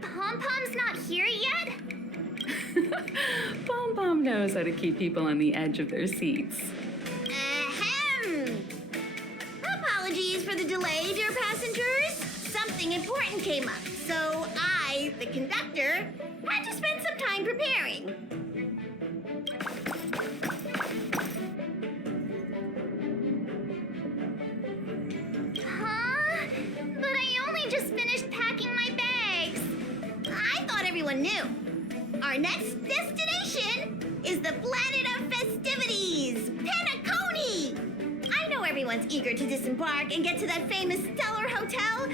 Pom-Pom's not here yet? Pom-Pom knows how to keep people on the edge of their seats. Ahem! Apologies for the delay, dear passengers. Something important came up, so I, the conductor, had to spend some time preparing. Huh? But I only just finished packing my bags. I thought everyone knew. Our next destination is the planet of festivities, Penacony! I know everyone's eager to disembark and get to that famous Stellar Hotel,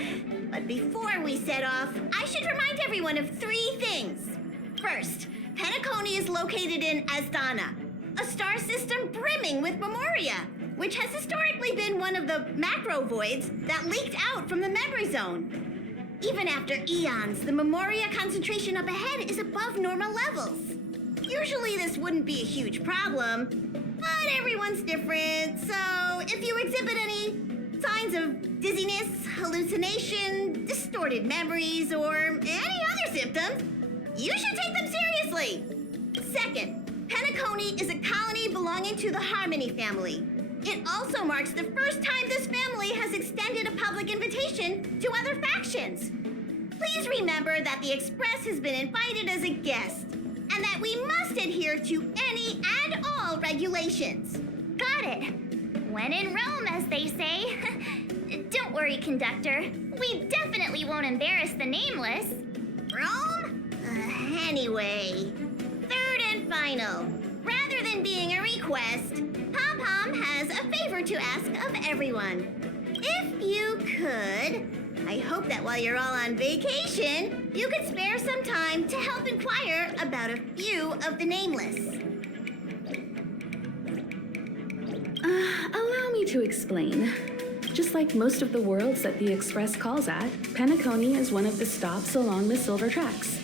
but before we set off, I should remind everyone of 3 things. First, Penacony is located in Astana, a star system brimming with Memoria, which has historically been one of the macro voids that leaked out from the memory zone. Even after eons, the Memoria concentration up ahead is above normal levels. Usually this wouldn't be a huge problem, but everyone's different, so if you exhibit any signs of dizziness, hallucination, distorted memories, or any other symptoms, you should take them seriously. Second, Penacony is a colony belonging to the Harmony family. It also marks the first time this family has extended a public invitation to other factions. Please remember that the Express has been invited as a guest, and that we must adhere to any and all regulations. Got it. When in Rome, as they say. Don't worry, conductor. We definitely won't embarrass the nameless. Rome? Anyway, third and final. Rather than being a request, Pom-Pom has a favor to ask of everyone. If you could, I hope that while you're all on vacation, you could spare some time to help inquire about a few of the nameless. Allow me to explain. Just like most of the worlds that the Express calls at, Penacony is one of the stops along the Silver Tracks.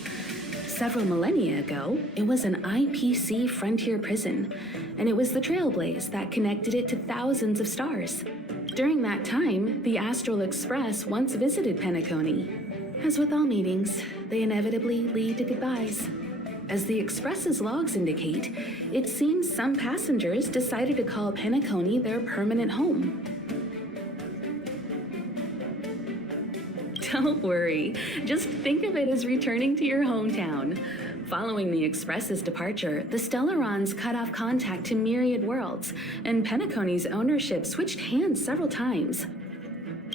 Several millennia ago, it was an IPC frontier prison, and it was the Trailblaze that connected it to thousands of stars. During that time, the Astral Express once visited Penacony. As with all meetings, they inevitably lead to goodbyes. As the Express's logs indicate, it seems some passengers decided to call Penacony their permanent home. Don't worry, just think of it as returning to your hometown. Following the Express's departure, the Stellarons cut off contact to myriad worlds, and Penacony's ownership switched hands several times.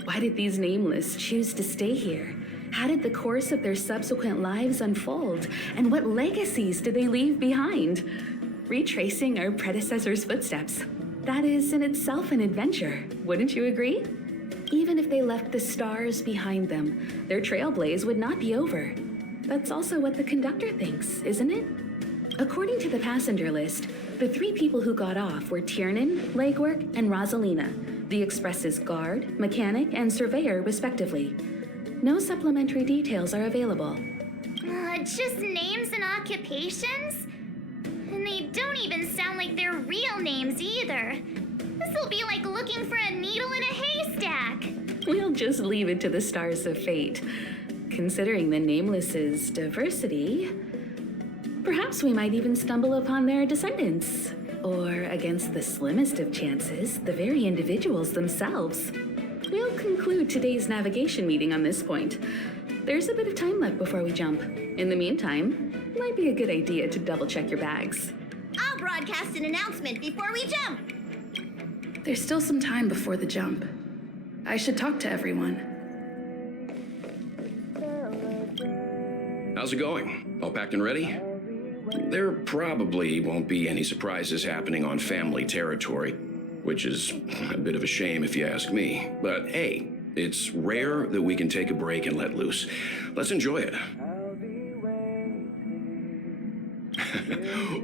Why did these nameless choose to stay here? How did the course of their subsequent lives unfold? And what legacies did they leave behind? Retracing our predecessors' footsteps. That is in itself an adventure, wouldn't you agree? Even if they left the stars behind them, their trailblaze would not be over. That's also what the conductor thinks, isn't it? According to the passenger list, the 3 people who got off were Tiernan, Legwork, and Rosalina, the Express's guard, mechanic, and surveyor, respectively. No supplementary details are available. Just names and occupations? And they don't even sound like their real names either. This'll be like looking for a needle in a haystack. We'll just leave it to the stars of fate. Considering the Nameless's diversity, perhaps we might even stumble upon their descendants. Or, against the slimmest of chances, the very individuals themselves. We'll conclude today's navigation meeting on this point. There's a bit of time left before we jump. In the meantime, it might be a good idea to double-check your bags. I'll broadcast an announcement before we jump. There's still some time before the jump. I should talk to everyone. How's it going? All packed and ready? There probably won't be any surprises happening on family territory, which is a bit of a shame if you ask me. But hey, it's rare that we can take a break and let loose. Let's enjoy it.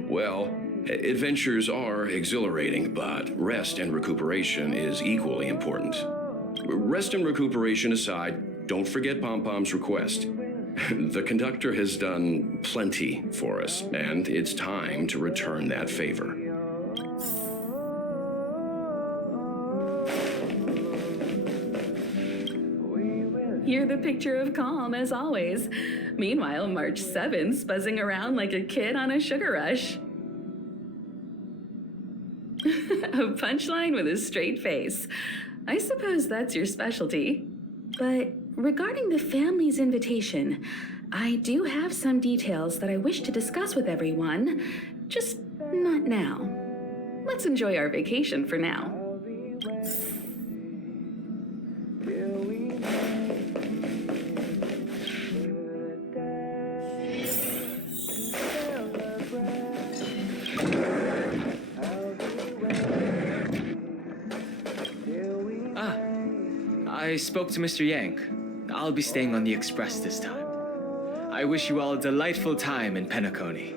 Well, adventures are exhilarating, but rest and recuperation is equally important. Rest and recuperation aside, don't forget Pom-Pom's request. The conductor has done plenty for us, and it's time to return that favor. You're the picture of calm, as always. Meanwhile, March 7th's buzzing around like a kid on a sugar rush. A punchline with a straight face. I suppose that's your specialty. But regarding the family's invitation, I do have some details that I wish to discuss with everyone, just not now. Let's enjoy our vacation for now. I spoke to Mr. Yang. I'll be staying on the express this time. I wish you all a delightful time in Penacony.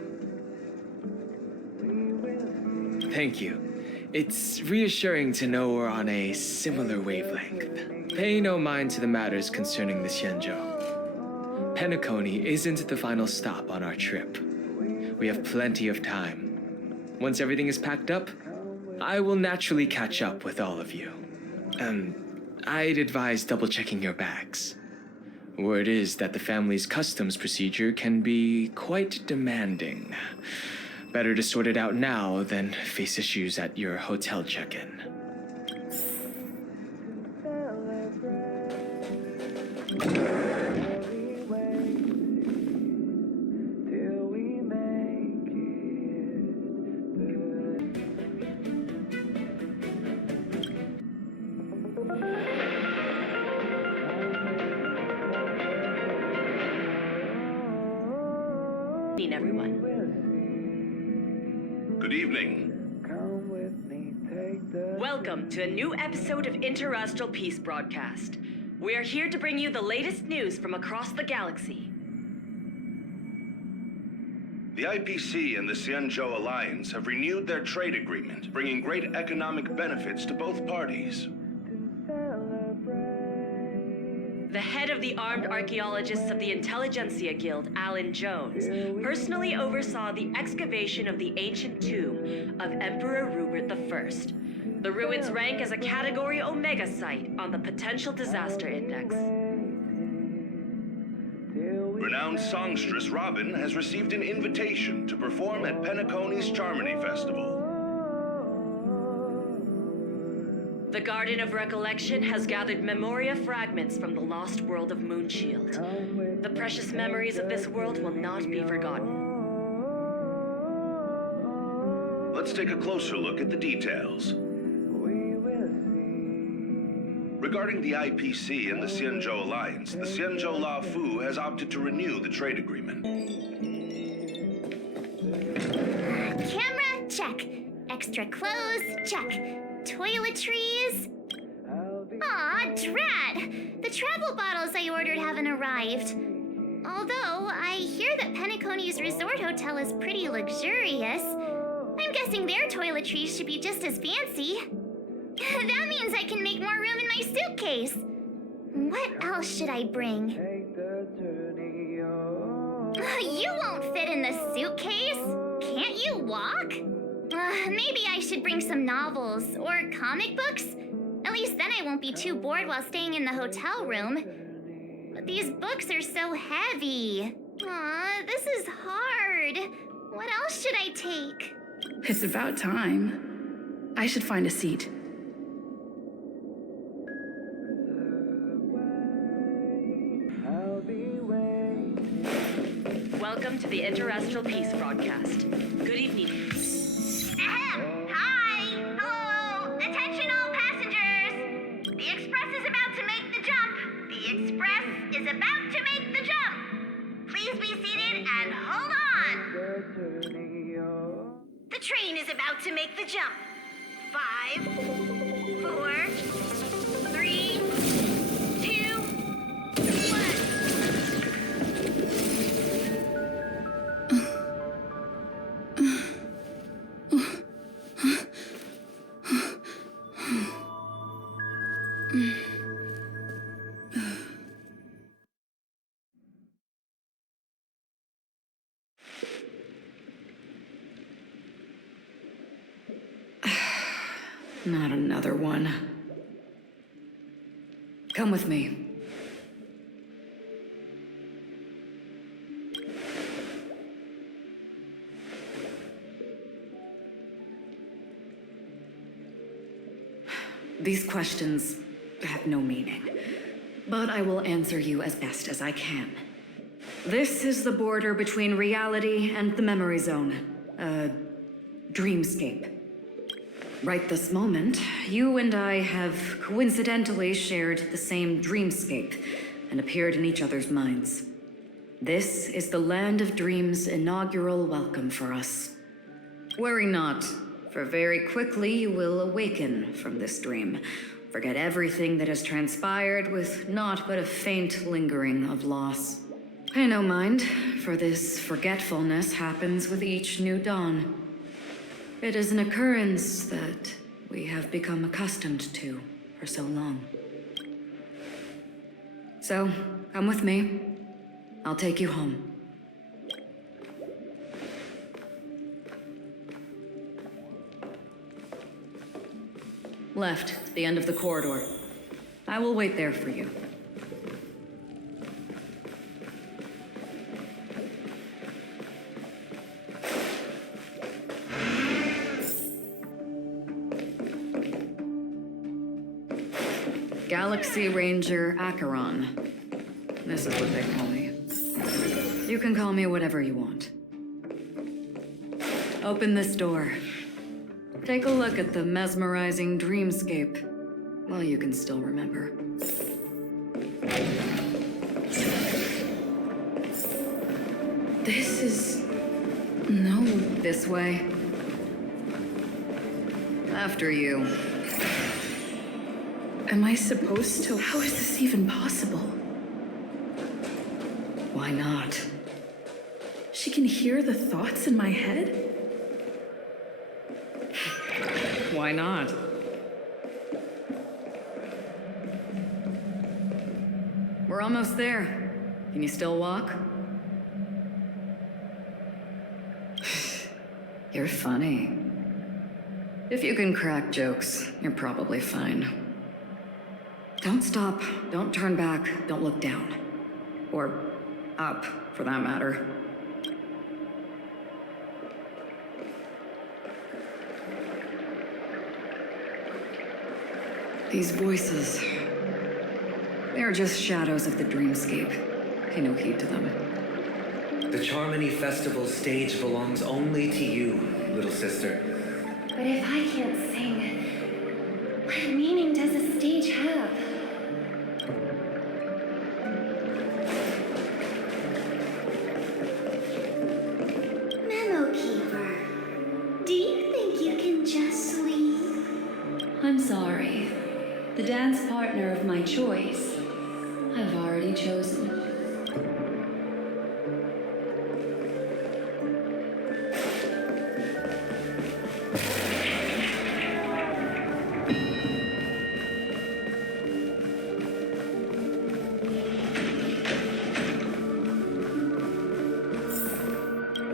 Thank you. It's reassuring to know we're on a similar wavelength. Pay no mind to the matters concerning the Xianzhou. Penacony isn't the final stop on our trip. We have plenty of time. Once everything is packed up, I will naturally catch up with all of you. I'd advise double-checking your bags. Word is that the family's customs procedure can be quite demanding. Better to sort it out now than face issues at your hotel check-in. Everyone. Good evening. Welcome to a new episode of Interastral Peace Broadcast. We are here to bring you the latest news from across the galaxy. The IPC and the Xianzhou Alliance have renewed their trade agreement, bringing great economic benefits to both parties. The head of the Armed Archaeologists of the Intelligentsia Guild, Alan Jones, personally oversaw the excavation of the ancient tomb of Emperor Rupert I. The ruins rank as a Category Omega site on the Potential Disaster Index. Renowned songstress Robin has received an invitation to perform at Penacony's Charmony Festival. The Garden of Recollection has gathered memoria fragments from the lost world of Moonshield. The precious memories of this world will not be forgotten. Let's take a closer look at the details. Regarding the IPC and the Xianzhou Alliance, the Xianzhou La Fu has opted to renew the trade agreement. Camera, check. Extra clothes, check. Toiletries? Aw, drat! The travel bottles I ordered haven't arrived. Although, I hear that Penacony's resort hotel is pretty luxurious. I'm guessing their toiletries should be just as fancy. That means I can make more room in my suitcase. What else should I bring? You won't fit in the suitcase. Can't you walk? Maybe I should bring some novels or comic books. At least then I won't be too bored while staying in the hotel room. But these books are so heavy. Aw, this is hard. What else should I take? It's about time. I should find a seat. Welcome to the Interastral Peace Broadcast. Good evening. Ahem. Hi. Hello. Attention all passengers. The express is about to make the jump. The express is about to make the jump. Please be seated and hold on. The train is about to make the jump. 5, 4, 3, 2, 1. Not another one. Come with me. These questions have no meaning, but I will answer you as best as I can. This is the border between reality and the memory zone, a dreamscape. Right this moment, you and I have coincidentally shared the same dreamscape and appeared in each other's minds. This is the Land of Dreams' inaugural welcome for us. Worry not, for very quickly you will awaken from this dream. Forget everything that has transpired with naught but a faint lingering of loss. Pay no mind, for this forgetfulness happens with each new dawn. It is an occurrence that we have become accustomed to for so long. So, come with me. I'll take you home. Left, the end of the corridor. I will wait there for you. Galaxy Ranger Acheron. This is what they call me. You can call me whatever you want. Open this door. Take a look at the mesmerizing dreamscape while you can still remember. This is... no. This way. After you. Am I supposed to? How is this even possible? Why not? She can hear the thoughts in my head? Why not? We're almost there. Can you still walk? You're funny. If you can crack jokes, you're probably fine. Don't stop, don't turn back, don't look down. Or up, for that matter. These voices, they're just shadows of the dreamscape. Pay no heed to them. The Charmony Festival stage belongs only to you, little sister. But if I can't sing, what meaning does a stage have? Memo Keeper, do you think you can just leave? I'm sorry. The dance partner of my choice, I've already chosen.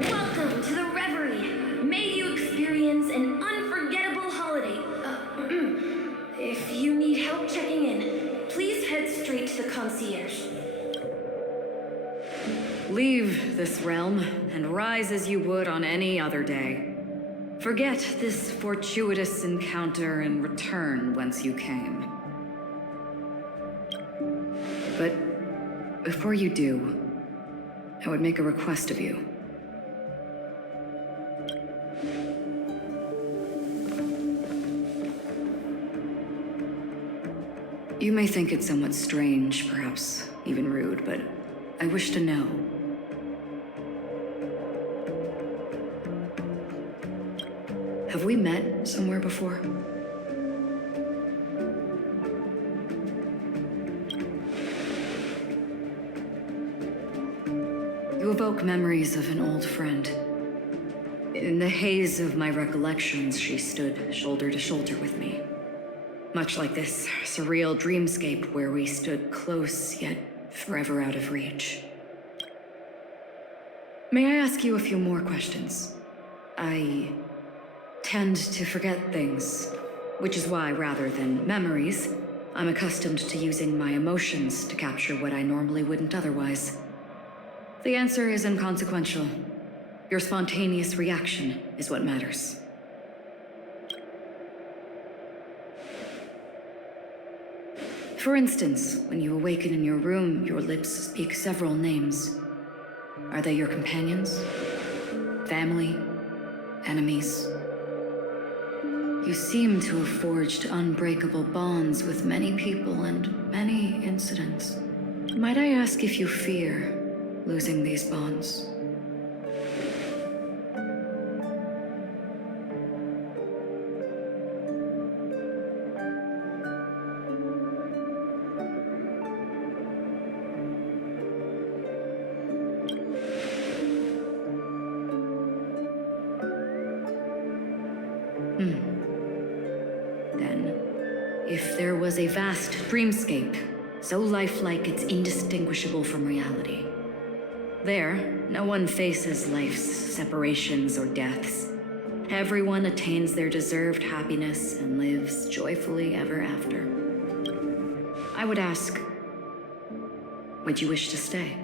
Welcome to the Reverie. May you experience an unforgettable holiday. If you need help checking in, please head straight to the concierge. Leave this realm and rise as you would on any other day. Forget this fortuitous encounter and return whence you came. But before you do, I would make a request of you. You may think it somewhat strange, perhaps even rude, but I wish to know. Have we met somewhere before? You evoke memories of an old friend. In the haze of my recollections, she stood shoulder to shoulder with me. Much like this surreal dreamscape where we stood close yet forever out of reach. May I ask you a few more questions? I tend to forget things, which is why, rather than memories, I'm accustomed to using my emotions to capture what I normally wouldn't otherwise. The answer is inconsequential. Your spontaneous reaction is what matters. For instance, when you awaken in your room, your lips speak several names. Are they your companions? Family? Enemies? You seem to have forged unbreakable bonds with many people and many incidents. Might I ask if you fear losing these bonds? Then, if there was a vast dreamscape, so lifelike it's indistinguishable from reality, there, no one faces life's separations or deaths. Everyone attains their deserved happiness and lives joyfully ever after. I would ask, would you wish to stay?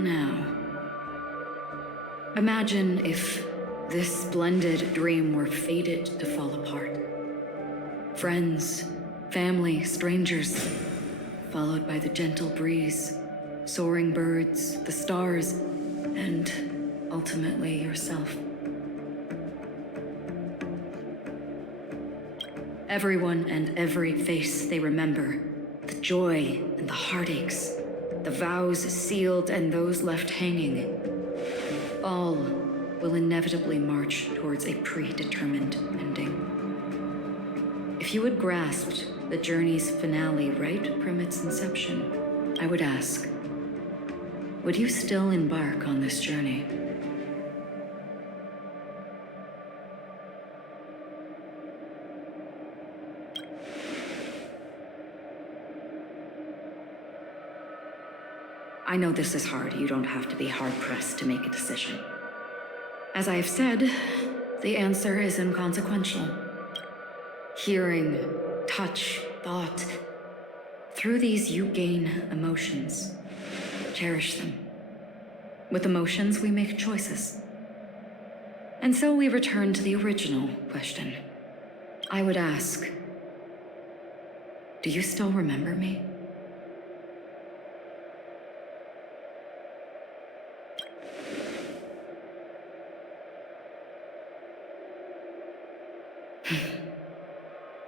Now, imagine if this splendid dream were fated to fall apart. Friends, family, strangers, followed by the gentle breeze, soaring birds, the stars, and ultimately yourself. Everyone and every face they remember, the joy and the heartaches, the vows sealed and those left hanging, all will inevitably march towards a predetermined ending. If you had grasped the journey's finale right from its inception, I would ask, would you still embark on this journey? I know this is hard. You don't have to be hard-pressed to make a decision. As I have said, the answer is inconsequential. Hearing, touch, thought. Through these you gain emotions. Cherish them. With emotions, we make choices. And so we return to the original question. I would ask, do you still remember me?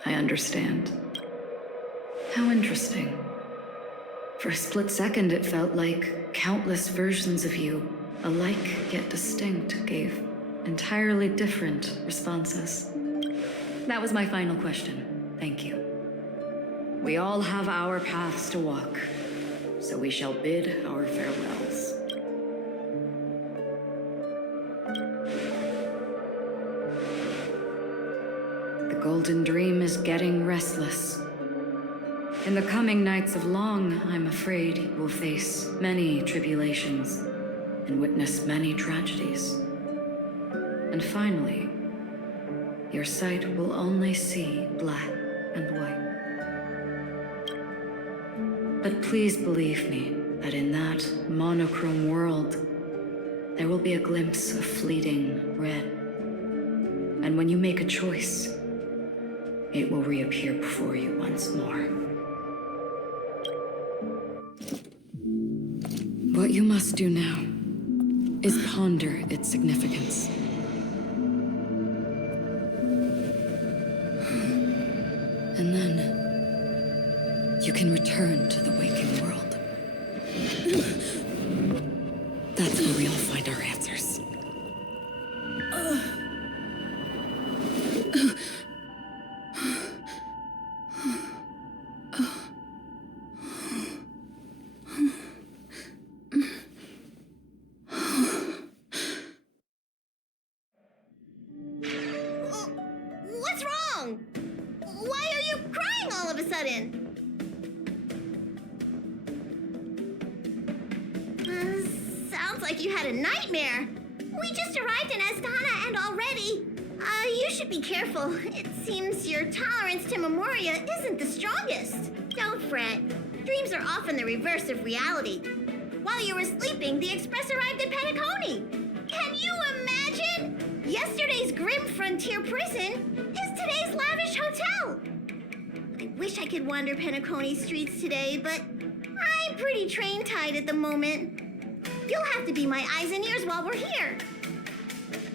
I understand. How interesting. For a split second, it felt like countless versions of you, alike yet distinct, gave entirely different responses. That was my final question. Thank you. We all have our paths to walk, so we shall bid our farewells. The Golden Dream is getting restless. In the coming nights of Long, I'm afraid you will face many tribulations and witness many tragedies. And finally, your sight will only see black and white. But please believe me that in that monochrome world, there will be a glimpse of fleeting red. And when you make a choice, it will reappear before you once more. What you must do now is ponder its significance. And then you can return to the waking world. That's where we all find our answers. What's wrong? Why are you crying all of a sudden? Sounds like you had a nightmare. We just arrived in Astana and already... you should be careful. It seems your tolerance to Memoria isn't the strongest. Don't fret. Dreams are often the reverse of reality. While while you were sleeping, the express arrived at Penacony. Can you imagine? Yesterday's grim frontier prison is today's lavish hotel. I wish I could wander Penacony streets today, but I'm pretty train-tied at the moment. You'll have to be my eyes and ears while we're here.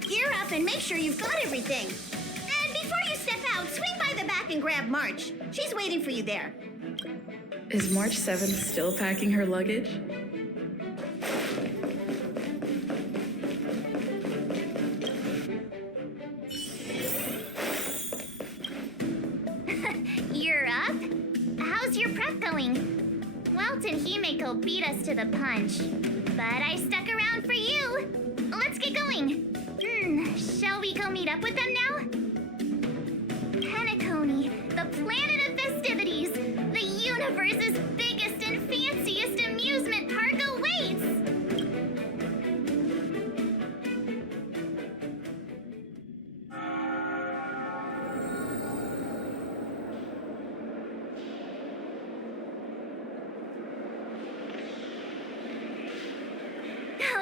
Gear up and make sure you've got everything. And before you step out, swing by the back and grab March. She's waiting for you there. Is March 7th still packing her luggage? You're up? How's your prep going? Welt and Himeko beat us to the punch, but I stuck around for you. Let's get going. Shall we go meet up with them now? Penacony, the planet of festivities, the universe's biggest and fanciest amusement park awaits!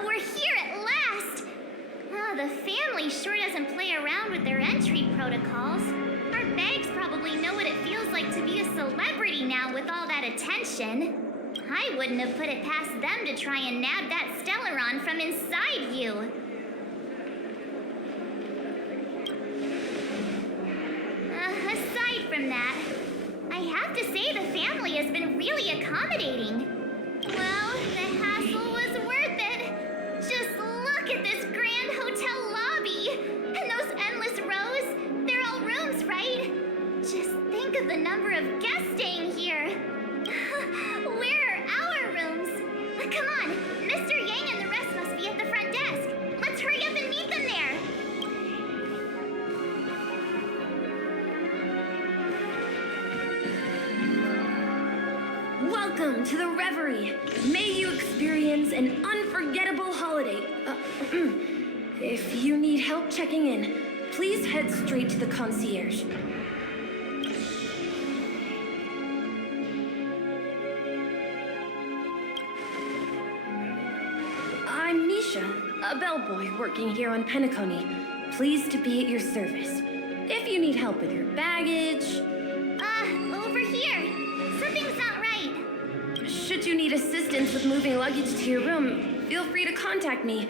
We're here at last! Oh, the family sure doesn't play around with their entry protocols. Our bags probably know what it feels like to be a celebrity now with all that attention. I wouldn't have put it past them to try and nab that Stellaron from inside you. Aside from that, I have to say the family has been really accommodating. Well, the hassle was worth it. Just look at this grand hotel lobby. And those endless rows. They're all rooms, right? Just think of the number of guests staying here. Where are our rooms? Come on, Mr. Yang and the rest must be at the front desk. Let's hurry up and meet them there. Welcome to the Reverie. May you experience an unforgettable holiday. If you need help checking in, please head straight to the concierge. I'm Misha, a bellboy working here on Penacony. Pleased to be at your service. If you need help with your baggage... Over here. Something's not right. Should you need assistance with moving luggage to your room, feel free to contact me.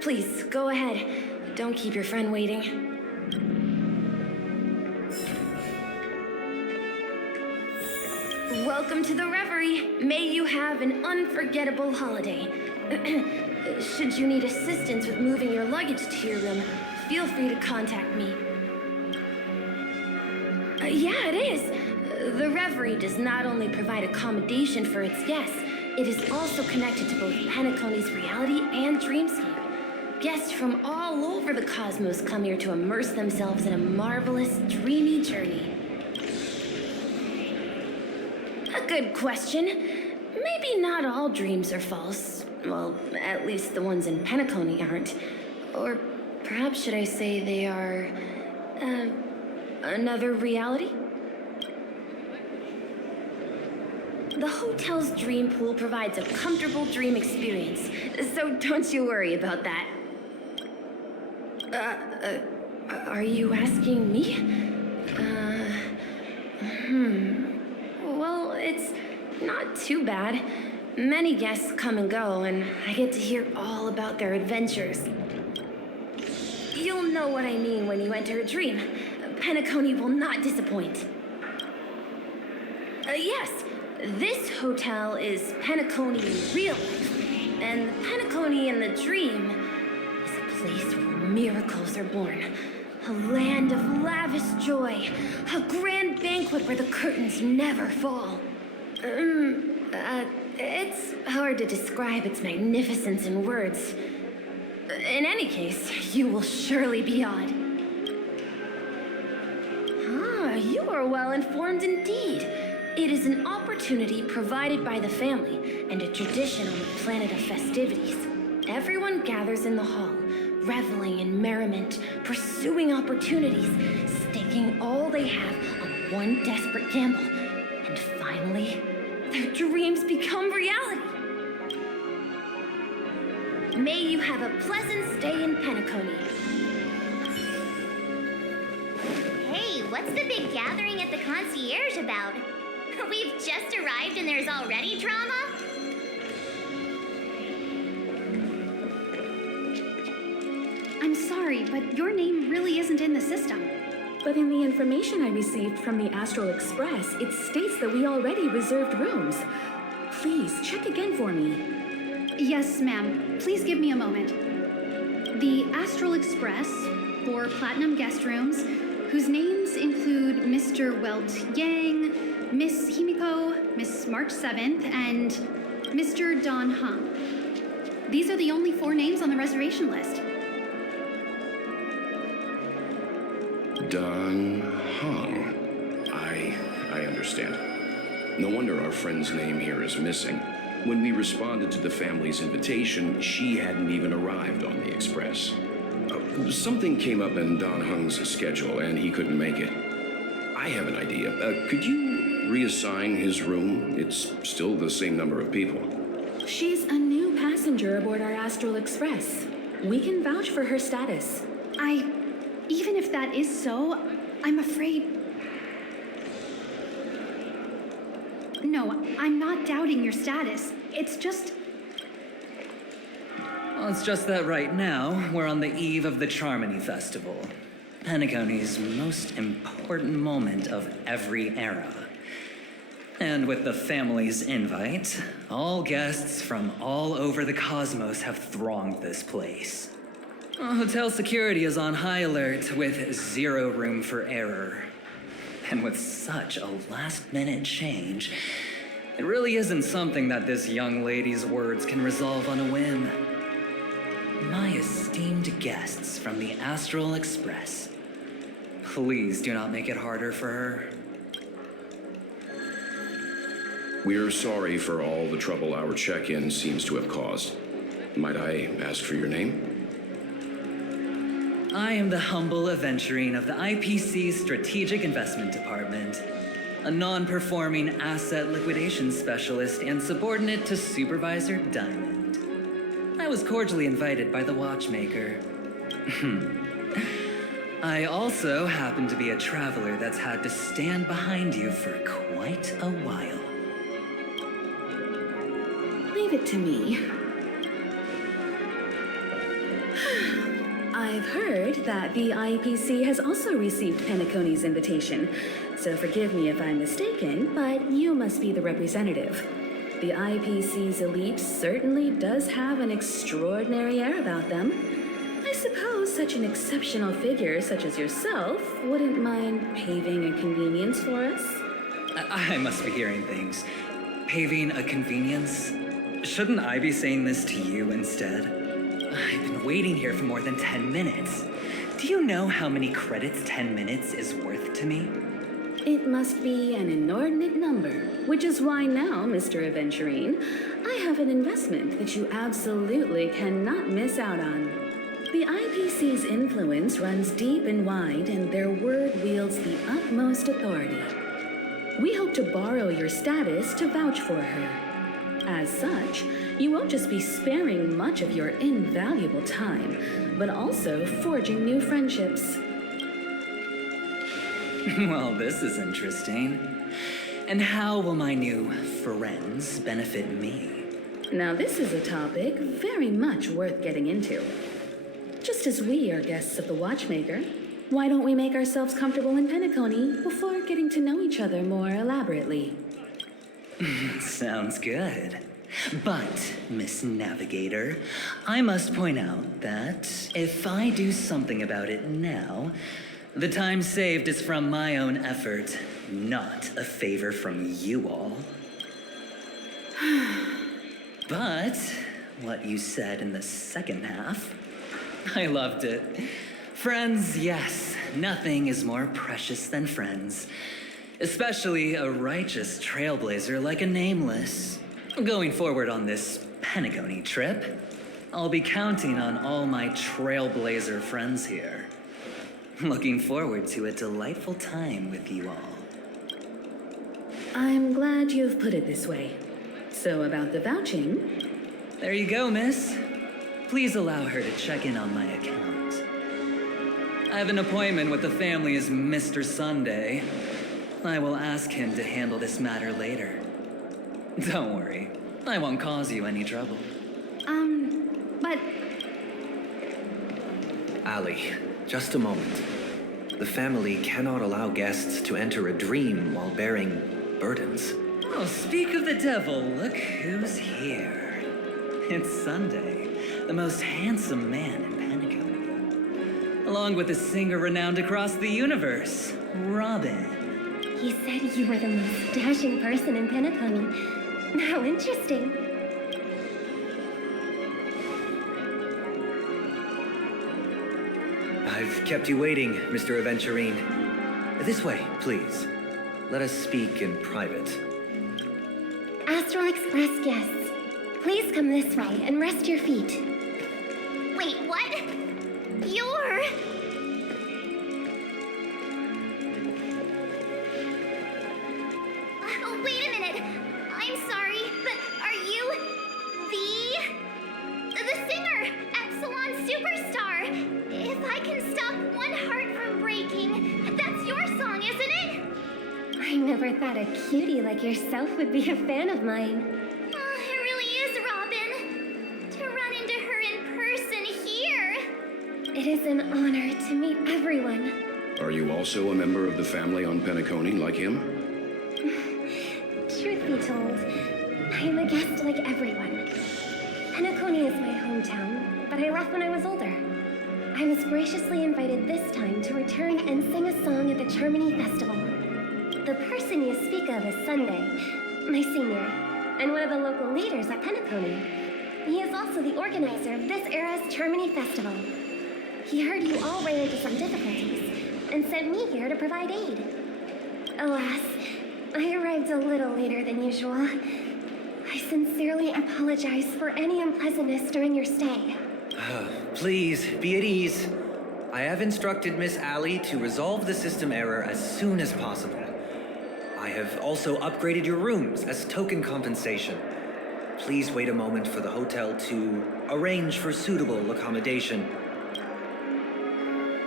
Please, go ahead. Don't keep your friend waiting. Welcome to the Reverie. May you have an unforgettable holiday. Should you need assistance with moving your luggage to your room, feel free to contact me. Yeah, it is. The Reverie does not only provide accommodation for its guests, it is also connected to both Penacony's reality and dreamscape. Guests from all over the cosmos come here to immerse themselves in a marvelous, dreamy journey. A good question. Maybe not all dreams are false. Well, at least the ones in Penacony aren't. Or perhaps should I say they are... another reality? The hotel's dream pool provides a comfortable dream experience, so don't you worry about that. Are you asking me? Well, it's not too bad. Many guests come and go, and I get to hear all about their adventures. You'll know what I mean when you enter a dream. Penacony will not disappoint. Yes. This hotel is Penacony in real life, and Penacony in the dream is a place where miracles are born. A land of lavish joy, a grand banquet where the curtains never fall. It's hard to describe its magnificence in words. In any case, you will surely be awed. You are well informed indeed. It is an opportunity provided by the family and a tradition on the planet of festivities. Everyone gathers in the hall, reveling in merriment, pursuing opportunities, staking all they have on one desperate gamble. And finally, their dreams become reality. May you have a pleasant stay in Penacony. Hey, what's the big gathering at the concierge about? We've just arrived and there's already drama? I'm sorry, but your name really isn't in the system. But in the information I received from the Astral Express, it states that we already reserved rooms. Please, check again for me. Yes, ma'am. Please give me a moment. The Astral Express, for Platinum guest rooms, whose names include Mr. Welt Yang, Miss Himiko, Miss March 7th, and Mr. Don Hung. These are the only 4 names on the reservation list. Don Hung. I understand. No wonder our friend's name here is missing. When we responded to the family's invitation, she hadn't even arrived on the express. Something came up in Don Hung's schedule, and he couldn't make it. I have an idea. Could you reassign his room? It's still the same number of people. She's a new passenger aboard our Astral Express. We can vouch for her status. Even if that is so, I'm afraid... No, I'm not doubting your status. It's just... Well, it's just that right now, we're on the eve of the Charmony Festival. Penacony's most important moment of every era. And with the family's invite, all guests from all over the cosmos have thronged this place. Hotel security is on high alert with 0 room for error. And with such a last-minute change, it really isn't something that this young lady's words can resolve on a whim. My esteemed guests from the Astral Express, please do not make it harder for her. We're sorry for all the trouble our check-in seems to have caused. Might I ask for your name? I am the humble aventurine of the IPC Strategic Investment Department, a non-performing asset liquidation specialist and subordinate to Supervisor Diamond. I was cordially invited by the watchmaker. I also happen to be a traveler that's had to stand behind you for quite a while. Leave it to me. I've heard that the IPC has also received Penacony's invitation, so forgive me if I'm mistaken, but you must be the representative. The IPC's elite certainly does have an extraordinary air about them. I suppose such an exceptional figure such as yourself wouldn't mind paving a convenience for us? I must be hearing things. Paving a convenience? Shouldn't I be saying this to you instead? I've been waiting here for more than 10 minutes. Do you know how many credits 10 minutes is worth to me? It must be an inordinate number, which is why now, Mr. Aventurine, I have an investment that you absolutely cannot miss out on. The IPC's influence runs deep and wide, and their word wields the utmost authority. We hope to borrow your status to vouch for her. As such, you won't just be sparing much of your invaluable time, but also forging new friendships. Well, this is interesting. And how will my new friends benefit me? Now, this is a topic very much worth getting into. Just as we are guests of the Watchmaker, why don't we make ourselves comfortable in Penacony before getting to know each other more elaborately? Sounds good. But, Miss Navigator, I must point out that if I do something about it now, the time saved is from my own effort, not a favor from you all. But what you said in the second half, I loved it. Friends, yes, nothing is more precious than friends. Especially a righteous trailblazer like a Nameless. Going forward on this Penacony trip, I'll be counting on all my trailblazer friends here. Looking forward to a delightful time with you all. I'm glad you've put it this way. So about the vouching... There you go, miss. please allow her to check in on my account. I have an appointment with the family's Mr. Sunday. I will ask him to handle this matter later. Don't worry, I won't cause you any trouble. But... Ali, just a moment. The family cannot allow guests to enter a dream while bearing burdens. Oh, speak of the devil, look who's here. It's Sunday, the most handsome man in Penacony. Along with a singer renowned across the universe, Robin. He said you were the most dashing person in Penacony. How interesting. I've kept you waiting, Mr. Aventurine. This way, please. Let us speak in private. Astral Express guests, please come this way and rest your feet. Wait, what? You're... Oh, wait a minute. I'm sorry, but are you the singer, Epsilon Superstar? If I can stop one heart from breaking, that's your song, isn't it? I never thought a cutie like yourself would be a fan of mine. Oh, it really is, Robin. To run into her in person here. It is an honor to meet everyone. Are you also a member of the family on Penacony like him? Truth be told, I am a guest like everyone. Penacony is my hometown, but I left when I was older. I was graciously invited this time to return and sing a song at the Charmony Festival. The person you speak of is Sunday, my senior, and one of the local leaders at Penacony. He is also the organizer of this era's Charmony Festival. He heard you all ran into some difficulties and sent me here to provide aid. Alas, I arrived a little later than usual. I sincerely apologize for any unpleasantness during your stay. Please, be at ease. I have instructed Miss Ali to resolve the system error as soon as possible. I have also upgraded your rooms as token compensation. Please wait a moment for the hotel to arrange for suitable accommodation.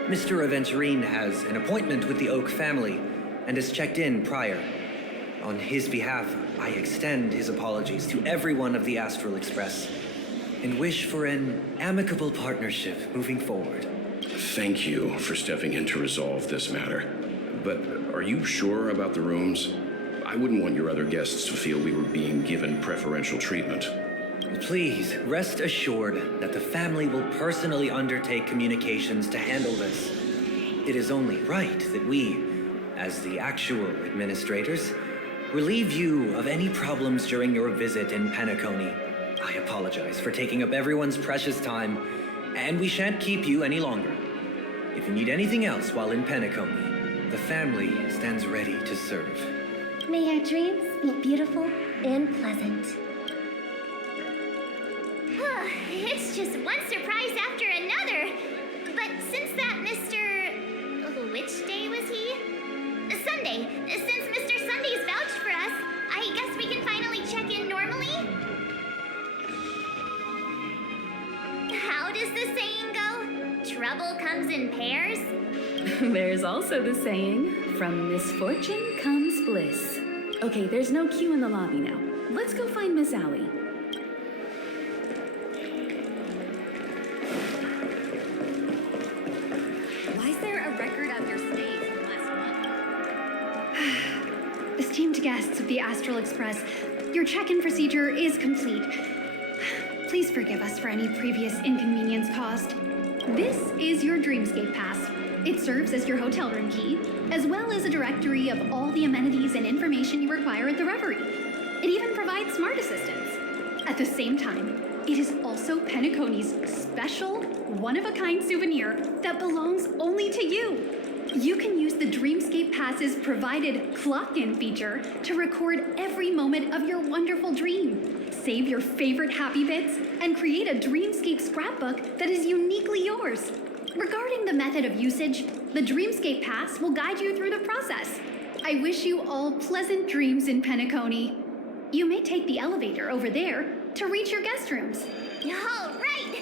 Mr. Aventurine has an appointment with the Oak family and has checked in prior. On his behalf, I extend his apologies to everyone of the Astral Express and wish for an amicable partnership moving forward. Thank you for stepping in to resolve this matter. But are you sure about the rooms? I wouldn't want your other guests to feel we were being given preferential treatment. Please, rest assured that the family will personally undertake communications to handle this. It is only right that we, as the actual administrators, relieve you of any problems during your visit in Penacony. I apologize for taking up everyone's precious time, and we shan't keep you any longer. If you need anything else while in Penacony, the family stands ready to serve. May your dreams be beautiful and pleasant. It's just one surprise after another. But since that Mr... Which day was he? Sunday. Since Mr. Sunday's vouched for us, I guess we can finally check in normally? How does the saying go? Trouble comes in pairs? There's also the saying, from misfortune comes bliss. Okay, there's no queue in the lobby now. Let's go find Miss Ali. Why is there a record of your stay from last month? Esteemed guests of the Astral Express, your check-in procedure is complete. Please forgive us for any previous inconvenience caused. This is your Dreamscape Pass. It serves as your hotel room key, as well as a directory of all the amenities and information you require at the Reverie. It even provides smart assistance. At the same time, it is also Penacony's special, one-of-a-kind souvenir that belongs only to you. You can use the Dreamscape Pass's provided clock-in feature to record every moment of your wonderful dream. Save your favorite happy bits and create a Dreamscape scrapbook that is uniquely yours. Regarding the method of usage, the Dreamscape Pass will guide you through the process. I wish you all pleasant dreams in Penacony. You may take the elevator over there to reach your guest rooms. All right!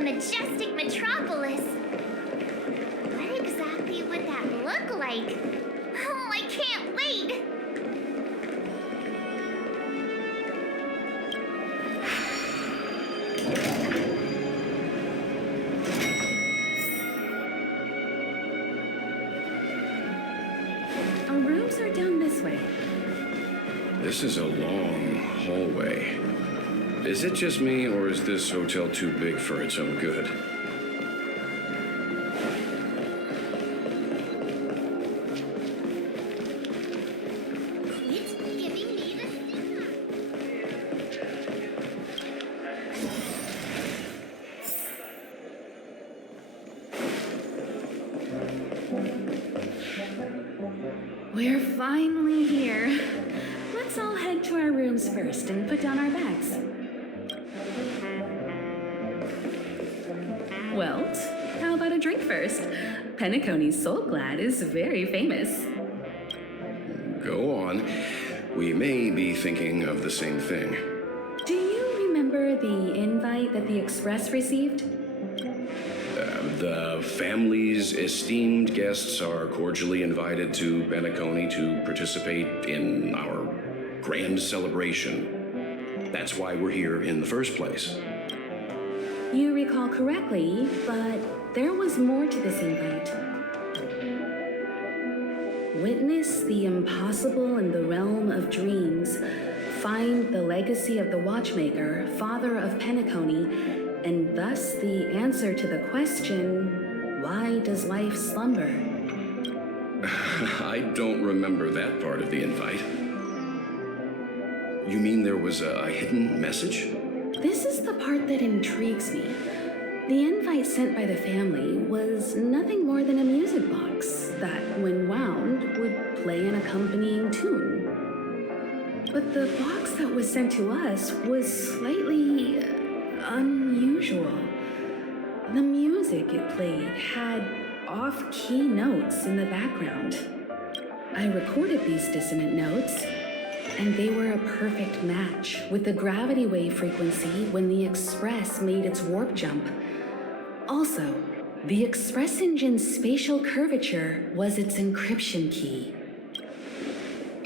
Majestic metropolis. What exactly would that look like? Oh, I can't wait! Our rooms are down this way. This is a long hallway. Is it just me, or is this hotel too big for its own good? It's giving me the signal. We're finally here. Let's all head to our rooms first and put down our bags. Well, how about a drink first? Penacony's Soul Glad is very famous. Go on. We may be thinking of the same thing. Do you remember the invite that the Express received? The family's esteemed guests are cordially invited to Penacony to participate in our grand celebration. That's why we're here in the first place. You recall correctly, but there was more to this invite. Witness the impossible in the realm of dreams. Find the legacy of the Watchmaker, father of Penacony, and thus the answer to the question, why does life slumber? I don't remember that part of the invite. You mean there was a hidden message? This is the part that intrigues me. The invite sent by the family was nothing more than a music box that, when wound, would play an accompanying tune. But the box that was sent to us was slightly unusual. The music it played had off-key notes in the background. I recorded these dissonant notes, and they were a perfect match with the gravity wave frequency when the Express made its warp jump. Also, the Express engine's spatial curvature was its encryption key.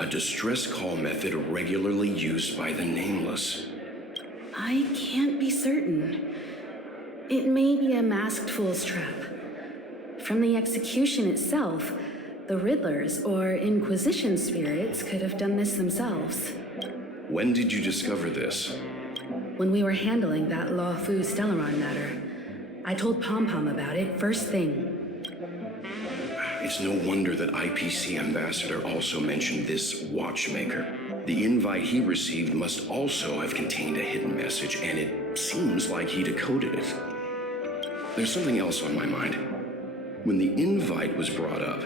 A distress call method regularly used by the Nameless. I can't be certain. It may be a masked fool's trap. From the execution itself, the Riddlers or Inquisition spirits could have done this themselves. When did you discover this? When we were handling that Law Fu Stellaron matter. I told Pom Pom about it first thing. It's no wonder that IPC Ambassador also mentioned this Watchmaker. The invite he received must also have contained a hidden message, and it seems like he decoded it. There's something else on my mind. When the invite was brought up,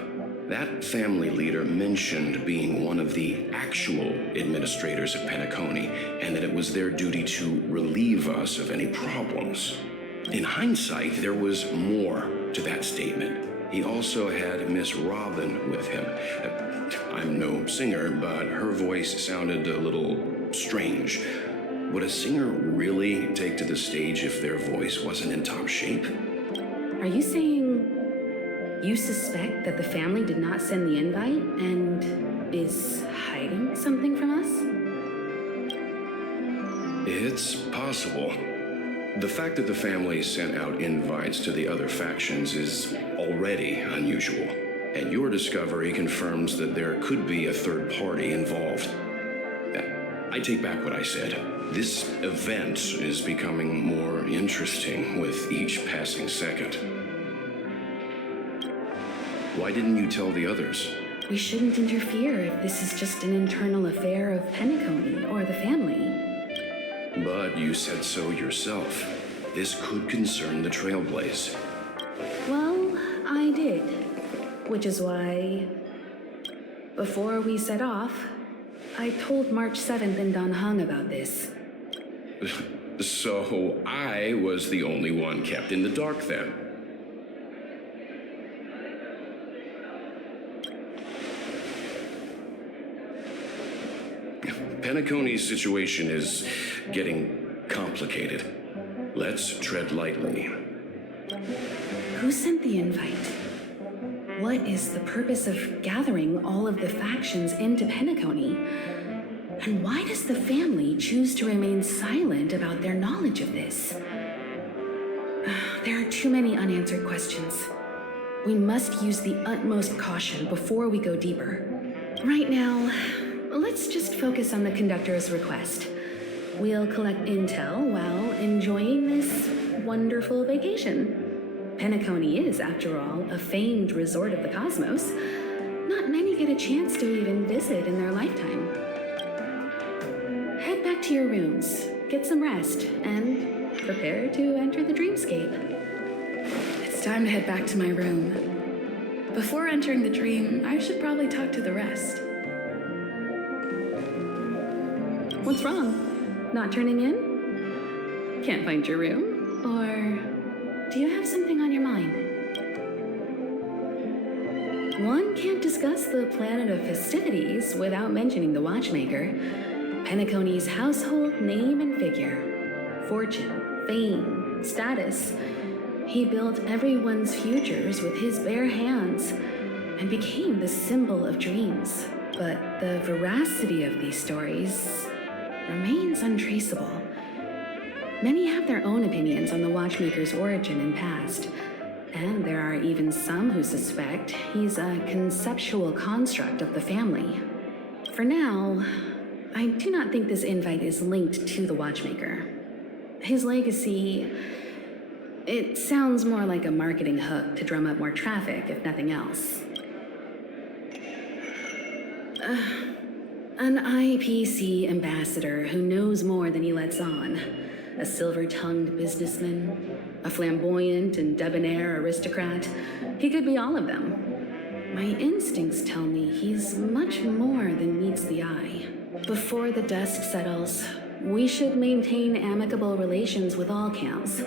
That family leader mentioned being one of the actual administrators of Penacony, and that it was their duty to relieve us of any problems. In hindsight, there was more to that statement. He also had Miss Robin with him. I'm no singer, but her voice sounded a little strange. Would a singer really take to the stage if their voice wasn't in top shape? Are you saying you suspect that the family did not send the invite and is hiding something from us? It's possible. The fact that the family sent out invites to the other factions is already unusual, and your discovery confirms that there could be a third party involved. I take back what I said. This event is becoming more interesting with each passing second. Why didn't you tell the others? We shouldn't interfere if this is just an internal affair of Penacony or the family. But you said so yourself. This could concern the Trailblaze. Well, I did. Which is why, before we set off, I told March 7th and Don Hung about this. So I was the only one kept in the dark then. Penacony's situation is getting complicated. Let's tread lightly. Who sent the invite? What is the purpose of gathering all of the factions into Penacony? And why does the family choose to remain silent about their knowledge of this? There are too many unanswered questions. We must use the utmost caution before we go deeper. Right now, let's just focus on the conductor's request. We'll collect intel while enjoying this wonderful vacation. Penacony is, after all, a famed resort of the cosmos. Not many get a chance to even visit in their lifetime. Head back to your rooms, get some rest, and prepare to enter the dreamscape. It's time to head back to my room. Before entering the dream, I should probably talk to the rest. What's wrong? Not turning in? Can't find your room? Or do you have something on your mind? One can't discuss the planet of festivities without mentioning the Watchmaker, Penacony's household name and figure. Fortune, fame, status. He built everyone's futures with his bare hands and became the symbol of dreams. But the veracity of these stories remains untraceable. Many have their own opinions on the Watchmaker's origin and past, and there are even some who suspect he's a conceptual construct of the family. For now, I do not think this invite is linked to the Watchmaker. His legacy, it sounds more like a marketing hook to drum up more traffic, if nothing else. An IPC ambassador who knows more than he lets on. A silver-tongued businessman, a flamboyant and debonair aristocrat. He could be all of them. My instincts tell me he's much more than meets the eye. Before the dust settles, we should maintain amicable relations with all counts,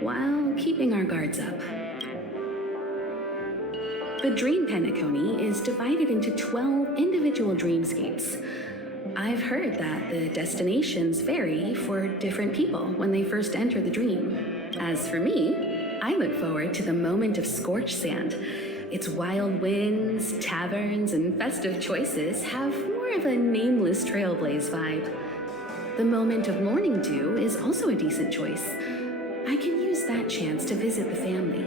while keeping our guards up. The Dream Penacony is divided into 12 individual dreamscapes. I've heard that the destinations vary for different people when they first enter the dream. As for me, I look forward to the moment of scorched sand. Its wild winds, taverns, and festive choices have more of a nameless Trailblaze vibe. The moment of morning dew is also a decent choice. I can use that chance to visit the family.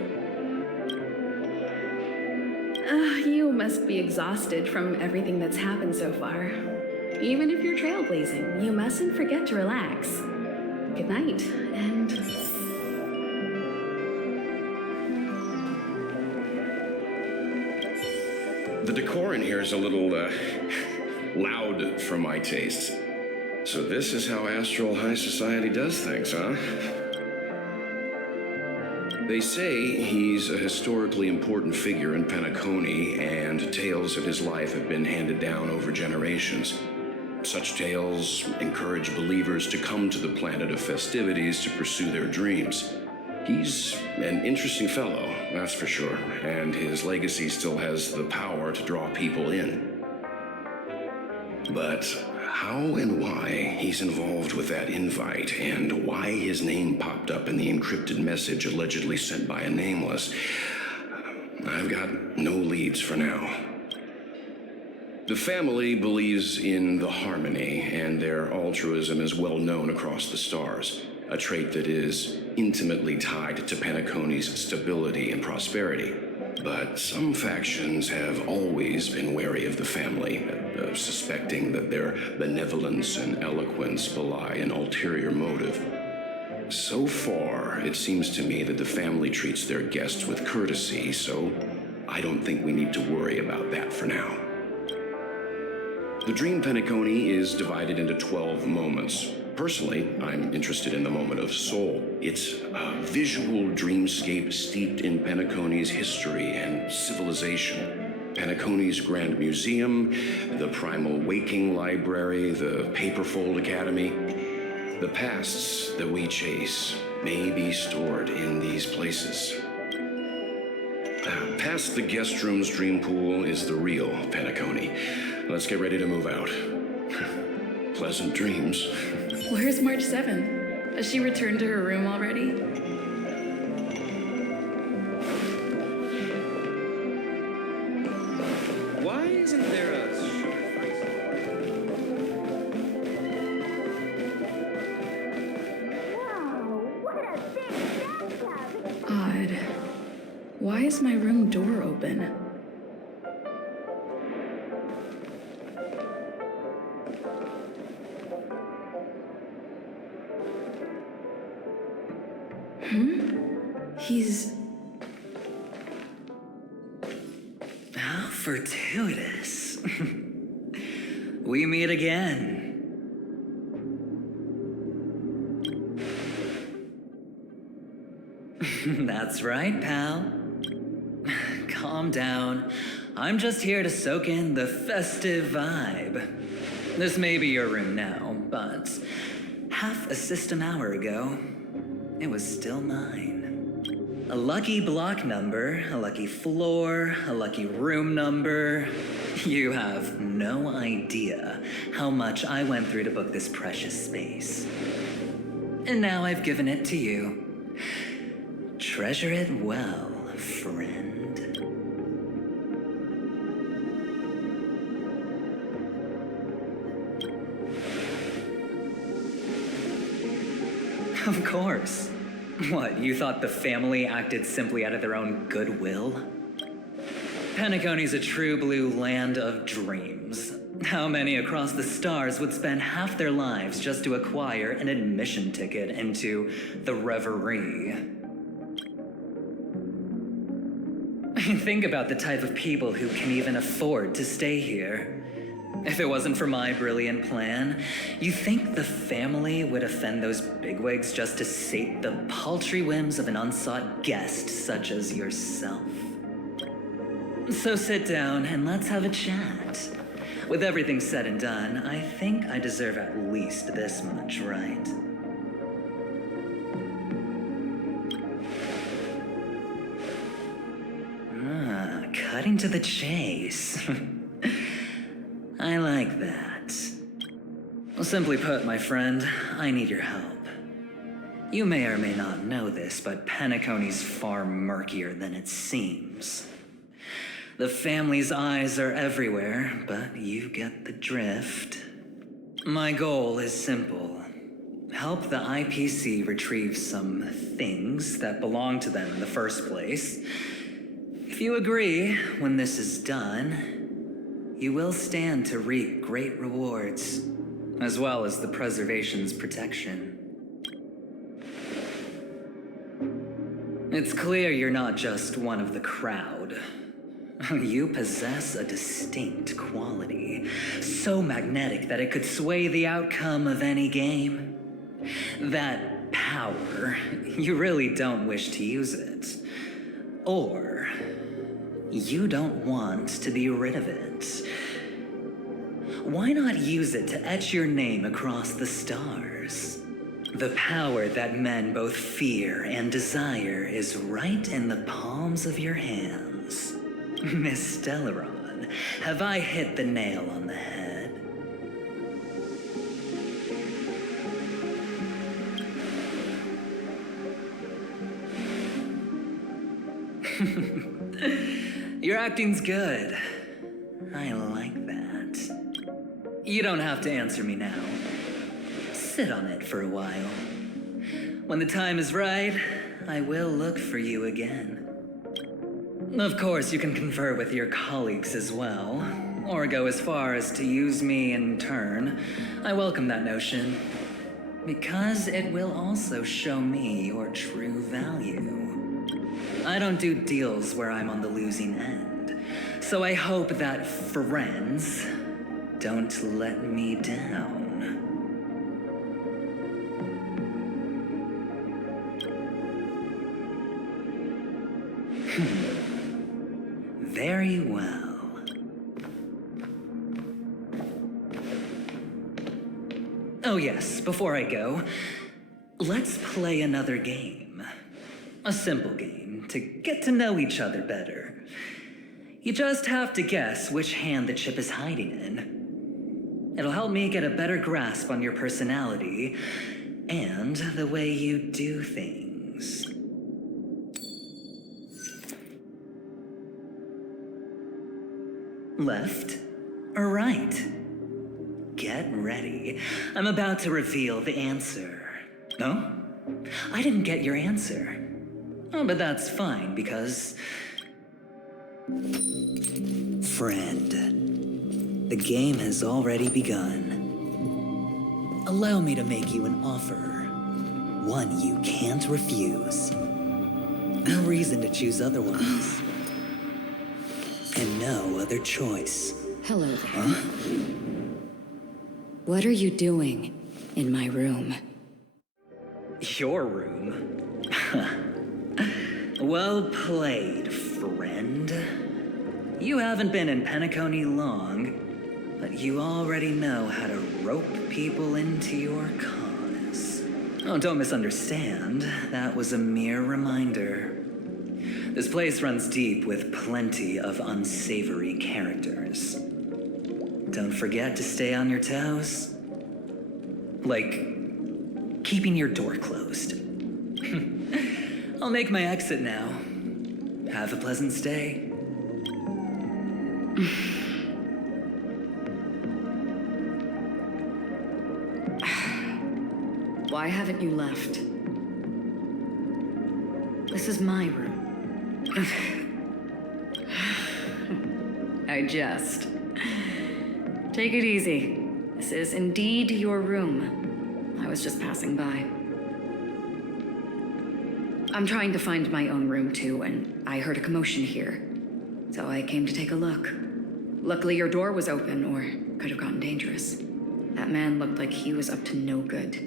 You must be exhausted from everything that's happened so far. Even if you're trailblazing, you mustn't forget to relax. Good night, and... The decor in here is a little, loud for my taste. So this is how Astral High Society does things, huh? They say he's a historically important figure in Penacony, and tales of his life have been handed down over generations. Such tales encourage believers to come to the planet of festivities to pursue their dreams. He's an interesting fellow, that's for sure, and his legacy still has the power to draw people in. But how and why he's involved with that invite, and why his name popped up in the encrypted message allegedly sent by a nameless, I've got no leads for now. The family believes in the harmony, and their altruism is well known across the stars, a trait that is intimately tied to Penacony's stability and prosperity. But some factions have always been wary of the family, suspecting that their benevolence and eloquence belie an ulterior motive. So far, it seems to me that the family treats their guests with courtesy, so I don't think we need to worry about that for now. The Dream Penacony is divided into 12 moments. Personally, I'm interested in the moment of soul. It's a visual dreamscape steeped in Penacony's history and civilization. Penacony's Grand Museum, the Primal Waking Library, the Paperfold Academy. The pasts that we chase may be stored in these places. Past the guest room's dream pool is the real Penacony. Let's get ready to move out. Pleasant dreams. Where's March 7? Has she returned to her room already? Why isn't there a... Odd. Why is my room door open? He's... How fortuitous. We meet again. That's right, pal. Calm down. I'm just here to soak in the festive vibe. This may be your room now, but half a system hour ago, it was still mine. A lucky block number, a lucky floor, a lucky room number. You have no idea how much I went through to book this precious space. And now I've given it to you. Treasure it well, friend. Of course. What, you thought the family acted simply out of their own goodwill? Penacony's a true blue land of dreams. How many across the stars would spend half their lives just to acquire an admission ticket into the reverie? Think about the type of people who can even afford to stay here. If it wasn't for my brilliant plan, you think the family would offend those bigwigs just to sate the paltry whims of an unsought guest such as yourself? So sit down and let's have a chat. With everything said and done, I think I deserve at least this much, right? Cutting to the chase. I like that. Well, simply put, my friend, I need your help. You may or may not know this, but Penacony's far murkier than it seems. The family's eyes are everywhere, but you get the drift. My goal is simple. Help the IPC retrieve some things that belong to them in the first place. If you agree, when this is done, you will stand to reap great rewards, as well as the preservation's protection. It's clear you're not just one of the crowd. You possess a distinct quality, so magnetic that it could sway the outcome of any game. That power, you really don't wish to use it. Or you don't want to be rid of it. Why not use it to etch your name across the stars? The power that men both fear and desire is right in the palms of your hands. Miss Stellaron, have I hit the nail on the head? Your acting's good. I like that. You don't have to answer me now. Sit on it for a while. When the time is right, I will look for you again. Of course, you can confer with your colleagues as well, or go as far as to use me in turn. I welcome that notion, because it will also show me your true value. I don't do deals where I'm on the losing end, so I hope that friends don't let me down. Very well. Oh yes, before I go, let's play another game. A simple game to get to know each other better. You just have to guess which hand the chip is hiding in. It'll help me get a better grasp on your personality and the way you do things. Left or right? Get ready. I'm about to reveal the answer. No? I didn't get your answer. Oh, but that's fine because... Friend, the game has already begun. Allow me to make you an offer. One you can't refuse. No reason to choose otherwise. And no other choice. Hello there. Huh? What are you doing in my room? Your room? Well played, friend. You haven't been in Penacony long, but you already know how to rope people into your cause. Oh, don't misunderstand. That was a mere reminder. This place runs deep with plenty of unsavory characters. Don't forget to stay on your toes. Like, keeping your door closed. I'll make my exit now. Have a pleasant stay. Why haven't you left? This is my room. I jest. Take it easy. This is indeed your room. I was just passing by. I'm trying to find my own room too, and I heard a commotion here. So I came to take a look. Luckily your door was open, or could have gotten dangerous. That man looked like he was up to no good.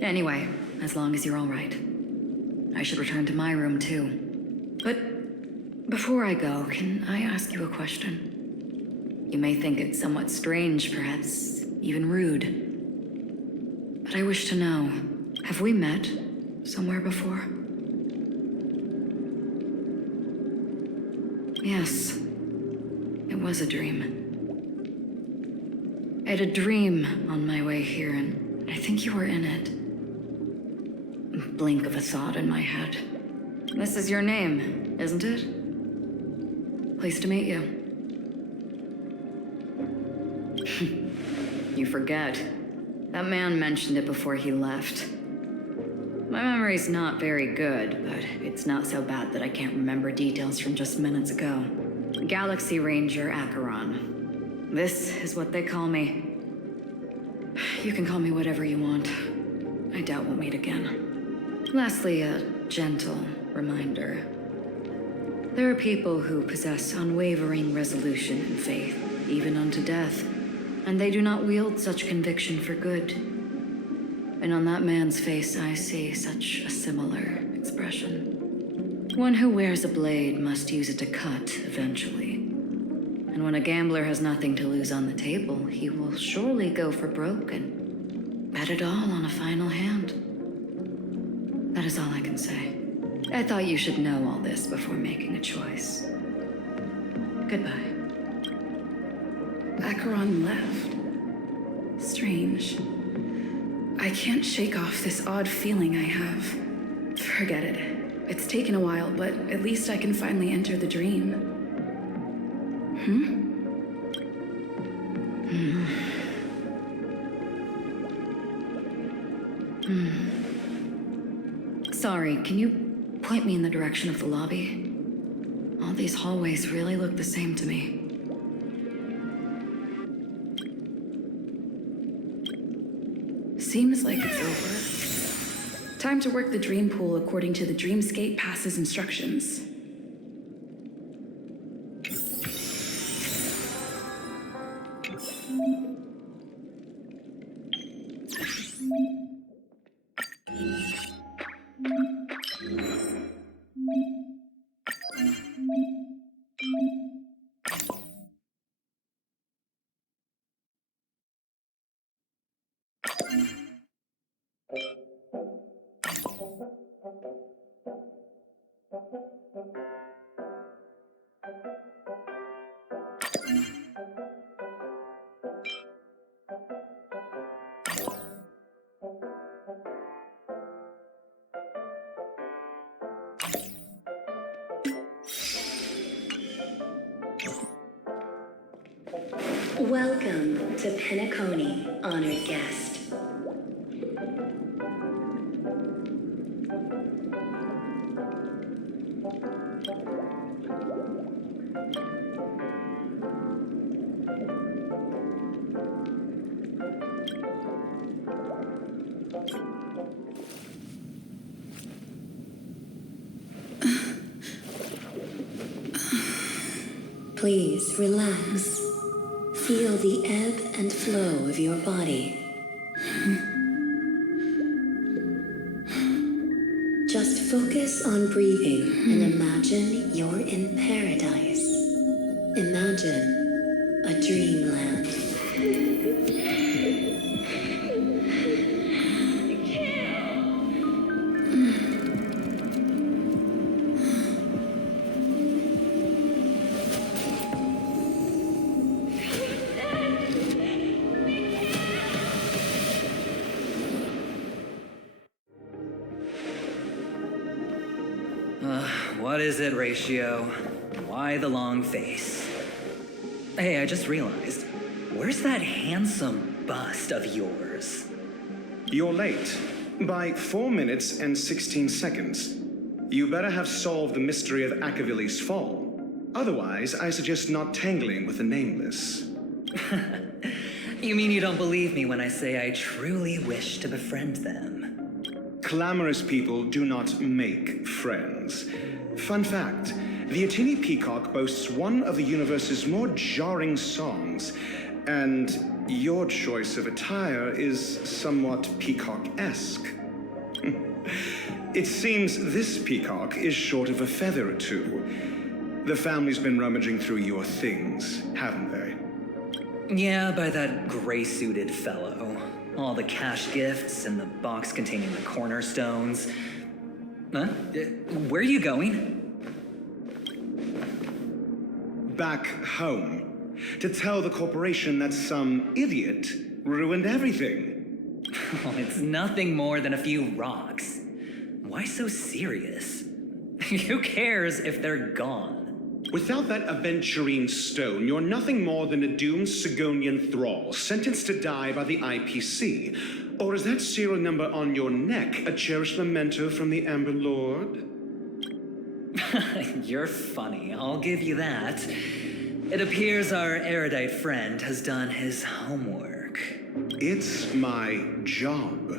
Anyway, as long as you're all right. I should return to my room too. But before I go, can I ask you a question? You may think it somewhat strange, perhaps even rude. But I wish to know, have we met somewhere before? Yes, it was a dream. I had a dream on my way here, and I think you were in it. Blink of a thought in my head. This is your name, isn't it? Pleased to meet you. You forget. That man mentioned it before he left. My memory's not very good, but it's not so bad that I can't remember details from just minutes ago. Galaxy Ranger Acheron. This is what they call me. You can call me whatever you want. I doubt we'll meet again. Lastly, a gentle reminder. There are people who possess unwavering resolution and faith, even unto death. and they do not wield such conviction for good. And on that man's face, I see such a similar expression. One who wears a blade must use it to cut eventually. And when a gambler has nothing to lose on the table, he will surely go for broke and bet it all on a final hand. That is all I can say. I thought you should know all this before making a choice. Goodbye. Acheron left. Strange. I can't shake off this odd feeling I have. Forget it. It's taken a while, but at least I can finally enter the dream. Sorry, can you point me in the direction of the lobby? All these hallways really look the same to me. Seems like it's over. Time to work the dream pool according to the Dreamscape Pass's instructions. Welcome to Penacony, honored guest. Please relax. Feel the ebb and flow of your body. Just focus on breathing and imagine you're in paradise. Imagine a dreamland. What is it, Ratio? Why the long face? Hey, I just realized, where's that handsome bust of yours? You're late. By 4 minutes and 16 seconds. You better have solved the mystery of Akavili's fall. Otherwise, I suggest not tangling with the nameless. You mean you don't believe me when I say I truly wish to befriend them? Clamorous people do not make friends. Fun fact, the Atini Peacock boasts one of the universe's more jarring songs, and your choice of attire is somewhat peacock-esque. It seems this peacock is short of a feather or two. The family's been rummaging through your things, haven't they? Yeah, by that gray-suited fellow. All the cash gifts and the box containing the cornerstones. Huh? Where are you going? Back home. To tell the corporation that some idiot ruined everything. Oh, it's nothing more than a few rocks. Why so serious? Who cares if they're gone? Without that aventurine stone, you're nothing more than a doomed Sigonian thrall, sentenced to die by the IPC. Or is that serial number on your neck a cherished memento from the Amber Lord? You're funny, I'll give you that. It appears our erudite friend has done his homework. It's my job.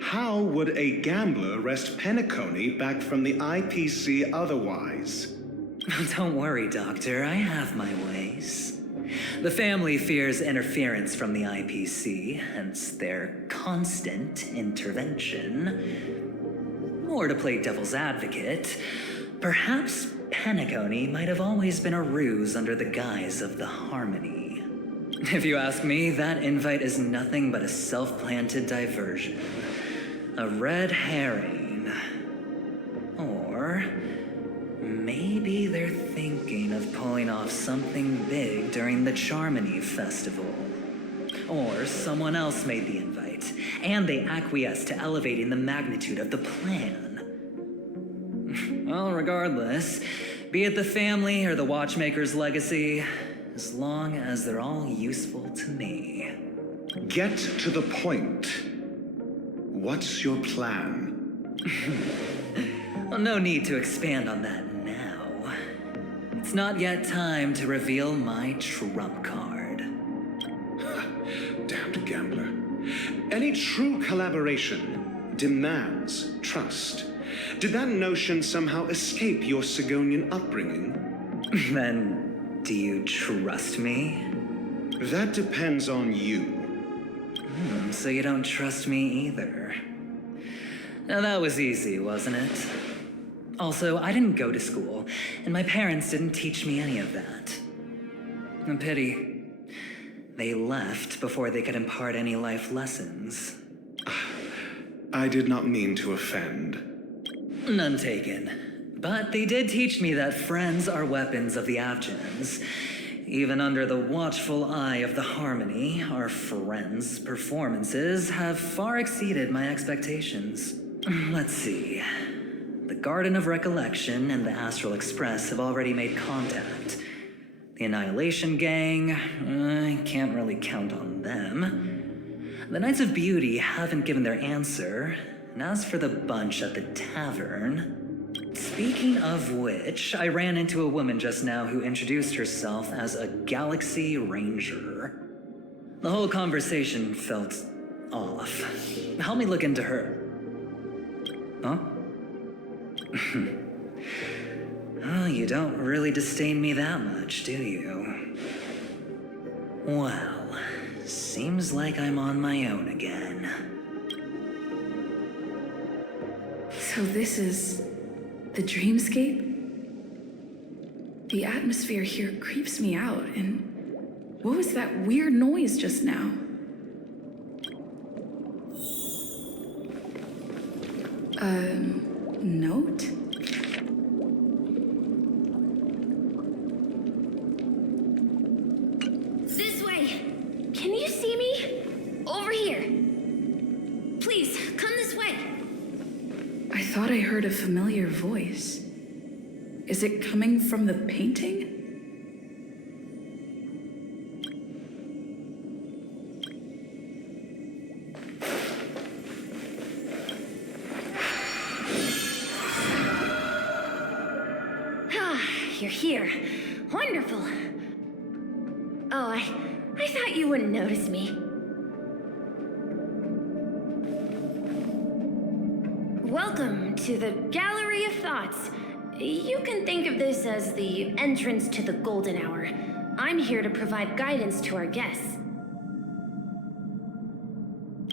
How would a gambler wrest Penacony back from the IPC otherwise? Don't worry, Doctor, I have my ways. The family fears interference from the IPC, hence their constant intervention. Or to play devil's advocate, perhaps Penacony might have always been a ruse under the guise of the Harmony. If you ask me, that invite is nothing but a self-planted diversion. A red herring. Or maybe they're thinking of pulling off something big during the Charmony Festival. Or someone else made the invite, and they acquiesced to elevating the magnitude of the plan. Well, regardless, be it the family or the Watchmaker's legacy, as long as they're all useful to me. Get to the point. What's your plan? Well, no need to expand on that now. It's not yet time to reveal my trump card. Damned gambler. Any true collaboration demands trust. Did that notion somehow escape your Sigonian upbringing? Then, do you trust me? That depends on you. So you don't trust me either. Now that was easy, wasn't it? Also, I didn't go to school, and my parents didn't teach me any of that. A pity. They left before they could impart any life lessons. I did not mean to offend. None taken. But they did teach me that friends are weapons of the Avgens. Even under the watchful eye of the Harmony, our friends' performances have far exceeded my expectations. Let's see. The Garden of Recollection and the Astral Express have already made contact. The Annihilation Gang, I can't really count on them. The Knights of Beauty haven't given their answer. And as for the bunch at the tavern... Speaking of which, I ran into a woman just now who introduced herself as a Galaxy Ranger. The whole conversation felt off. Help me look into her. Huh? Oh, you don't really disdain me that much, do you? Well, seems like I'm on my own again. So this is the dreamscape? The atmosphere here creeps me out, and what was that weird noise just now? Note? This way! Can you see me? Over here. Please, come this way. I thought I heard a familiar voice. Is it coming from the painting? You're here. Wonderful. Oh, I thought you wouldn't notice me. Welcome to the Gallery of Thoughts. You can think of this as the entrance to the Golden Hour. I'm here to provide guidance to our guests.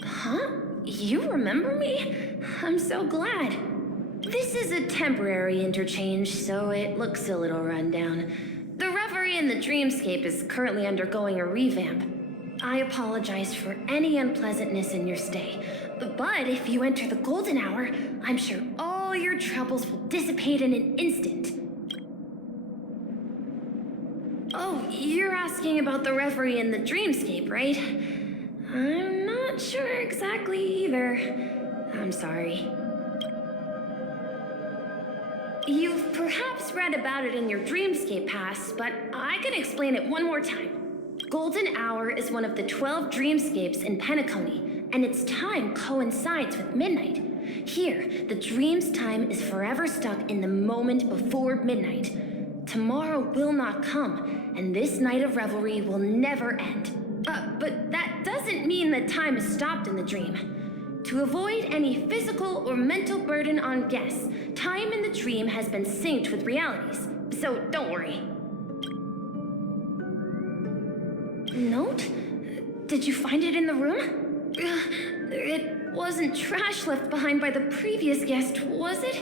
Huh? You remember me? I'm so glad. This is a temporary interchange, so it looks a little rundown. The Reverie in the Dreamscape is currently undergoing a revamp. I apologize for any unpleasantness in your stay, but if you enter the Golden Hour, I'm sure all your troubles will dissipate in an instant. Oh, you're asking about the Reverie in the Dreamscape, right? I'm not sure exactly either. I'm sorry. You've perhaps read about it in your Dreamscape Pass, but I can explain it one more time. Golden Hour is one of the 12 dreamscapes in Penacony, and its time coincides with midnight. Here, the dream's time is forever stuck in the moment before midnight. Tomorrow will not come, and this night of revelry will never end. But that doesn't mean that time is stopped in the dream. To avoid any physical or mental burden on guests, time in the dream has been synced with realities, so don't worry. Note? Did you find it in the room? It wasn't trash left behind by the previous guest, was it?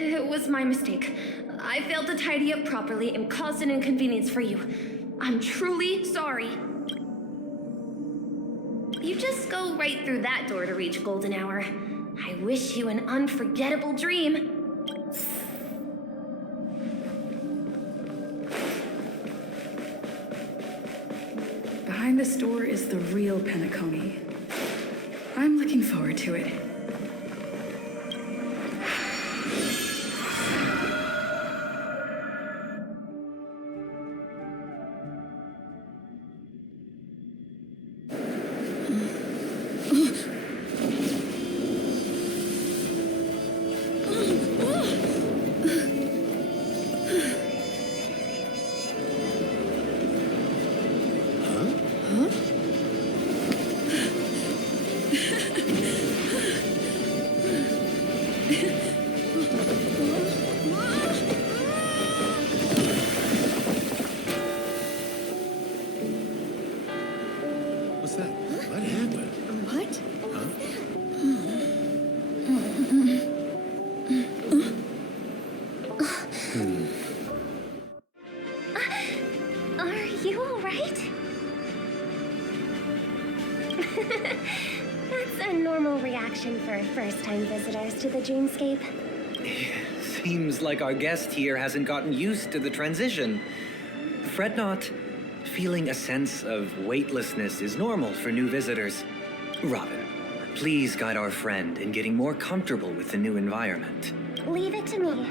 It was my mistake. I failed to tidy up properly and caused an inconvenience for you. I'm truly sorry. You just go right through that door to reach golden hour. I wish you an unforgettable dream. Behind this door is the real Penacony. I'm looking forward to it. What's that? What happened? What? Are you all right? That's a normal reaction for first-time visitors to the dreamscape. Seems like our guest here hasn't gotten used to the transition. Fret not. Feeling a sense of weightlessness is normal for new visitors. Robin, please guide our friend in getting more comfortable with the new environment. Leave it to me.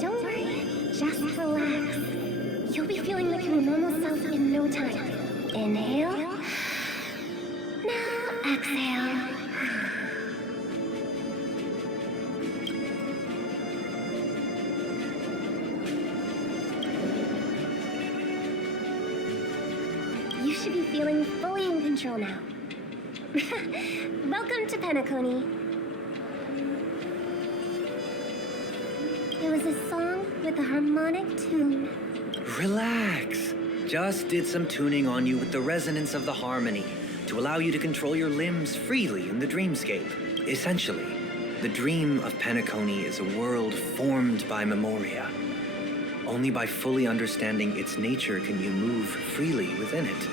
Don't worry, just relax. You'll be feeling like your normal self in no time. Inhale. Now exhale. You should be feeling fully in control now. Welcome to Penacony. It was a song with a harmonic tune. Relax. Just did some tuning on you with the resonance of the harmony to allow you to control your limbs freely in the dreamscape. Essentially, the dream of Penacony is a world formed by memoria. Only by fully understanding its nature can you move freely within it.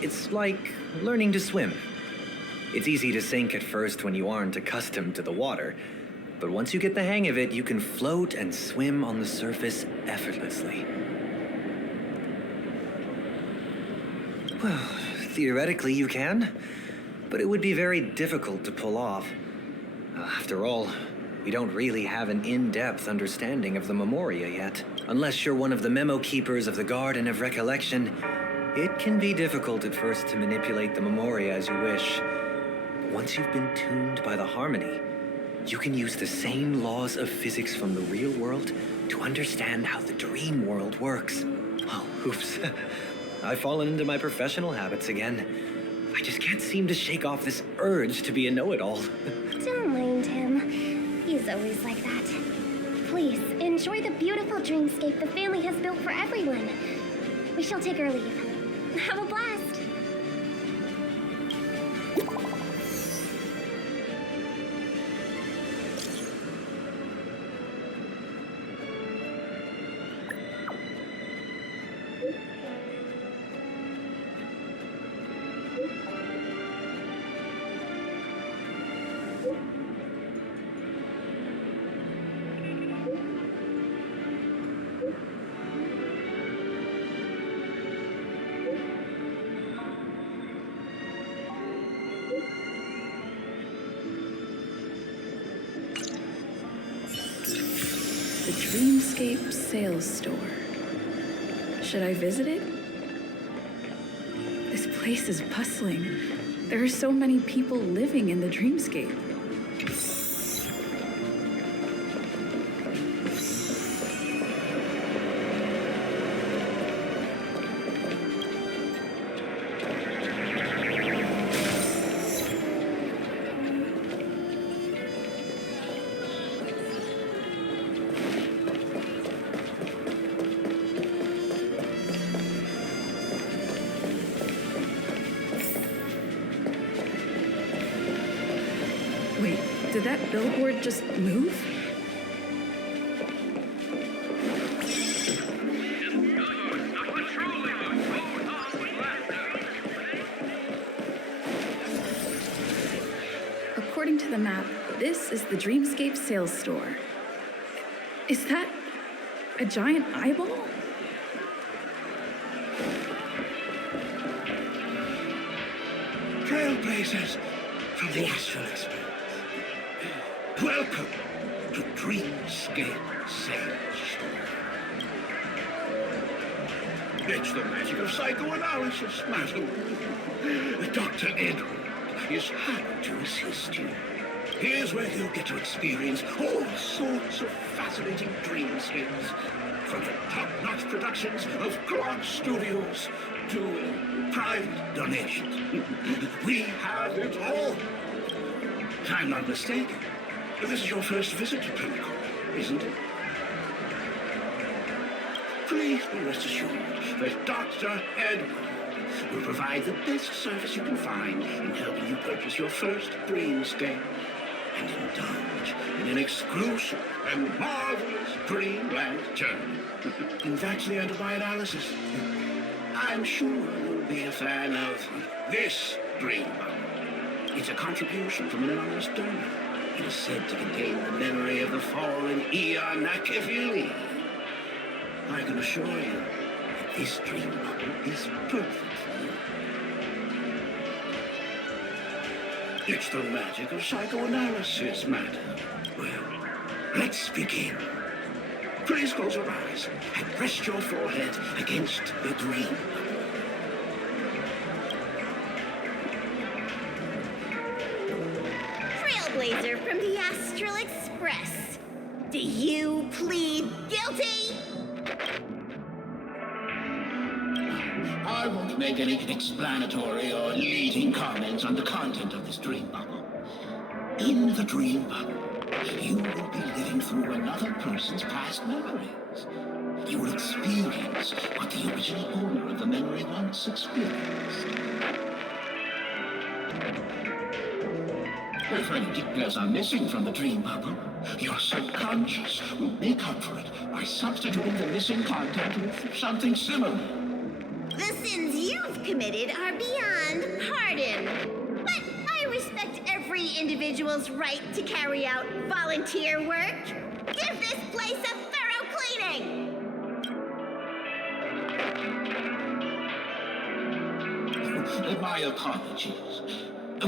It's like learning to swim. It's easy to sink at first when you aren't accustomed to the water, but once you get the hang of it, you can float and swim on the surface effortlessly. Well, theoretically you can, but it would be very difficult to pull off. After all, we don't really have an in-depth understanding of the memoria yet. Unless you're one of the memo keepers of the Garden of Recollection, it can be difficult at first to manipulate the memoria as you wish. But once you've been tuned by the harmony, you can use the same laws of physics from the real world to understand how the dream world works. Oh, oops. I've fallen into my professional habits again. I just can't seem to shake off this urge to be a know-it-all. Don't mind him. He's always like that. Please, enjoy the beautiful dreamscape the family has built for everyone. We shall take our leave. Have a blast! The Dreamscape Sales Store. Should I visit it? This place is bustling. There are so many people living in the Dreamscape. Did that billboard just move? According to the map, this is the Dreamscape sales store. Is that a giant eyeball? Trailblazers from the Astral Express. Welcome to Dreamscape Sales Store. It's the magic of psychoanalysis, madam. Dr. Edward is happy to assist you. Here's where you'll get to experience all sorts of fascinating dreamscapes. From the top-notch productions of Clark Studios to private donations. We have it all. If I'm not mistaken, this is your first visit to Penacony, isn't it? Please be rest assured that Dr. Edward will provide the best service you can find in helping you purchase your first dreamscape and indulge in an exclusive and marvelous dreamland journey. And that's the end of my analysis. I'm sure you'll be a fan of this dream bubble. It's a contribution from an anonymous donor. It is said to contain the memory of the fallen Eon Nakavili. I can assure you that this dream bubble is perfect for you. It's the magic of psychoanalysis, madam. Well, let's begin. Please close your eyes and rest your forehead against the dream bubble. Trailblazer from the Astral Express. Do you plead guilty? I won't make any explanatory or leading comments on the content of this dream bubble. In the dream bubble, you will be living through another person's past memories. You will experience what the original owner of the memory once experienced. If any details are missing from the dream bubble, your subconscious will make up for it by substituting the missing content with something similar. The sins you've committed are beyond pardon. But I respect every individual's right to carry out volunteer work. Give this place a thorough cleaning! My apologies.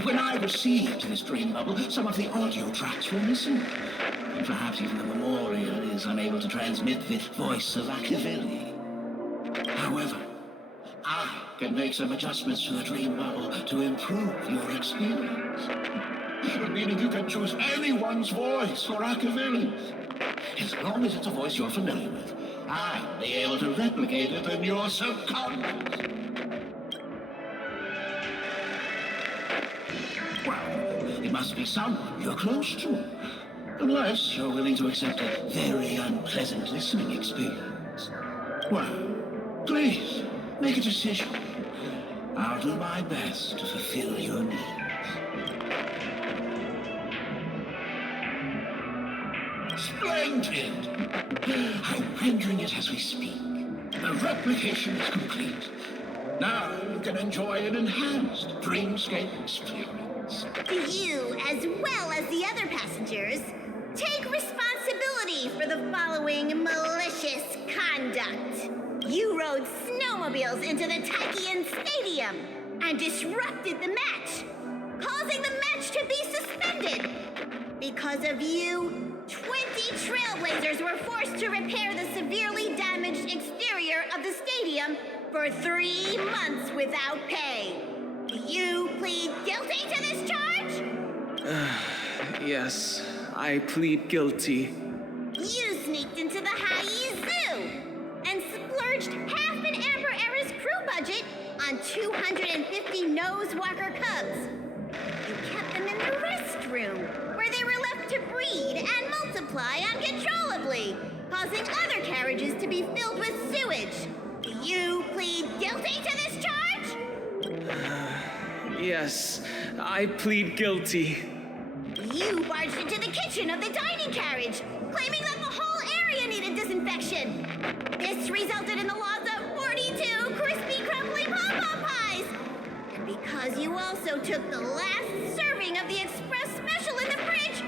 When I received this dream bubble, some of the audio tracks were missing. And perhaps even the memorial is unable to transmit the voice of Akavili. However, I can make some adjustments to the dream bubble to improve your experience. Meaning you can choose anyone's voice for Akavili. As long as it's a voice you're familiar with, I'll be able to replicate it in your subconscious. Well, it must be someone you're close to. Unless you're willing to accept a very unpleasant listening experience. Well, please, make a decision. I'll do my best to fulfill your needs. Splendid! I'm rendering it as we speak. The replication is complete. Now you can enjoy an enhanced dreamscape experience. Do you, as well as the other passengers, take responsibility for the following malicious conduct? You rode snowmobiles into the Tachyon Stadium and disrupted the match, causing the match to be suspended. Because of you, 20 Trailblazers were forced to repair the severely damaged exterior of the stadium for 3 months without pay. Do you plead guilty to this charge? Yes, I plead guilty. You sneaked into the Hayi Zoo and splurged half an Amber Era's crew budget on 250 Nosewalker cubs. You kept them in the restroom, where they were left to breed and multiply uncontrollably, causing other carriages to be filled with sewage. Do you plead guilty to this charge? Yes, I plead guilty. You barged into inspection of the dining carriage, claiming that the whole area needed disinfection. This resulted in the loss of 42 crispy, crumbly pom-pom pies. And because you also took the last serving of the express special in the fridge,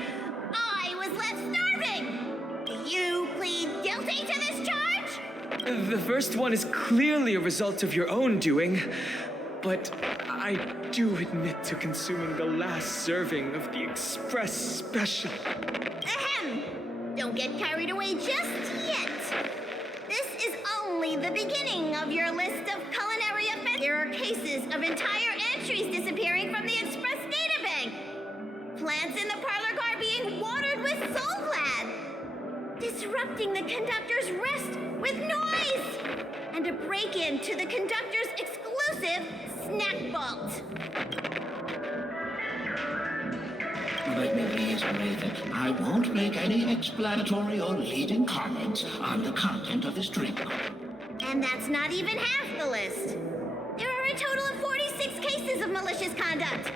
I was left starving. Do you plead guilty to this charge? The first one is clearly a result of your own doing, but I do admit to consuming the last serving of the express special. Ahem! Don't get carried away just yet. This is only the beginning of your list of culinary offenses. There are cases of entire entries disappearing from the express data bank. Plants in the parlor car being watered with Soul Glad. Disrupting the conductor's rest with noise. And a break-in to the conductor's exclusive snack vault. Let me reiterate that I won't make any explanatory or leading comments on the content of this drink. And that's not even half the list. There are a total of 46 cases of malicious conduct.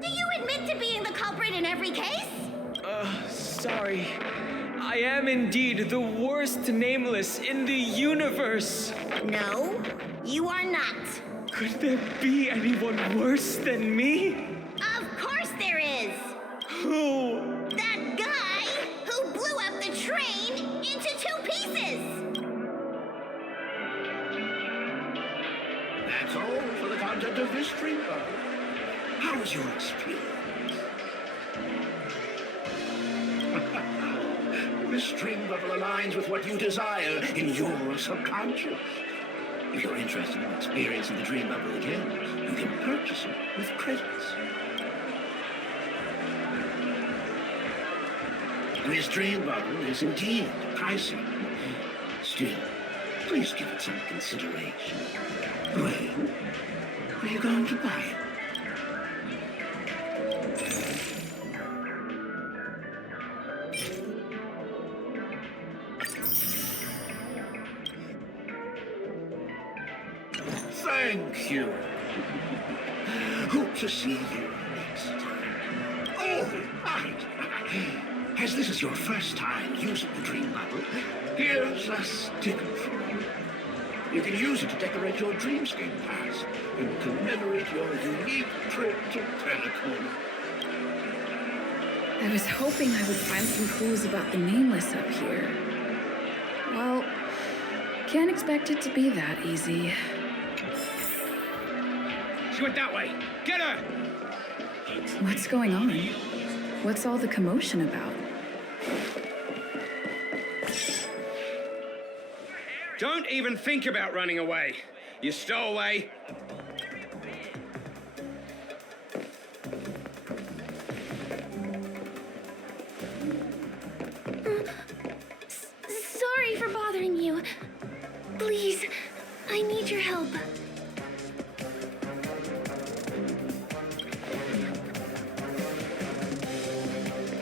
Do you admit to being the culprit in every case? Sorry. I am indeed the worst nameless in the universe. No, you are not. Could there be anyone worse than me? Of course there is. Who? That guy who blew up the train into 2 pieces. That's all for the content of this drink. How was your experience? This string bubble aligns with what you desire in your subconscious. If you're interested in experiencing the dream bubble again, you can purchase it with credits. This dream bubble is indeed pricey. Still, please give it some consideration. Well, are you going to buy it? Thank you. Hope to see you next time. Oh, right. As this is your first time using the dream bubble, here's a sticker for you. You can use it to decorate your dreamscape pass and commemorate your unique trip to Penacony. I was hoping I would find some clues about the nameless up here. Well, can't expect it to be that easy. She went that way. Get her! What's going on? What's all the commotion about? Don't even think about running away. You stowaway. Sorry for bothering you. Please, I need your help.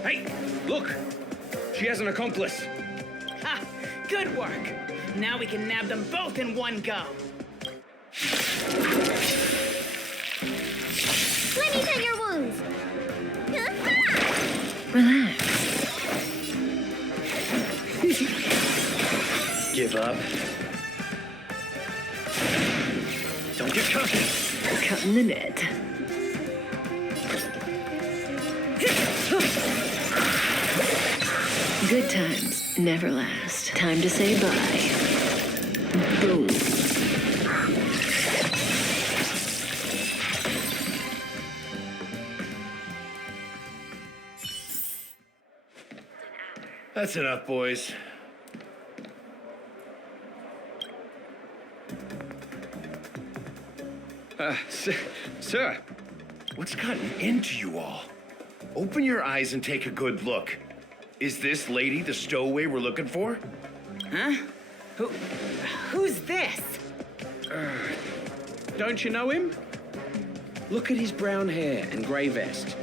Hey, look! She has an accomplice. Ha! Good work! Now we can nab them both in one go. Let me tend your wounds. Relax. Give up. Don't get cocky. Cutting the net. Good times never last. Time to say bye. Boom. That's enough, boys. Sir, what's gotten into you all? Open your eyes and take a good look. Is this lady the stowaway we're looking for? Huh? Who's this? Don't you know him? Look at his brown hair and grey vest.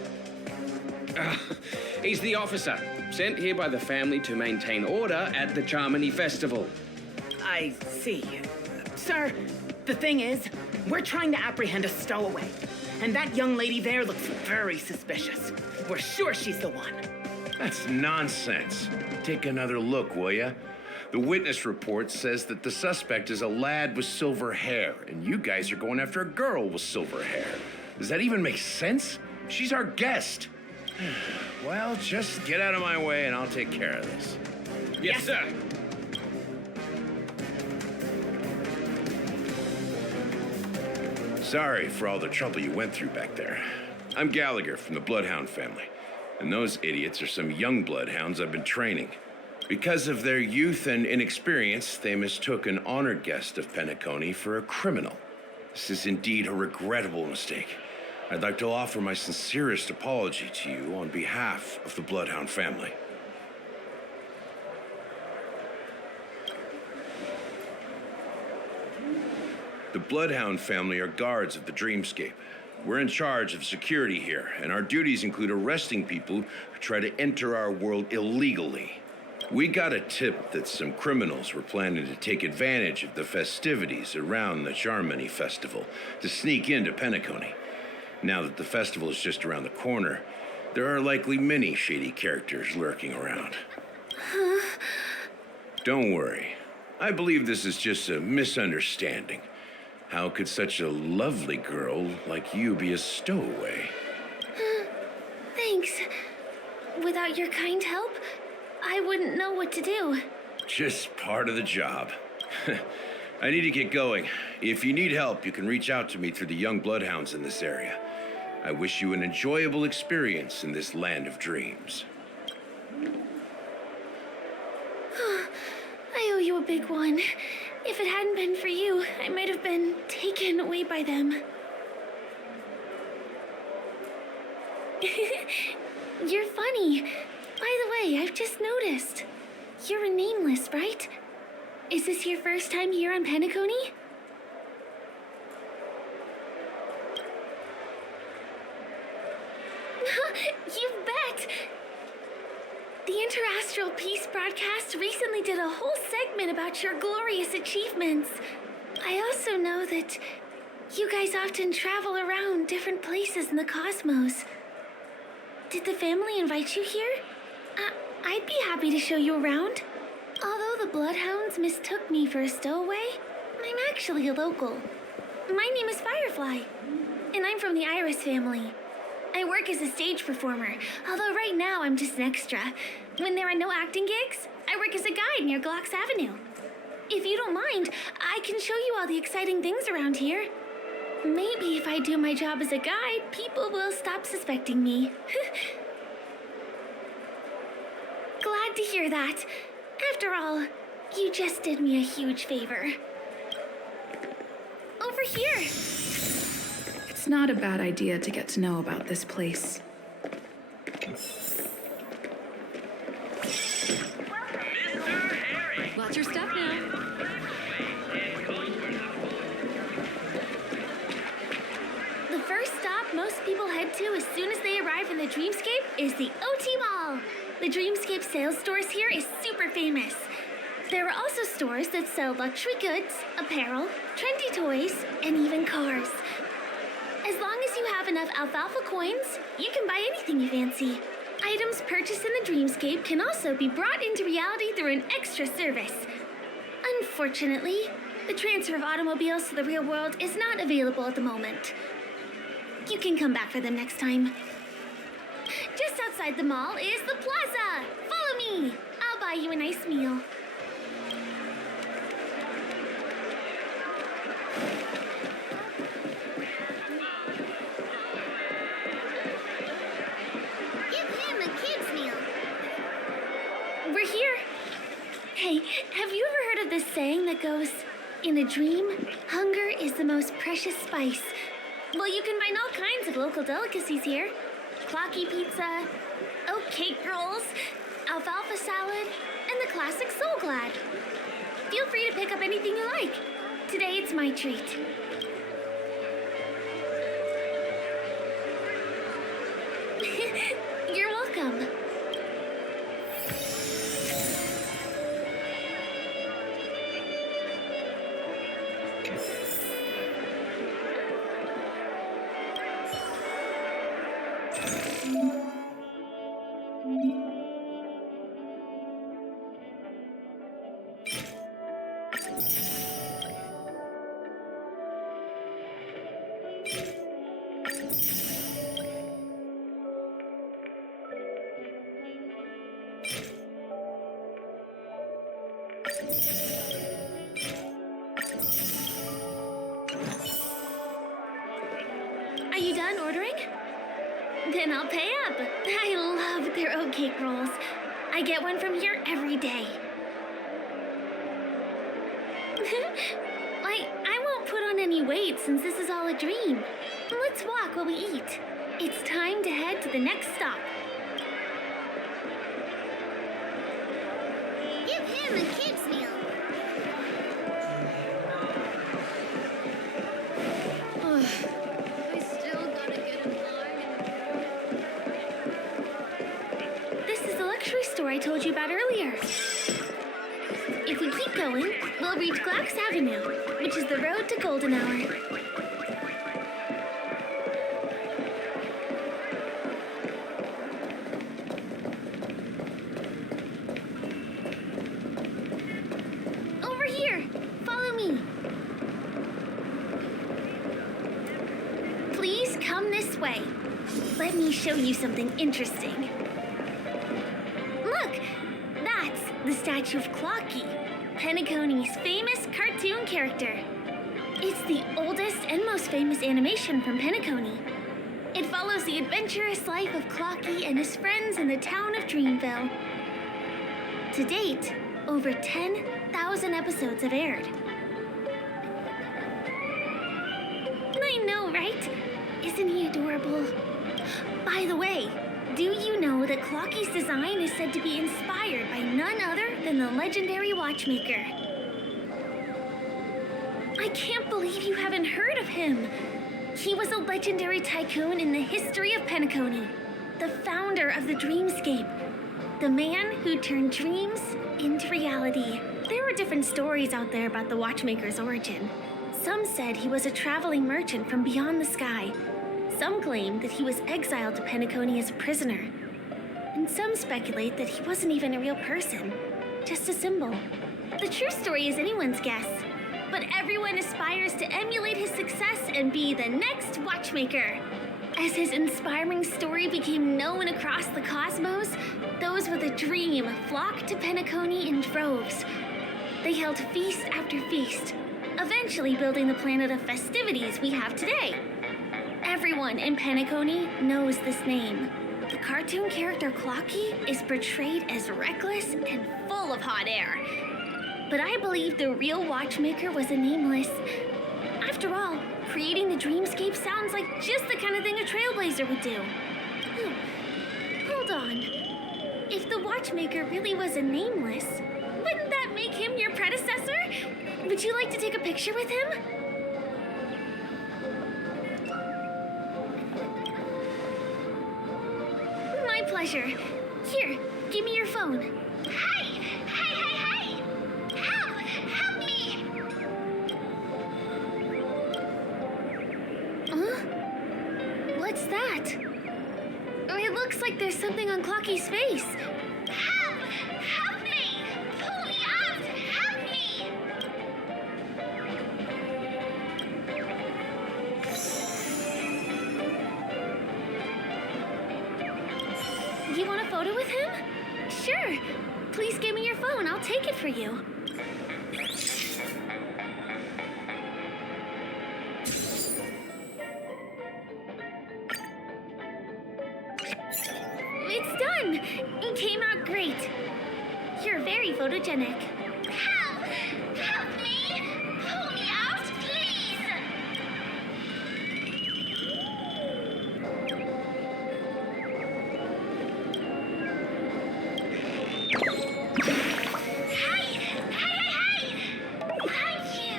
He's the officer, sent here by the family to maintain order at the Charmony Festival. I see. Sir, the thing is, we're trying to apprehend a stowaway. And that young lady there looks very suspicious. We're sure she's the one. That's nonsense. Take another look, will ya? The witness report says that the suspect is a lad with silver hair, and you guys are going after a girl with silver hair. Does that even make sense? She's our guest. Well, just get out of my way and I'll take care of this. Yes, sir. Sorry for all the trouble you went through back there. I'm Gallagher from the Bloodhound family, and those idiots are some young bloodhounds I've been training. Because of their youth and inexperience, they mistook an honored guest of Penacony for a criminal. This is indeed a regrettable mistake. I'd like to offer my sincerest apology to you on behalf of the Bloodhound family. The Bloodhound family are guards of the Dreamscape. We're in charge of security here, and our duties include arresting people who try to enter our world illegally. We got a tip that some criminals were planning to take advantage of the festivities around the Charmony Festival to sneak into Penacony. Now that the festival is just around the corner, there are likely many shady characters lurking around. Don't worry. I believe this is just a misunderstanding. How could such a lovely girl like you be a stowaway? Thanks. Without your kind help, I wouldn't know what to do. Just part of the job. I need to get going. If you need help, you can reach out to me through the young bloodhounds in this area. I wish you an enjoyable experience in this land of dreams. I owe you a big one. If it hadn't been for you, I might have been taken away by them. You're funny. By the way, I've just noticed. You're a nameless, right? Is this your first time here on Penacony? You bet! The Interastral Peace broadcast recently did a whole segment about your glorious achievements. I also know that you guys often travel around different places in the cosmos. Did the family invite you here? I'd be happy to show you around. Although the Bloodhounds mistook me for a stowaway, I'm actually a local. My name is Firefly, and I'm from the Iris family. I work as a stage performer, although right now I'm just an extra. When there are no acting gigs, I work as a guide near Glocks Avenue. If you don't mind, I can show you all the exciting things around here. Maybe if I do my job as a guide, people will stop suspecting me. Glad to hear that. After all, you just did me a huge favor. Over here. It's not a bad idea to get to know about this place. Watch your step now. The first stop most people head to as soon as they arrive in the Dreamscape is the OT Mall. The Dreamscape sales stores here is super famous. There are also stores that sell luxury goods, apparel, trendy toys, and even cars. As long as you have enough alfalfa coins, you can buy anything you fancy. Items purchased in the Dreamscape can also be brought into reality through an extra service. Unfortunately, the transfer of automobiles to the real world is not available at the moment. You can come back for them next time. Just outside the mall is the plaza. Follow me. I'll buy you a nice meal. Give him a kid's meal. We're here. Hey, have you ever heard of this saying that goes, in a dream, hunger is the most precious spice? Well, you can find all kinds of local delicacies here. Clocky pizza, oat cake rolls, alfalfa salad, and the classic Soul Glad. Feel free to pick up anything you like. Today it's my treat. You're welcome. Are you done ordering? Then I'll pay up. I love their oatcake rolls. I get one from here every day. I won't put on any weight since this is all a dream. Let's walk while we eat. It's time to head to the next stop. Give him a kid's meal. I still gotta get in line. This is the luxury store I told you about earlier. If we keep going, we'll reach Glax Avenue, which is the road to Golden Hour. Over here, follow me. Please come this way. Let me show you something interesting. Look, that's the statue of Clocky, Penacony's famous cartoon character. It's the oldest and most famous animation from Penacony. It follows the adventurous life of Clocky and his friends in the town of Dreamville. To date, over 10,000 episodes have aired. I know, right? Isn't he adorable? By the way, do you know that Clocky's design is said to be inspired by none other than the legendary watchmaker? I can't believe you haven't heard of him. He was a legendary tycoon in the history of Penacony, the founder of the dreamscape, the man who turned dreams into reality. There are different stories out there about the watchmaker's origin. Some said he was a traveling merchant from beyond the sky. Some claim that he was exiled to Penacony as a prisoner. And some speculate that he wasn't even a real person, just a symbol. The true story is anyone's guess, but everyone aspires to emulate his success and be the next watchmaker. As his inspiring story became known across the cosmos, those with a dream flocked to Penacony in droves. They held feast after feast, eventually building the planet of festivities we have today. Everyone in Penacony knows this name. The cartoon character Clocky is portrayed as reckless and full of hot air. But I believe the real watchmaker was a nameless. After all, creating the dreamscape sounds like just the kind of thing a trailblazer would do. Hold on. If the watchmaker really was a nameless, wouldn't that make him your predecessor? Would you like to take a picture with him? My pleasure. Here, give me your phone. Hey! Help! Help me! Huh? What's that? It looks like there's something on Clocky's face. Help! Help me! Pull me out! Help me! You want a photo with him? Sure. Please give me your phone. I'll take it for you. It's done. It came out great. You're very photogenic. Help! Help me! Pull me out, please! Hey! Thank you,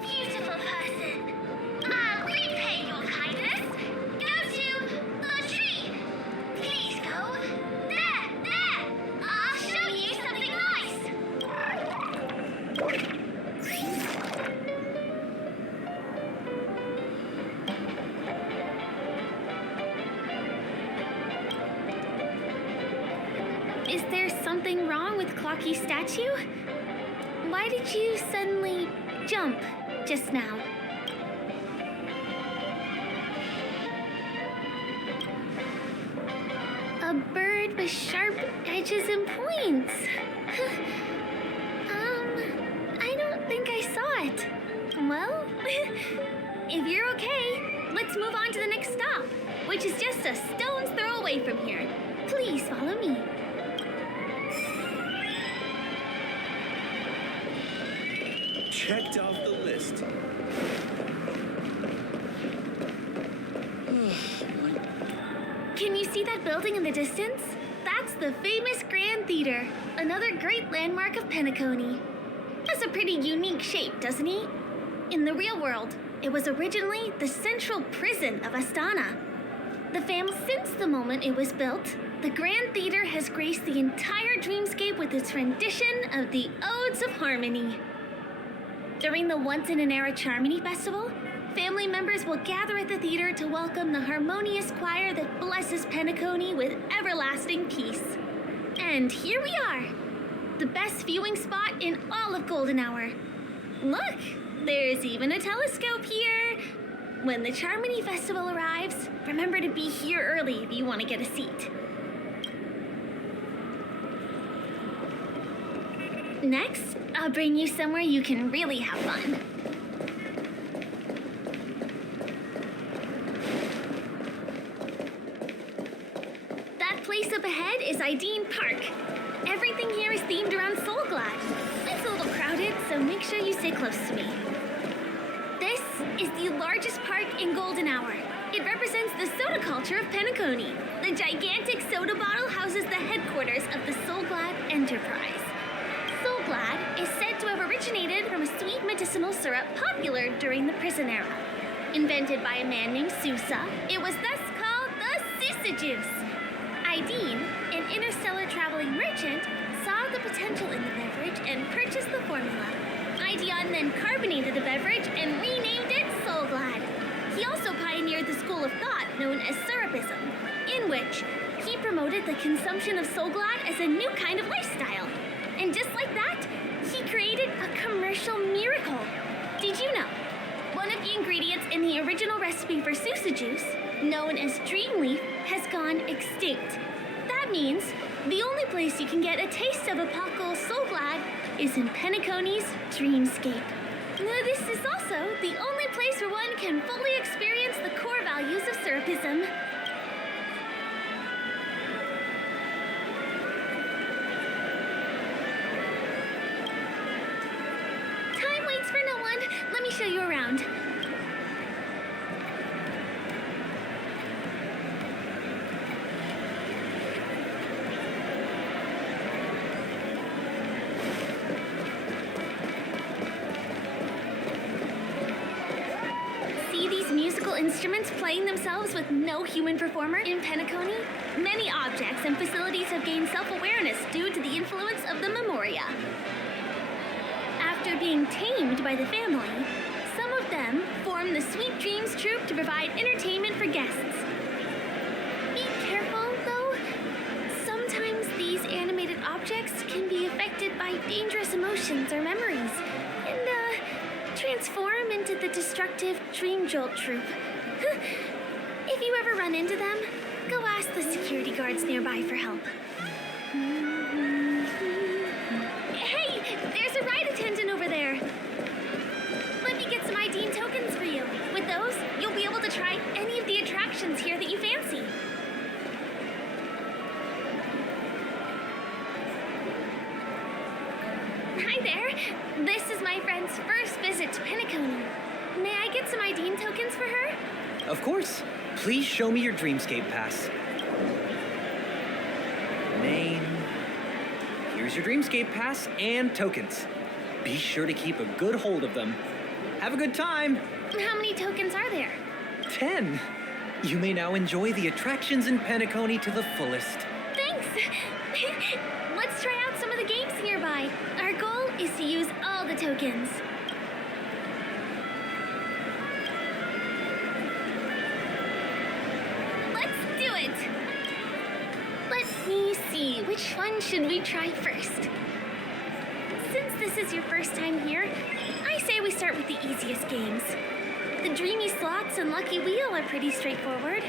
beautiful person. I'll repay your kindness. Go to the tree. Please go. There! I'll show you something nice. Is there something wrong with Clocky's statue? Why did you suddenly jump just now? A bird with sharp edges and points. Let's move on to the next stop, which is just a stone's throw away from here. Please follow me. Checked off the list. Can you see that building in the distance? That's the famous Grand Theater, another great landmark of Penacony. Has a pretty unique shape, doesn't he? In the real world, it was originally the central prison of Astana. Since the moment it was built, the Grand Theater has graced the entire dreamscape with its rendition of the Odes of Harmony. During the once-in-an-era Charmony Festival, family members will gather at the theater to welcome the harmonious choir that blesses Penacony with everlasting peace. And here we are, the best viewing spot in all of Golden Hour. Look, there's even a telescope here. When the Charmony Festival arrives, remember to be here early if you want to get a seat. Next, I'll bring you somewhere you can really have fun. That place up ahead is Ideen Park. Everything here is themed around Soulglad. It's a little crowded, so make sure you stay close to me. This is the largest park in Golden Hour. It represents the soda culture of Penacony. The gigantic soda bottle houses the headquarters of the Soulglad Enterprise. Soulglad is said to have originated from a sweet medicinal syrup popular during the prison era. Invented by a man named Sousa, it was thus called the Sousa Juice. Ideen, an interstellar traveling merchant, saw the potential in the beverage and purchased the formula. Ideon then carbonated the beverage and renamed it Soulglad. He also pioneered the school of thought known as Syrupism, in which he promoted the consumption of Soulglad as a new kind of lifestyle. And just like that, he created a commercial miracle. Did you know? One of the ingredients in the original recipe for Sousa Juice, known as Dreamleaf, has gone extinct. That means the only place you can get a taste of Apocal Soulglad is in Penacony's Dreamscape. This is also the only place where one can fully experience the core values of Syrupism. Time waits for no one. Let me show you around. Instruments playing themselves with no human performer in Penacony? Many objects and facilities have gained self-awareness due to the influence of the Memoria. After being tamed by the family, some of them form the Sweet Dreams Troupe to provide entertainment for guests. Be careful, though. Sometimes these animated objects can be affected by dangerous emotions or memories, and transform into the destructive Dream Jolt Troupe. If you ever run into them, go ask the security guards nearby for help. Hey, there's a ride attendant over there. Let me get some Ideen tokens for you. With those, you'll be able to try any of the attractions here that you fancy. Hi there. This is my friend's first visit to Penacony. May I get some Ideen tokens for her? Of course. Please show me your Dreamscape pass. Name. Here's your Dreamscape pass and tokens. Be sure to keep a good hold of them. Have a good time. How many tokens are there? 10. You may now enjoy the attractions in Penacony to the fullest. Thanks. Let's try out some of the games nearby. Our goal is to use all the tokens. Let me see, which one should we try first? Since this is your first time here, I say we start with the easiest games. The Dreamy Slots and Lucky Wheel are pretty straightforward.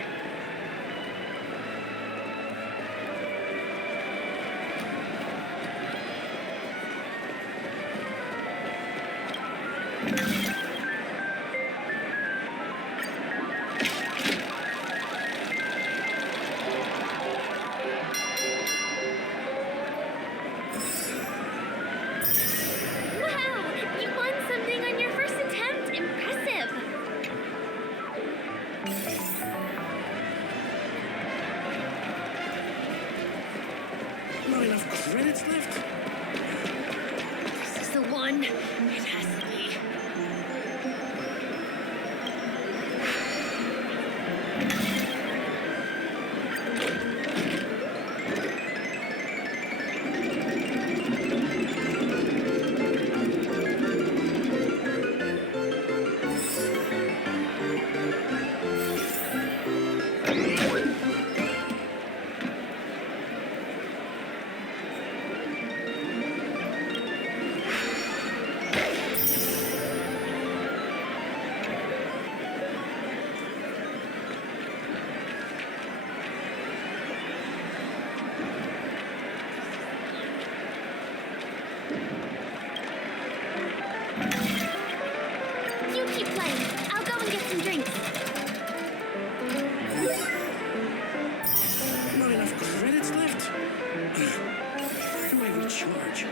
You keep playing. I'll go and get some drinks. Not enough credits left? How do I recharge?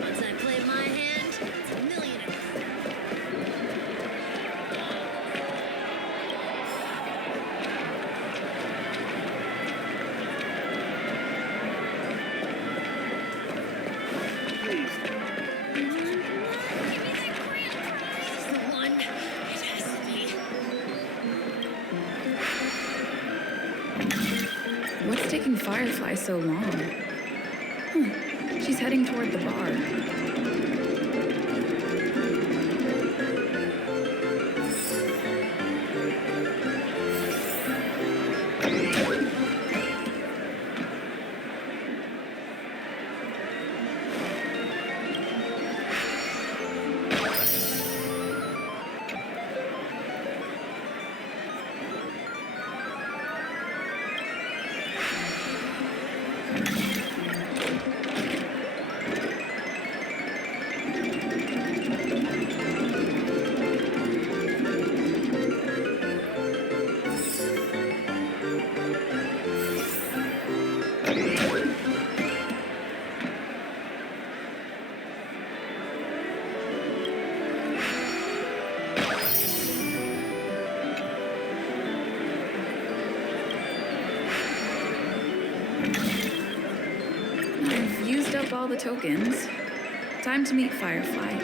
Once I play my hand, it's a million. What's taking Firefly so long? She's heading toward the bar. I've used up all the tokens. Time to meet Firefly.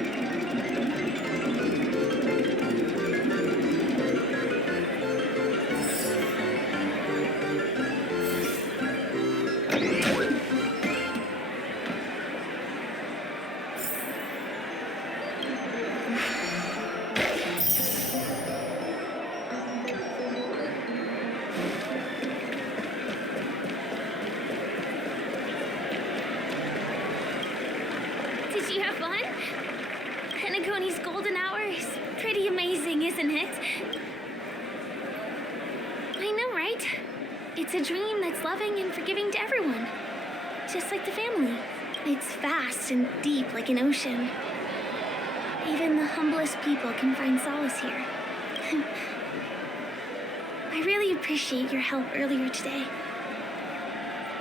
Did you have fun? Penacony's golden hour is pretty amazing, isn't it? I know, right? It's a dream that's loving and forgiving to everyone. Just like the family. It's vast and deep like an ocean. Even the humblest people can find solace here. I really appreciate your help earlier today.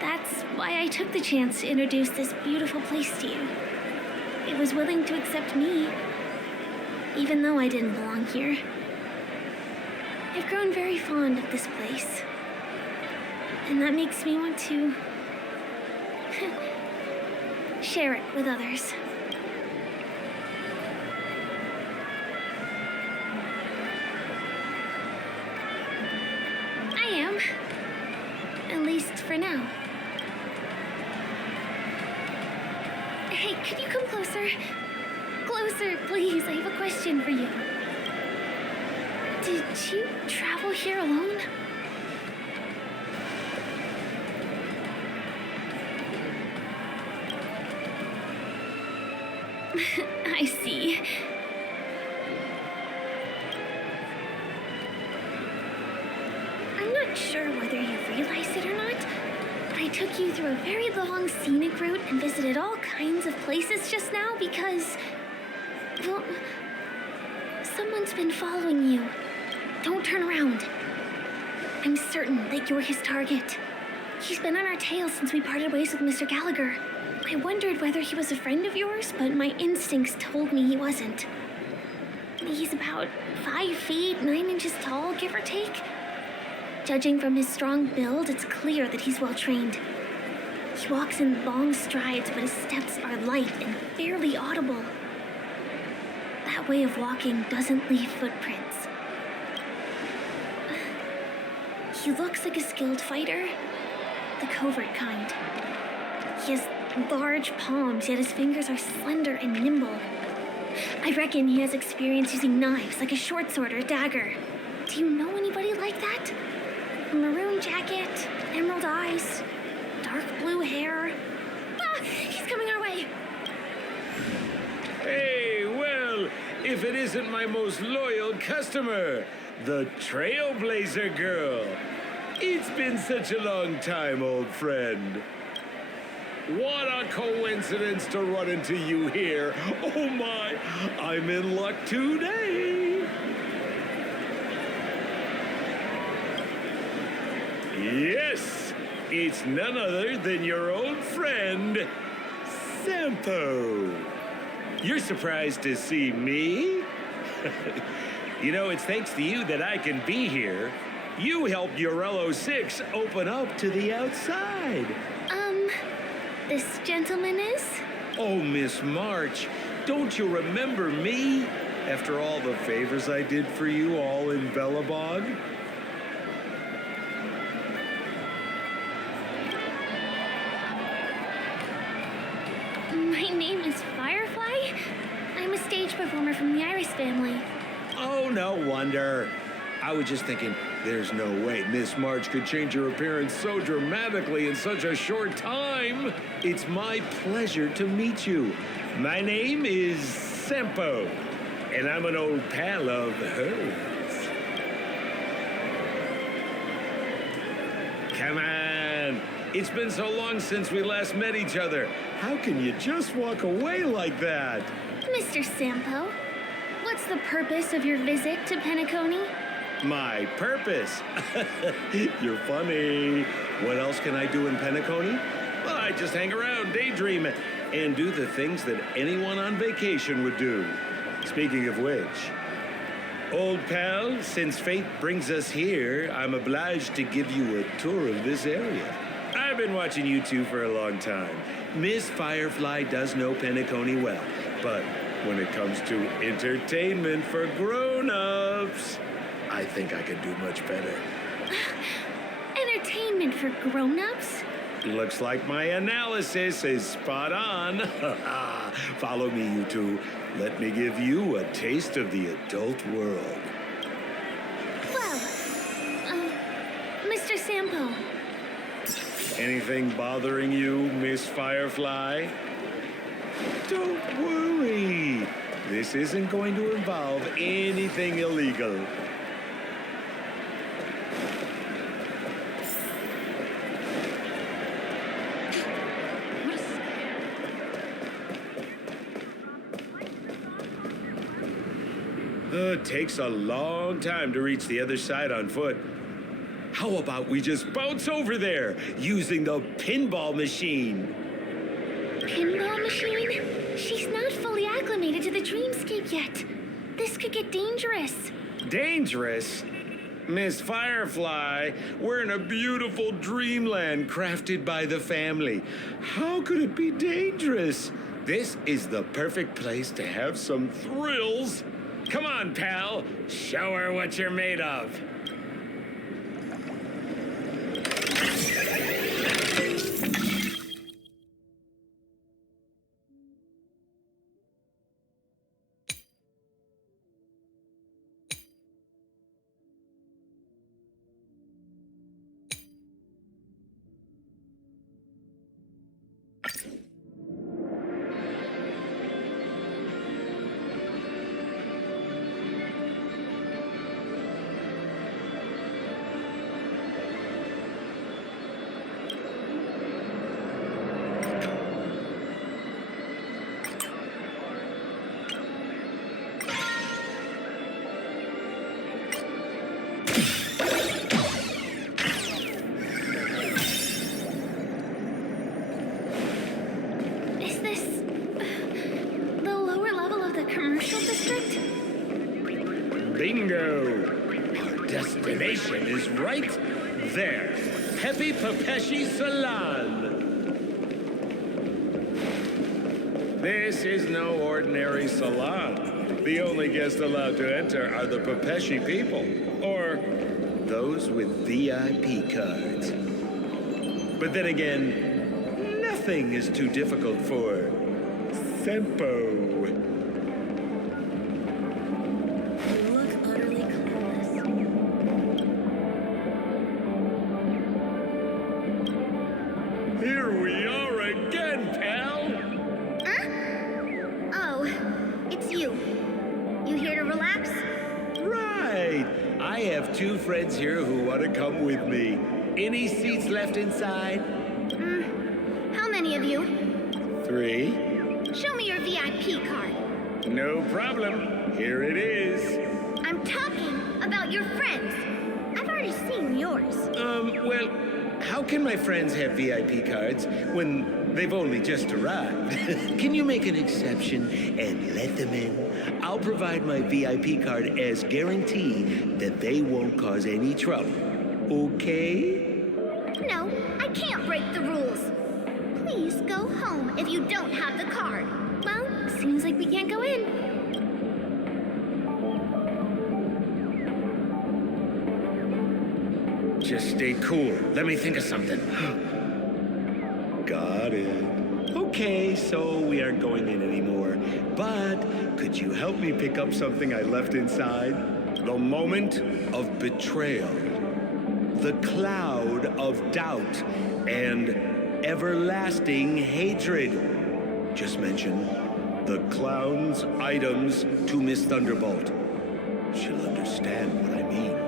That's why I took the chance to introduce this beautiful place to you. It was willing to accept me, even though I didn't belong here. I've grown very fond of this place, and that makes me want to share it with others. I am, at least for now. Hey, could you come closer? Closer, please. I have a question for you. Did you travel here alone? I see. I'm not sure whether you realize it or not, but I took you through a very long scenic route and visited all kinds of places just now because, well, someone's been following you. Don't turn around. I'm certain that you're his target. He's been on our tail since we parted ways with Mr. Gallagher. I wondered whether he was a friend of yours, but my instincts told me he wasn't. He's about 5 feet, 9 inches tall, give or take. Judging from his strong build, it's clear that he's well-trained. He walks in long strides, but his steps are light and barely audible. That way of walking doesn't leave footprints. He looks like a skilled fighter, the covert kind. He has large palms, yet his fingers are slender and nimble. I reckon he has experience using knives, like a short sword or a dagger. Do you know anybody like that? A maroon jacket, emerald eyes, dark blue hair. Ah, he's coming our way. Hey, well, if it isn't my most loyal customer, the Trailblazer girl. It's been such a long time, old friend. What a coincidence to run into you here. Oh my, I'm in luck today. Yes, it's none other than your old friend, Sampo. You're surprised to see me? You know, it's thanks to you that I can be here. You helped Urello 6 open up to the outside. This gentleman is? Oh, Miss March, don't you remember me? After all the favors I did for you all in Bellabog? My name is Firefly. I'm a stage performer from the Iris family. Oh, no wonder. I was just thinking, there's no way Miss March could change her appearance so dramatically in such a short time. It's my pleasure to meet you. My name is Sampo, and I'm an old pal of hers. Come on. It's been so long since we last met each other. How can you just walk away like that? Mr. Sampo, what's the purpose of your visit to Penacony? My purpose? You're funny. What else can I do in Penacony? Well, I just hang around, daydream, and do the things that anyone on vacation would do. Speaking of which, old pal, since fate brings us here, I'm obliged to give you a tour of this area. I've been watching you two for a long time. Miss Firefly does know Penacony well, but when it comes to entertainment for grown-ups, I think I could do much better. Entertainment for grown-ups? Looks like my analysis is spot on. Follow me, you two. Let me give you a taste of the adult world. Well, Mr. Sampo. Anything bothering you, Miss Firefly? Don't worry. This isn't going to involve anything illegal. It takes a long time to reach the other side on foot. How about we just bounce over there using the pinball machine? Pinball machine? She's not fully acclimated to the dreamscape yet. This could get dangerous. Dangerous? Miss Firefly, we're in a beautiful dreamland crafted by the family. How could it be dangerous? This is the perfect place to have some thrills. Come on, pal. Show her what you're made of. Bingo! Our destination is right there. Pepe Papeshi Salon. This is no ordinary salon. The only guests allowed to enter are the Papeshi people, or those with VIP cards. But then again, nothing is too difficult for Sampo. Here we are again, pal! Huh? Oh, it's you. have 2 friends here who want to come with me. Any seats left inside? How many of you? 3. Show me your VIP card. No problem. Here it is. I'm talking about your friends. I've already seen yours. Well, how can my friends have VIP cards when they've only just arrived? Can you make an exception and let them in? I'll provide my VIP card as guarantee that they won't cause any trouble. Okay? No, I can't break the rules. Please go home if you don't have the card. Well, seems like we can't go in. Just stay cool. Let me think of something. Got it. Okay, so we aren't going in anymore. But could you help me pick up something I left inside? The moment of betrayal. The cloud of doubt and everlasting hatred. Just mention the clown's items to Miss Thunderbolt. She'll understand what I mean.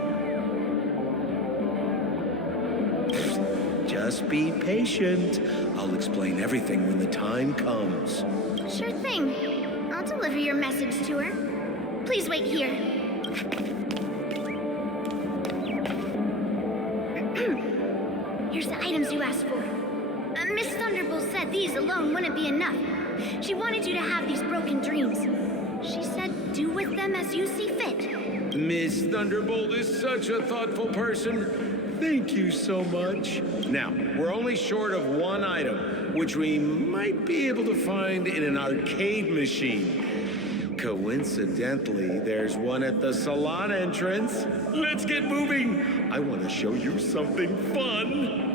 Just be patient. I'll explain everything when the time comes. Sure thing. I'll deliver your message to her. Please wait here. Here's the items you asked for. Miss Thunderbolt said these alone wouldn't be enough. She wanted you to have these broken dreams. She said do with them as you see fit. Miss Thunderbolt is such a thoughtful person. Thank you so much. Now, we're only short of 1 item, which we might be able to find in an arcade machine. Coincidentally, there's one at the salon entrance. Let's get moving. I want to show you something fun.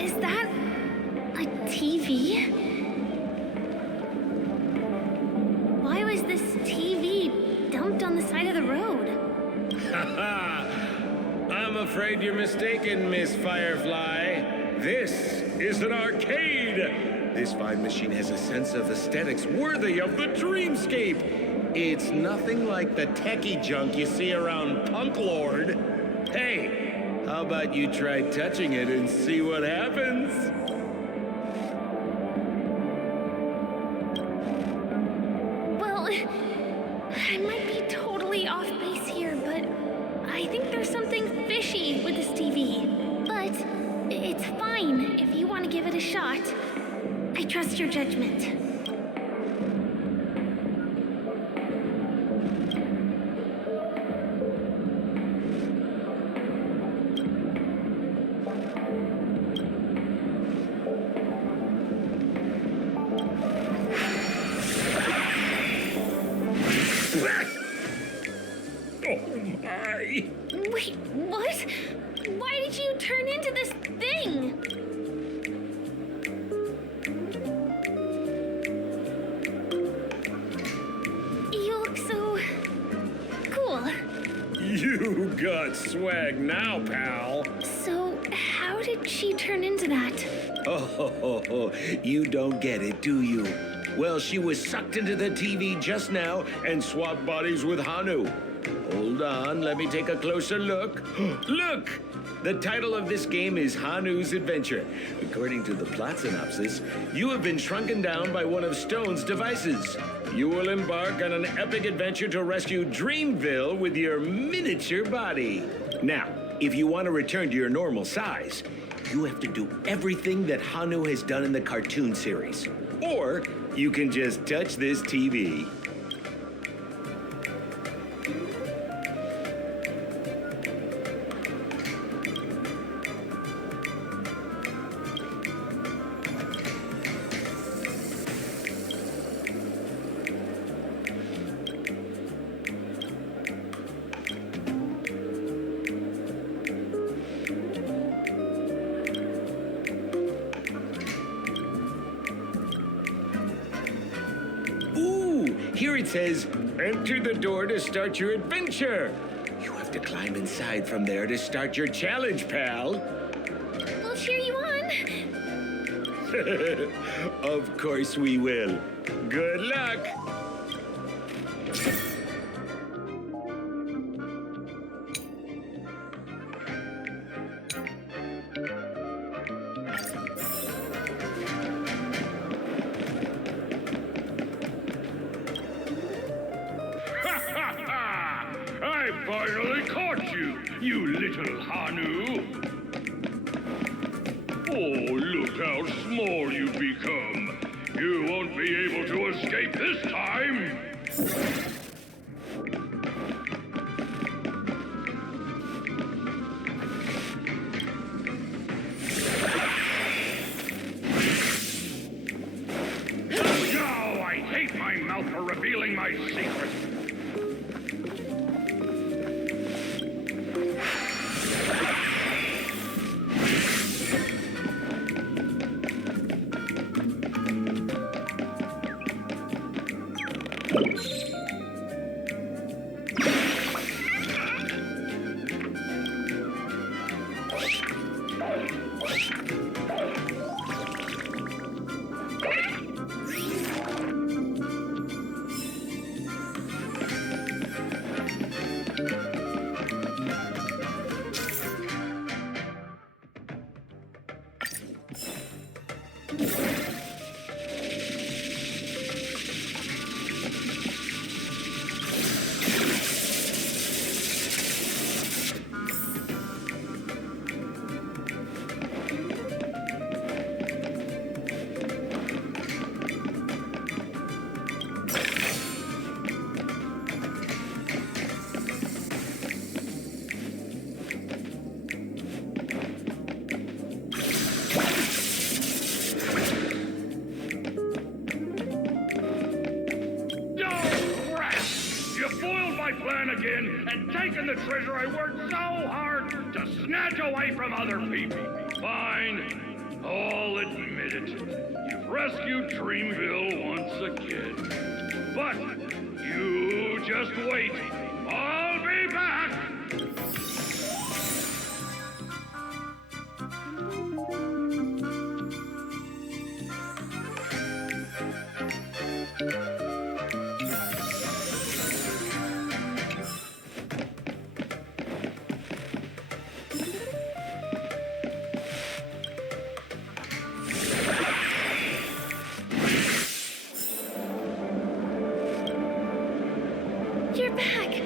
Is that a TV? Why was this TV dumped on the side of the road? I'm afraid you're mistaken, Miss Firefly. This is an arcade. This fine machine has a sense of aesthetics worthy of the dreamscape. It's nothing like the techie junk you see around Punk Lord. Hey, how about you try touching it and see what happens? Well, I might be totally off base here, but I think there's something fishy with this TV. But it's fine if you want to give it a shot. I trust your judgment. Wait, what? Why did you turn into this thing? You look so cool. You got swag now, pal. So, how did she turn into that? Oh, you don't get it, do you? Well, she was sucked into the TV just now and swapped bodies with Hanu. Hold on, let me take a closer look. Look! The title of this game is Hanu's Adventure. According to the plot synopsis, you have been shrunken down by one of Stone's devices. You will embark on an epic adventure to rescue Dreamville with your miniature body. Now, if you want to return to your normal size, you have to do everything that Hanu has done in the cartoon series. Or you can just touch this TV. Here it says, enter the door to start your adventure. You have to climb inside from there to start your challenge, pal. We'll cheer you on. Of course we will. Good luck. I finally caught you, you little Hanu. Oh, look how small you've become. You won't be able to escape this time. Oh, I hate my mouth for revealing my secret. Again and taken the treasure I worked so hard to snatch away from other people. Fine, I'll admit it. You've rescued Dreamville once again. But you just wait. I'll be back. You're back!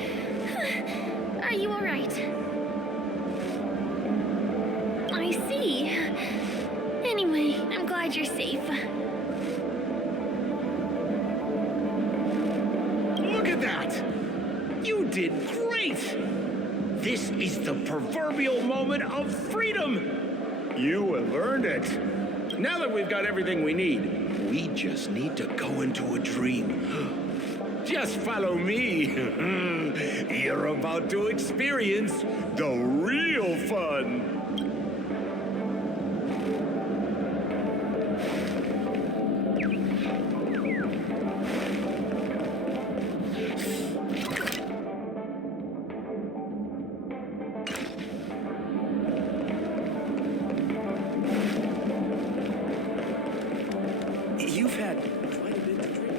Are you alright? I see. Anyway, I'm glad you're safe. Look at that! You did great! This is the proverbial moment of freedom! You have earned it. Now that we've got everything we need, we just need to go into a dream. Just follow me. You're about to experience the real fun. You've had quite a bit to drink.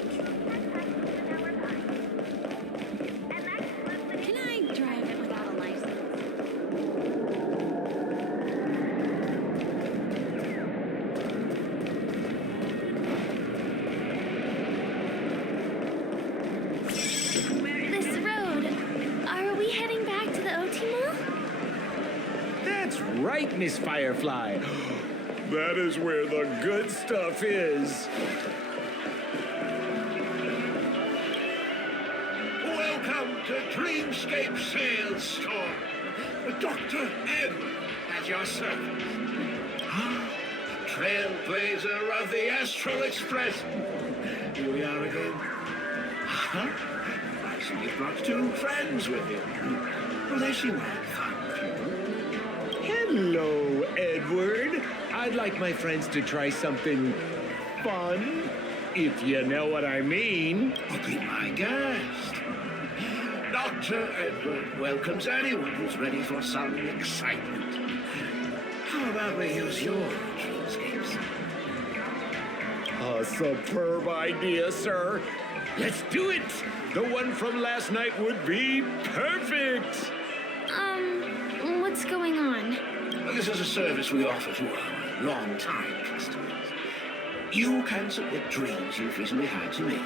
Can I drive it without a license? This road, are we heading back to the OT Mall? That's right, Miss Firefly. That is where the good stuff is. Welcome to Dreamscape Sales Store. Dr. Edward at your service. Trailblazer of the Astral Express. Here we are again. I see you've brought two friends with you. Well, they seem like fun people. Hello, Edward. I'd like my friends to try something fun, if you know what I mean. Oh, be my guest. Dr. Edward welcomes anyone who's ready for some excitement. How about we use your dreamscapes? A superb idea, sir. Let's do it. The one from last night would be perfect. What's going on? This is a service we offer to our long-time customers. You can submit dreams you've recently had to me.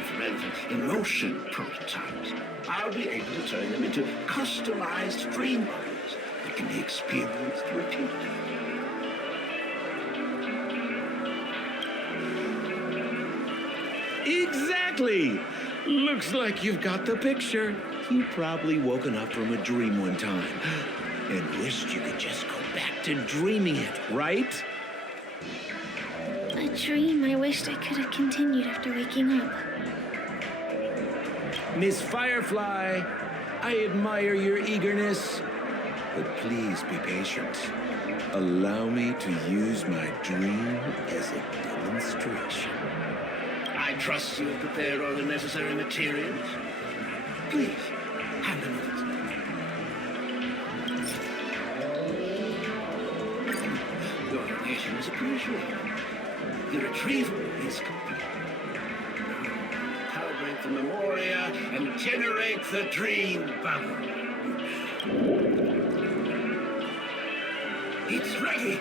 If relevant in-motion prototypes, I'll be able to turn them into customized dream models that can be experienced repeatedly. Exactly. Looks like you've got the picture. You've probably woken up from a dream one time and wished you could just go back to dreaming it, right? A dream I wished I could have continued after waking up. Miss Firefly, I admire your eagerness, but please be patient. Allow me to use my dream as a demonstration. I trust you have prepared all the necessary materials. Please, hand them over to me. Your donation is appreciated. The retrieval is complete. Calibrate the memoria and generate the dream bubble. It's ready.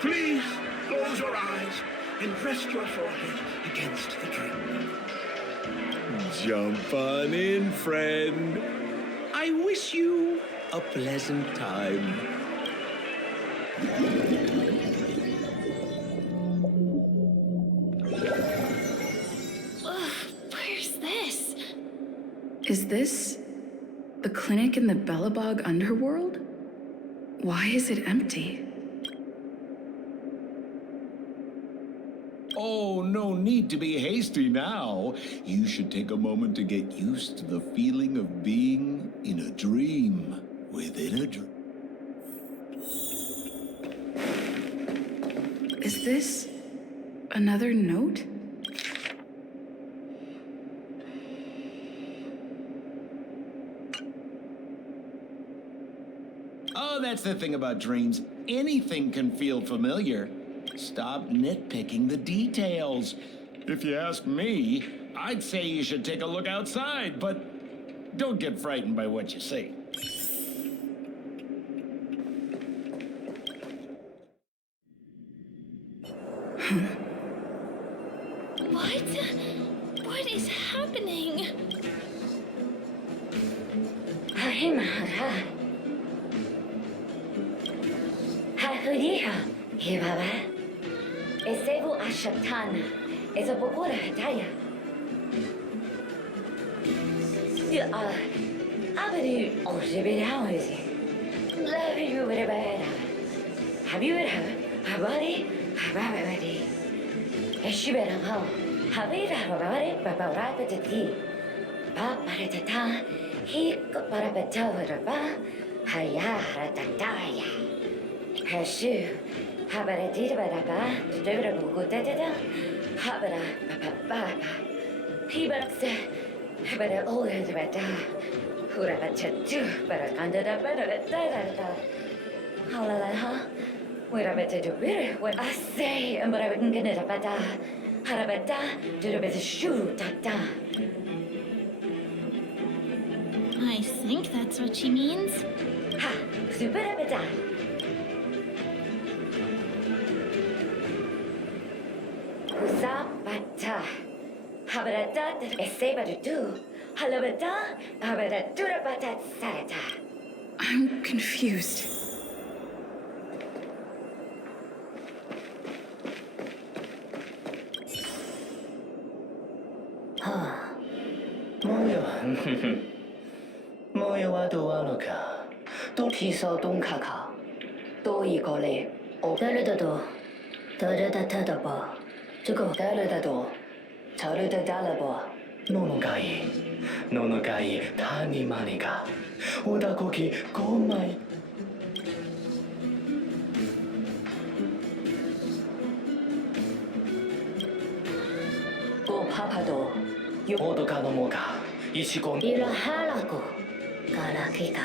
Please close your eyes and rest your forehead against the dream. Jump on in, friend. I wish you a pleasant time. Where's this? Is this the clinic in the Bellabog underworld? Why is it empty? Oh, no need to be hasty now. You should take a moment to get used to the feeling of being in a dream within a dream. Is this another note? Oh, that's the thing about dreams. Anything can feel familiar. Stop nitpicking the details. If you ask me, I'd say you should take a look outside, but don't get frightened by what you see. What is happening? Esevu Ashatana is a Bokora Hataya. Abadu Oshibidawisi. Love you with a bad. Have you heard? Habari? Habari. Eshibera. Habira Habari, Babarapati. Paparatata. He Parapatava. Hayara Tataya. Hashu. Habara did baraba, Debra Gutata, Habara Papa, Hibax, Habara all the beta, Hurabacha too, Barakanda, better, Halala, where I better do better, what I say, and what I wouldn't get it a bata, Harabata, do the better shoe, tata. I think that's what she means. Ha, super beta. Zapata. Habarata, Esebadu, Halabata, Habaraturabata Sarata. I'm confused. Moyo wa duanuka. Dotiso dunkaka. Doigole. Odarudo. Daradadabo. Jugo daradado. Taruda dalabo. Nonogai. Tani maniga. Odakoki gomai. Go papado. Odoka no moga. Ishiko. Irahalako. Garakika.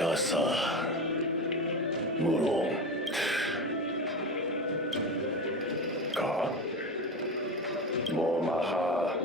가사 무로 가 모마하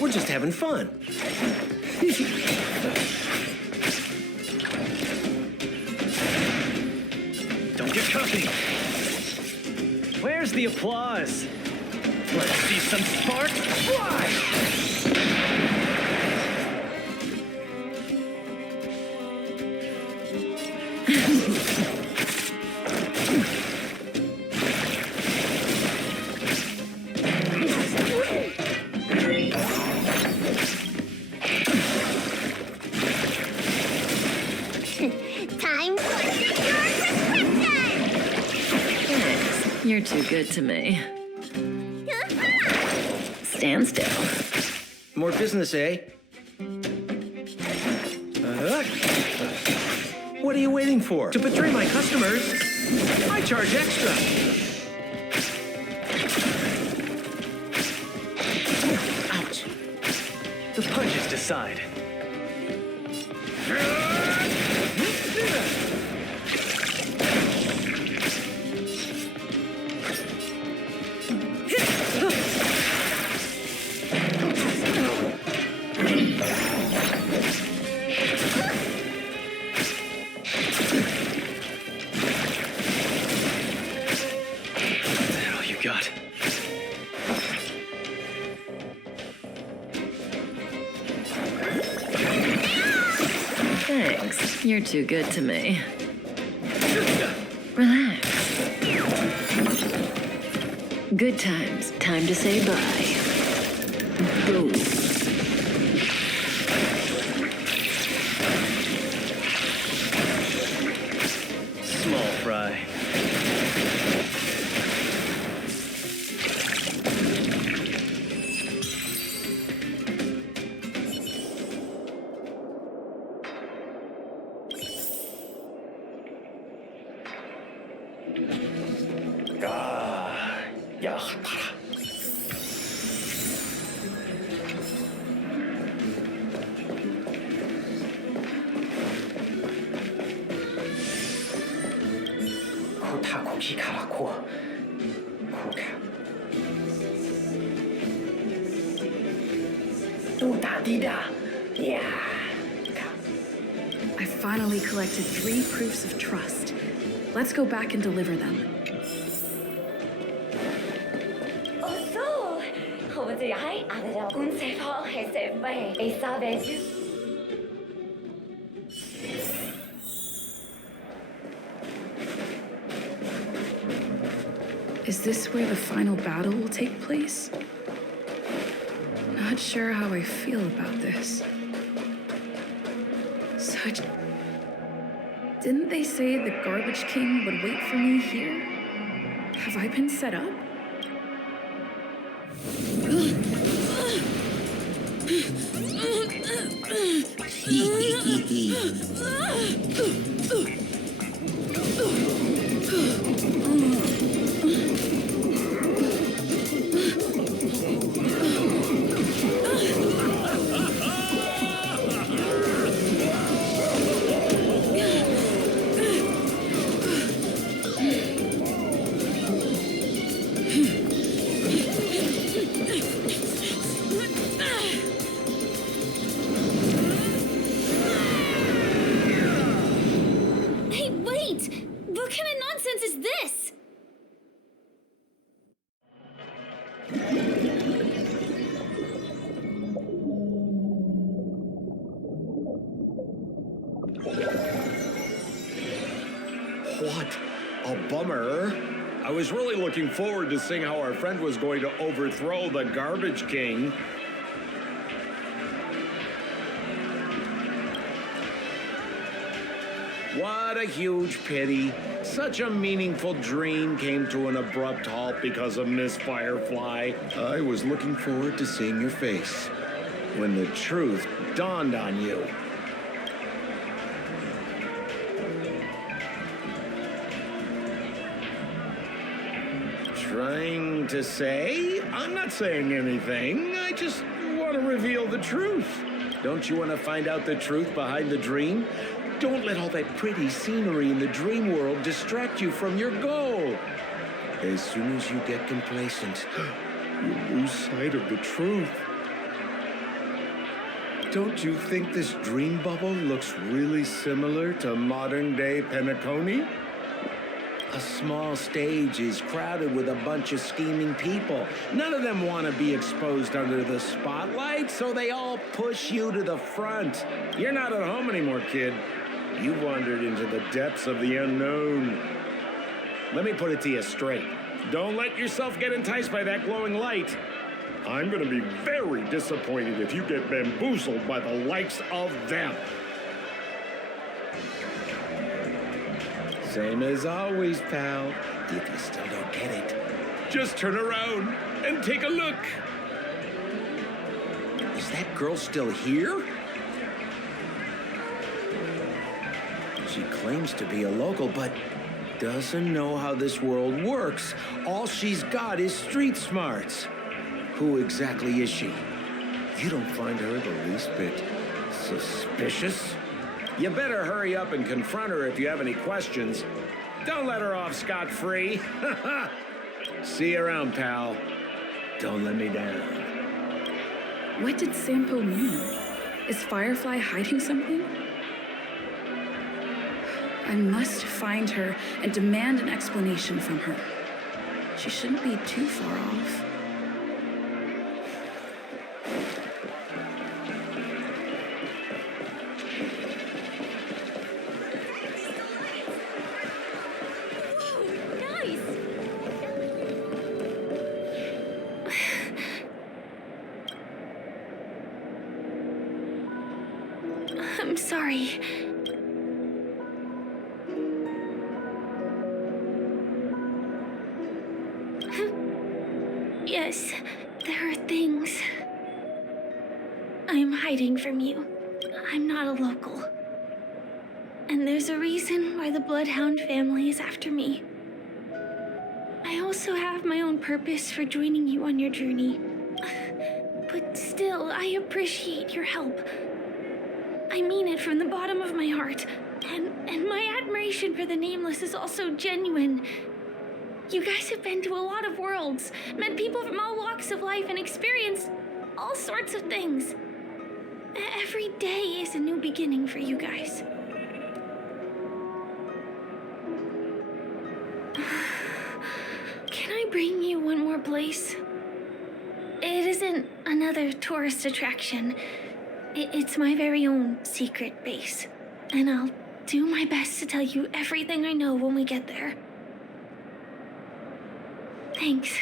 We're just having fun. Don't get cocky. Where's the applause? Let's see some sparks fly! Time for your prescription! Thanks. You're too good to me. Stand still. More business, eh? What are you waiting for? To betray my customers? I charge extra. Ouch. The punches decide. God. Thanks. You're too good to me. Relax. Good times. Time to say bye. Boom. Small fry. I finally collected 3 proofs of trust. Let's go back and deliver them. Is this where the final battle will take place? Not sure how I feel about this. Didn't they say the Garbage King would wait for me here? Have I been set up? What a bummer. I was really looking forward to seeing how our friend was going to overthrow the Garbage King. What a huge pity. Such a meaningful dream came to an abrupt halt because of Miss Firefly. I was looking forward to seeing your face When the truth dawned on you. Trying to say? I'm not saying anything. I just want to reveal the truth. Don't you want to find out the truth behind the dream? Don't let all that pretty scenery in the dream world distract you from your goal. As soon as you get complacent, you lose sight of the truth. Don't you think this dream bubble looks really similar to modern-day Penacony? A small stage is crowded with a bunch of scheming people. None of them want to be exposed under the spotlight, so they all push you to the front. You're not at home anymore, kid. You wandered into the depths of the unknown. Let me put it to you straight. Don't let yourself get enticed by that glowing light. I'm going to be very disappointed if you get bamboozled by the likes of them. Same as always, pal. If you still don't get it, just turn around and take a look. Is that girl still here? She claims to be a local, but doesn't know how this world works. All she's got is street smarts. Who exactly is she? You don't find her the least bit suspicious? You better hurry up and confront her if you have any questions. Don't let her off scot-free. See you around, pal. Don't let me down. What did Sampo mean? Is Firefly hiding something? I must find her and demand an explanation from her. She shouldn't be too far off. I'm sorry. Yes, there are things I'm hiding from you. I'm not a local. And there's a reason why the Bloodhound family is after me. I also have my own purpose for joining you on your journey. But still, I appreciate your help. I mean it from the bottom of my heart. And my admiration for the Nameless is also genuine. You guys have been to a lot of worlds, met people from all walks of life, and experienced all sorts of things. Every day is a new beginning for you guys. Can I bring you one more place? It isn't another tourist attraction. It's my very own secret base. And I'll do my best to tell you everything I know when we get there. Thanks.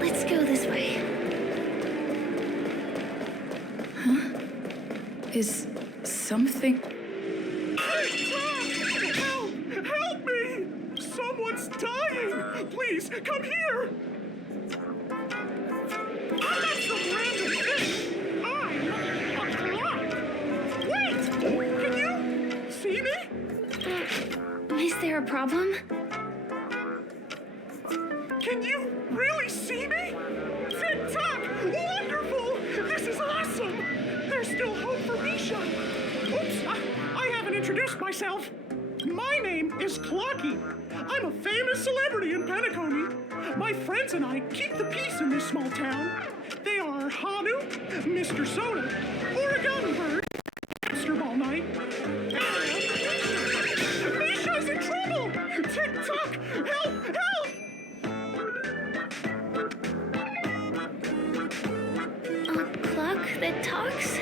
Let's go this way. Huh? Is something... Help me! Someone's dying! Please, come here! I'm not some random thing! I'm a clock! Wait! Can you see me? Is there a problem? Can you really see me? Tick-tock! Wonderful! This is awesome! There's still hope for Misha! Oops, I haven't introduced myself. My name is Clocky. I'm a famous celebrity in Penacony. My friends and I keep the peace in this small town. They are Hanu, Mr. Soda, Oregon Bird, Hamster Ball Night, and Misha's in trouble! Tick-tock! Help! Help! A clock that talks?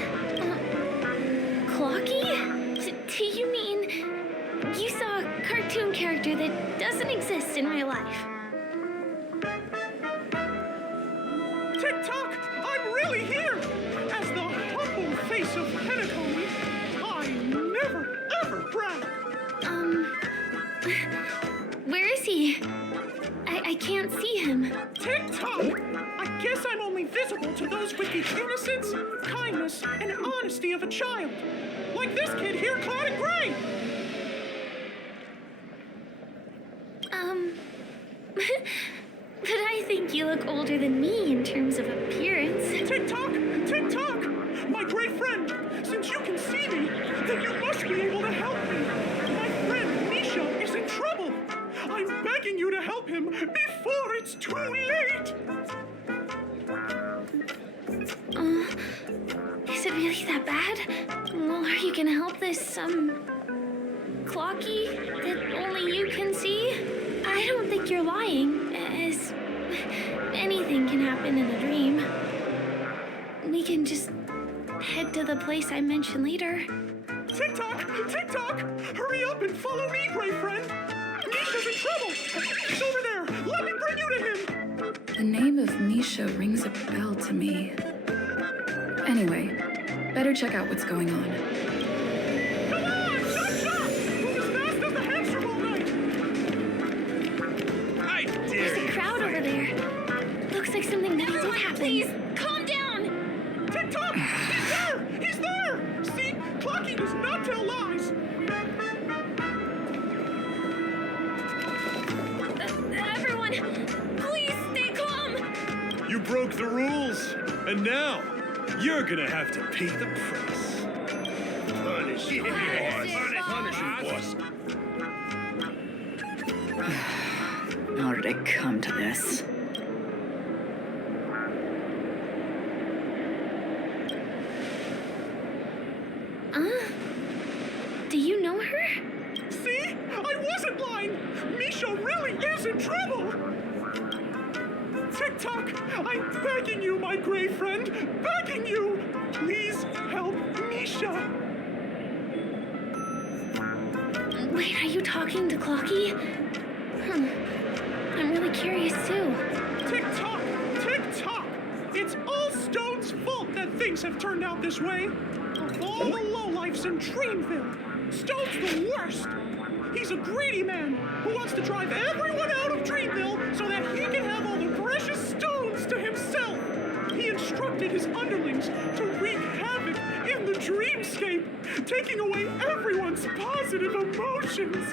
Clocky? Do you mean you saw a cartoon character that doesn't exist glows with the innocence, kindness, and honesty of a child. Like this kid here clad in gray. But I think you look older than me in terms of appearance. Tick-tock! Tick-tock! My great friend, since you can see me, then you must be able to help me. My friend Misha is in trouble. I'm begging you to help him before it's too late. Is it really that bad? Well, are you gonna help this, Clocky that only you can see? I don't think you're lying, as anything can happen in a dream. We can just head to the place I mentioned later. Tick-tock! Tick-tock! Hurry up and follow me, great friend! Misha's in trouble! He's over there! Let me bring you to him! The name of Misha rings a bell to me. Anyway, better check out what's going on. Come on! Chop, chop! Move as fast as the hamster ball night! I dare There's a you. crowd over there. Looks like something bad did happen. Please, calm down! Tick-tock! He's there! He's there! See? Clocky does not tell lies! Everyone, please stay calm! You broke the rules, and now you're gonna have to pay the price. Punish him, boss. Punish him, boss. How did it come to this? Do you know her? See? I wasn't lying! Misha really is in trouble! Tick-tock! I'm begging you, my gray friend! Begging you! Please help Misha! Wait, are you talking to Clocky? I'm really curious too. Tick-tock! Tick-tock! It's all Stone's fault that things have turned out this way! Of all the lowlifes in Dreamville, Stone's the worst! He's a greedy man who wants to drive everyone out of Dreamville so that he can have all the precious stones to himself! He instructed his underlings to wreak havoc in the dreamscape, taking away everyone's positive emotions!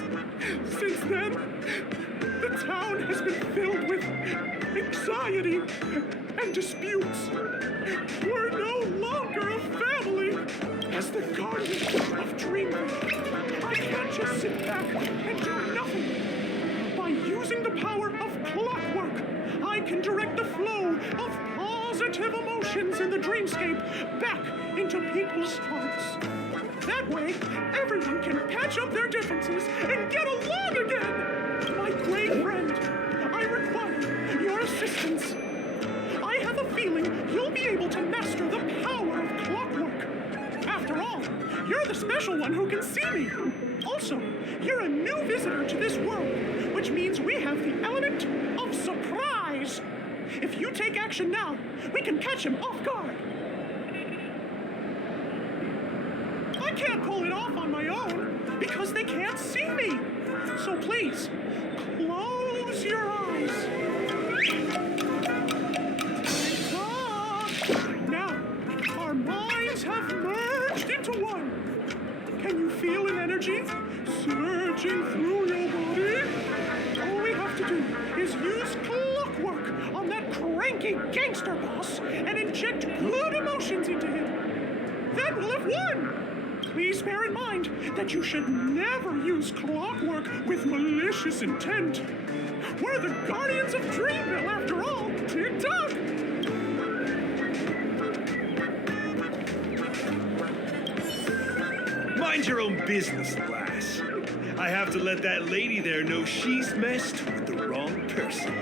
Since then, the town has been filled with anxiety and disputes. We're no longer a family. As the guardian of Dreamville, I can't just sit back and do nothing. By using the power of clockwork, I can direct the flow of positive emotions in the dreamscape back into people's hearts. That way, everyone can patch up their differences and get along again. My great friend, I require your assistance. I have a feeling you'll be able to master the power of clockwork. After all, you're the special one who can see me. Also, you're a new visitor to this world, which means we have the element of surprise. If you take action now, we can catch him off guard. I can't pull it off on my own because they can't see me. So please, close your eyes. Now, our minds have merged into one. Can you feel an energy surging through your body? All we have to do is use clockwork on that cranky gangster boss and inject good emotions into him. Then we'll have won! Please bear in mind that you should never use clockwork with malicious intent. We're the guardians of Dreamville, after all. Tick-tock! Mind your own business, lass. I have to let that lady there know she's messed with the wrong person.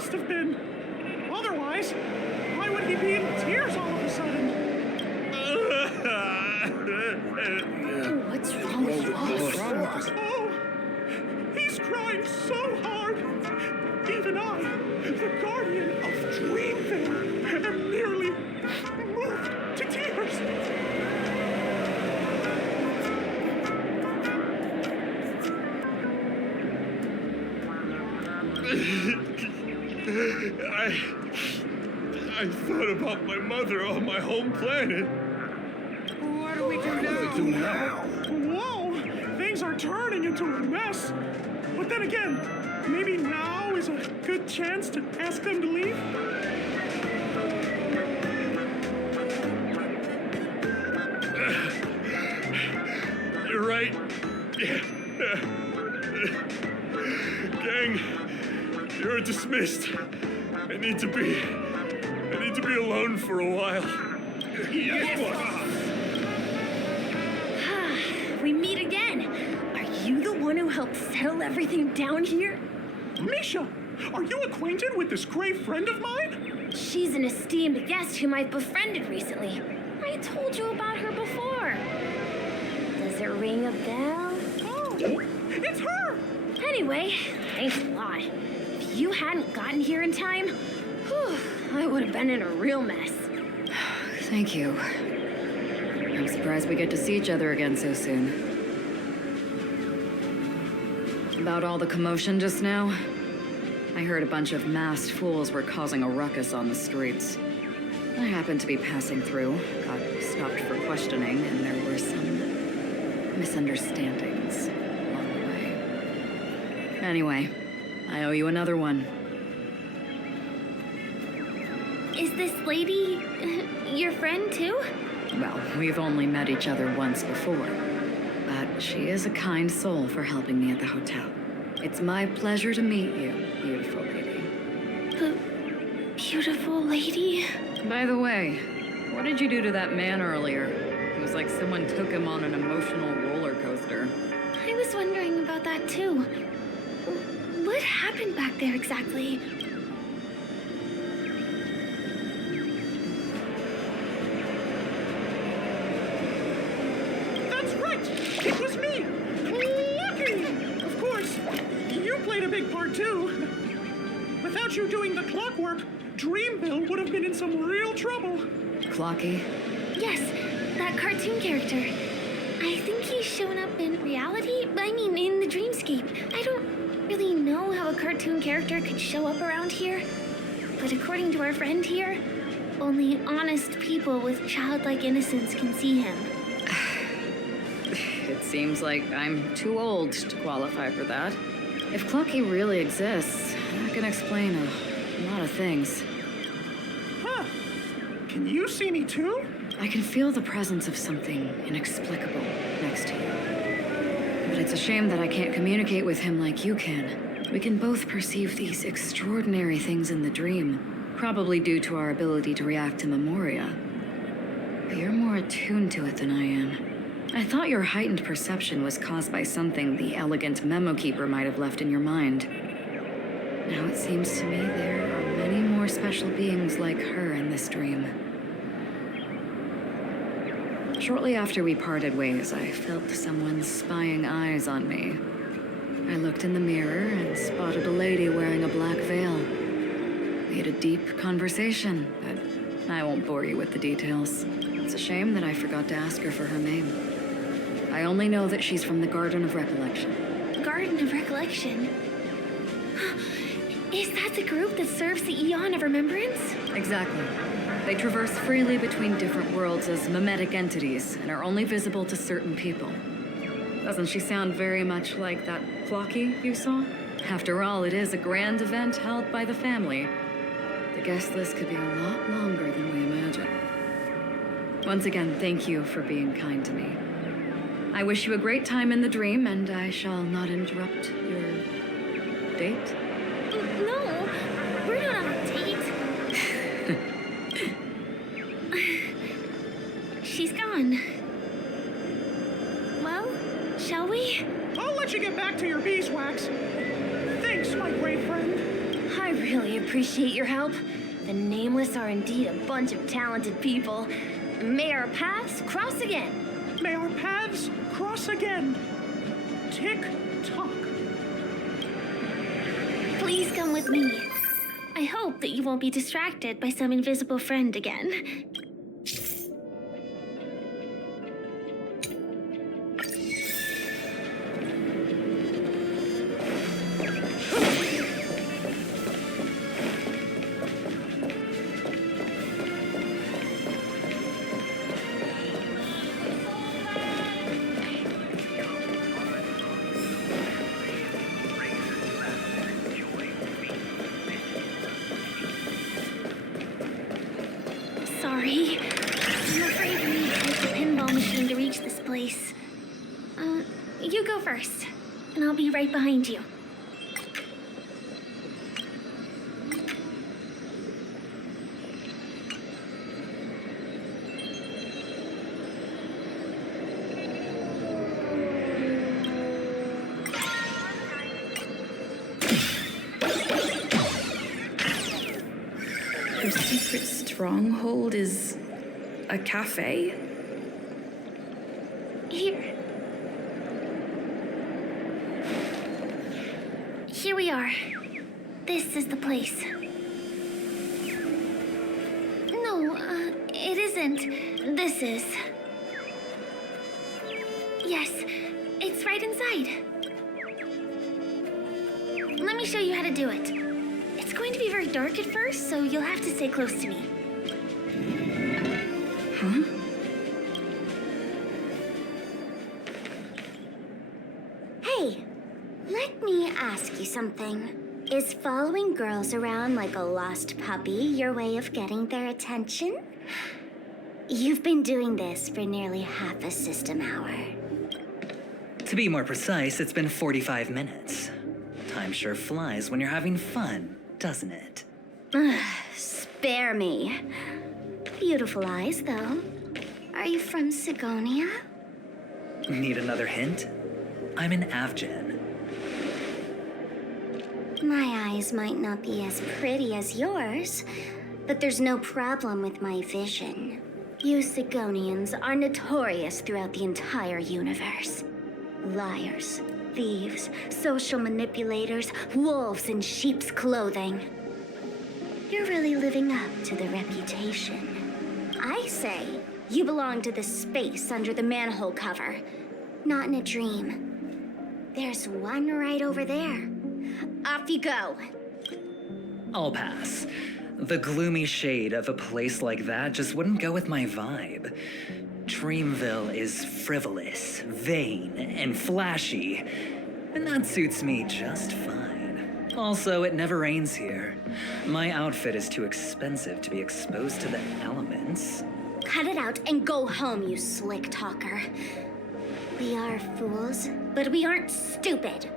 must have been. Otherwise, why would he be in tears all of a sudden? What's wrong with Ross? Oh, he's crying so hard. Even I, the guardian of Dreamville, am nearly moved to tears. I thought about my mother on my home planet. What do we do now? Whoa, things are turning into a mess. But then again, maybe now is a good chance to ask them to leave? You're right. Gang, you're dismissed. I need to be alone for a while. Yes, We meet again. Are you the one who helped settle everything down here? Misha, are you acquainted with this great friend of mine? She's an esteemed guest whom I've befriended recently. I told you about her before. Does it ring a bell? Oh, it's her! Anyway, thanks a lot. If you hadn't gotten here in time, whew, I would have been in a real mess. Thank you. I'm surprised we get to see each other again so soon. About all the commotion just now, I heard a bunch of masked fools were causing a ruckus on the streets. I happened to be passing through, got stopped for questioning, and there were some misunderstandings along the way. Anyway, I owe you another one. Is this lady your friend too? Well, we've only met each other once before, but she is a kind soul for helping me at the hotel. It's my pleasure to meet you, beautiful lady. Beautiful lady? By the way, what did you do to that man earlier? It was like someone took him on an emotional roller coaster. I was wondering about that too. What happened back there exactly? That's right! It was me! Lucky! Of course, you played a big part too. Without you doing the clockwork, Dreamville would have been in some real trouble. Clocky? Yes, that cartoon character. I think he's shown up in reality. I mean, in the dreamscape. I don't really know how a cartoon character could show up around here. But according to our friend here, only honest people with childlike innocence can see him. It seems like I'm too old to qualify for that. If Clocky really exists, that can explain a lot of things. Huh. Can you see me too? I can feel the presence of something inexplicable next to you. But it's a shame that I can't communicate with him like you can. We can both perceive these extraordinary things in the dream, probably due to our ability to react to memoria. But you're more attuned to it than I am. I thought your heightened perception was caused by something the elegant memo keeper might have left in your mind. Now it seems to me there are many more special beings like her in this dream. Shortly after we parted ways, I felt someone's spying eyes on me. I looked in the mirror and spotted a lady wearing a black veil. We had a deep conversation, but I won't bore you with the details. It's a shame that I forgot to ask her for her name. I only know that she's from the Garden of Recollection. Garden of Recollection? Is that the group that serves the Eon of Remembrance? Exactly. They traverse freely between different worlds as mimetic entities and are only visible to certain people. Doesn't she sound very much like that Clocky you saw? After all, it is a grand event held by the family. The guest list could be a lot longer than we imagine. Once again, thank you for being kind to me. I wish you a great time in the dream, and I shall not interrupt your date. No, we're not on a date. She's gone. Well, shall we? I'll let you get back to your beeswax. Thanks, my great friend. Hi, I really appreciate your help. The Nameless are indeed a bunch of talented people. May our paths cross again. May our paths cross again. Tick tock. Please come with me. I hope that you won't be distracted by some invisible friend again. Sorry. I'm afraid we need to use the pinball machine to reach this place. You go first, and I'll be right behind you. Her secret stronghold is a cafe? Here. Here we are. This is the place. No, it isn't. This is. Yes, it's right inside. Let me show you how to do it. It's going to be very dark at first, so you'll have to stay close to me. Huh? Hey, let me ask you something. Is following girls around like a lost puppy your way of getting their attention? You've been doing this for nearly half a system hour. To be more precise, it's been 45 minutes. Time sure flies when you're having fun, doesn't it? Spare me. Beautiful eyes, though. Are you from Sigonia? Need another hint? I'm an Avgen. My eyes might not be as pretty as yours, but there's no problem with my vision. You Sigonians are notorious throughout the entire universe. Liars, thieves, social manipulators, wolves in sheep's clothing. You're really living up to the reputation. I say you belong to the space under the manhole cover, not in a dream. There's one right over there. Off you go. I'll pass. The gloomy shade of a place like that just wouldn't go with my vibe. Dreamville is frivolous, vain, and flashy, and that suits me just fine. Also, it never rains here. My outfit is too expensive to be exposed to the elements. Cut it out and go home, you slick talker. We are fools, but we aren't stupid.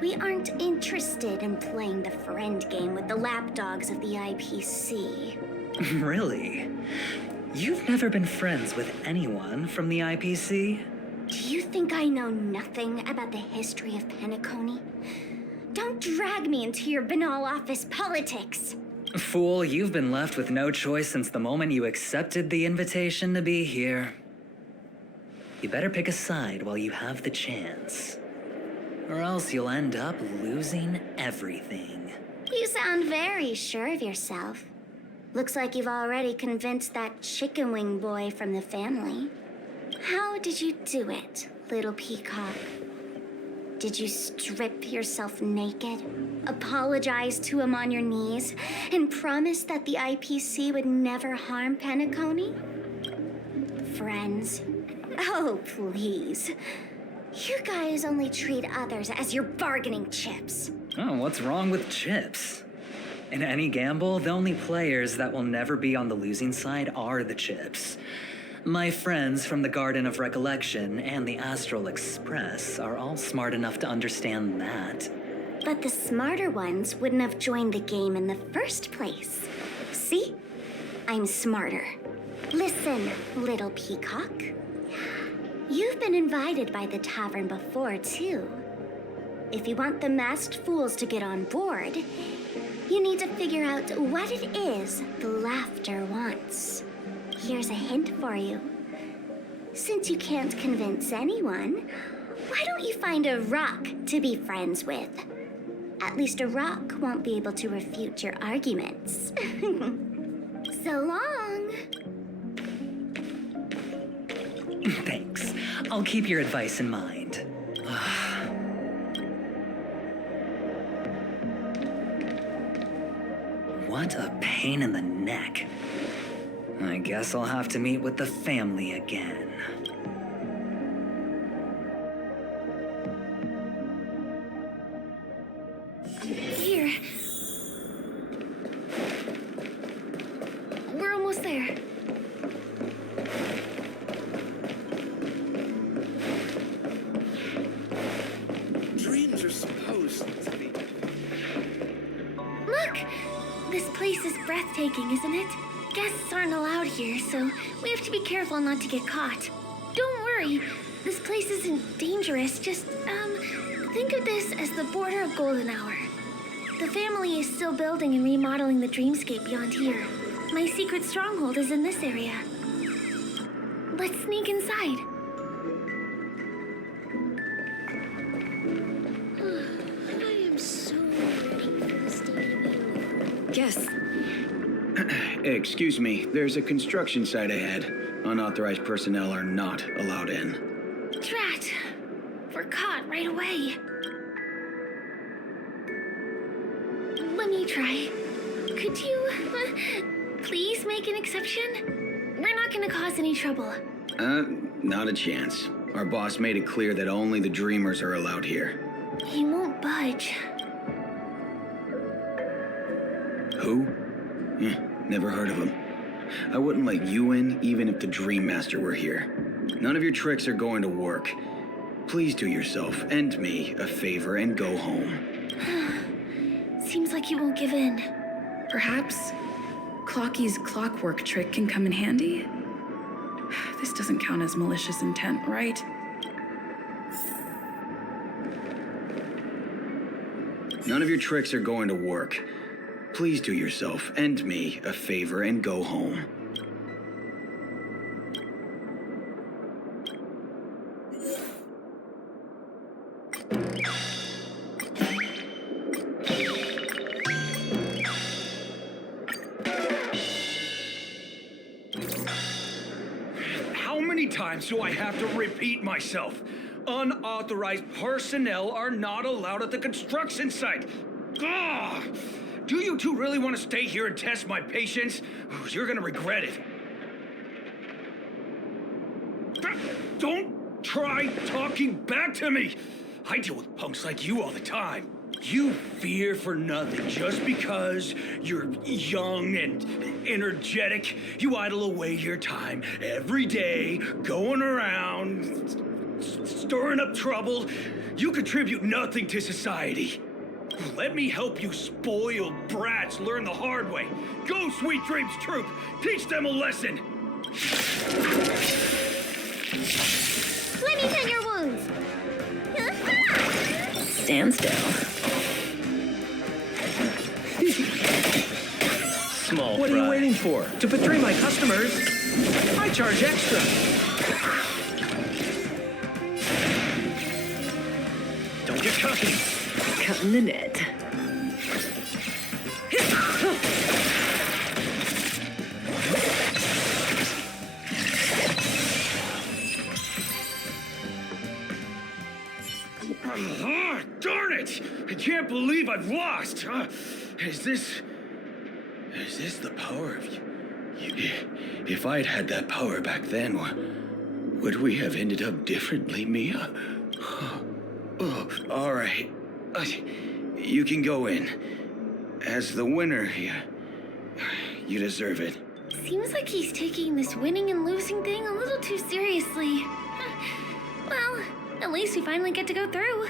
We aren't interested in playing the friend game with the lapdogs of the IPC. Really? You've never been friends with anyone from the IPC? Do you think I know nothing about the history of Penacony? Don't drag me into your banal office politics. Fool, you've been left with no choice since the moment you accepted the invitation to be here. You better pick a side while you have the chance. Or else you'll end up losing everything. You sound very sure of yourself. Looks like you've already convinced that chicken wing boy from the family. How did you do it, little peacock? Did you strip yourself naked, apologize to him on your knees, and promise that the IPC would never harm Penacony? Friends? Oh, please. You guys only treat others as your bargaining chips. Oh, what's wrong with chips? In any gamble, the only players that will never be on the losing side are the chips. My friends from the Garden of Recollection and the Astral Express are all smart enough to understand that. But the smarter ones wouldn't have joined the game in the first place. See? I'm smarter. Listen, little peacock. You've been invited by the tavern before, too. If you want the masked fools to get on board, You need to figure out what it is the laughter wants. Here's a hint for you. Since you can't convince anyone, why don't you find a rock to be friends with? At least a rock won't be able to refute your arguments. So long. Thanks. I'll keep your advice in mind. What a pain in the neck. I guess I'll have to meet with the family again. Here. We're almost there. Dreams are supposed to be. Look! This place is breathtaking, isn't it? Guests aren't allowed here, so we have to be careful not to get caught. Don't worry. This place isn't dangerous. Just, think of this as the border of Golden Hour. The family is still building and remodeling the dreamscape beyond here. My secret stronghold is in this area. Let's sneak inside. I am so ready for this day to be over. Yes. Excuse me, there's a construction site ahead. Unauthorized personnel are not allowed in. Drat! We're caught right away. Let me try. Could you, please make an exception? We're not gonna cause any trouble. Not a chance. Our boss made it clear that only the dreamers are allowed here. He won't budge. Who? Never heard of him. I wouldn't let you in even if the Dream Master were here. None of your tricks are going to work. Please do yourself and me a favor and go home. Seems like you won't give in. Perhaps Clocky's clockwork trick can come in handy? This doesn't count as malicious intent, right? None of your tricks are going to work. Please do yourself and me a favor and go home. How many times do I have to repeat myself? Unauthorized personnel are not allowed at the construction site. Ugh! Do you two really want to stay here and test my patience? You're gonna regret it. Don't try talking back to me! I deal with punks like you all the time. You fear for nothing just because you're young and energetic. You idle away your time every day, going around, stirring up trouble. You contribute nothing to society. Let me help you spoiled brats learn the hard way. Go, Sweet Dreams Troop! Teach them a lesson! Let me tend your wounds. Stand still. Small What are you waiting for? To betray my customers? I charge extra. Don't get cocky. Cutting the net. Darn it! I can't believe I've lost. Is this the power of you? If I'd had that power back then, would we have ended up differently, Mia? Oh, all right. You can go in. As the winner, you deserve it. Seems like he's taking this winning and losing thing a little too seriously. Well, at least we finally get to go through.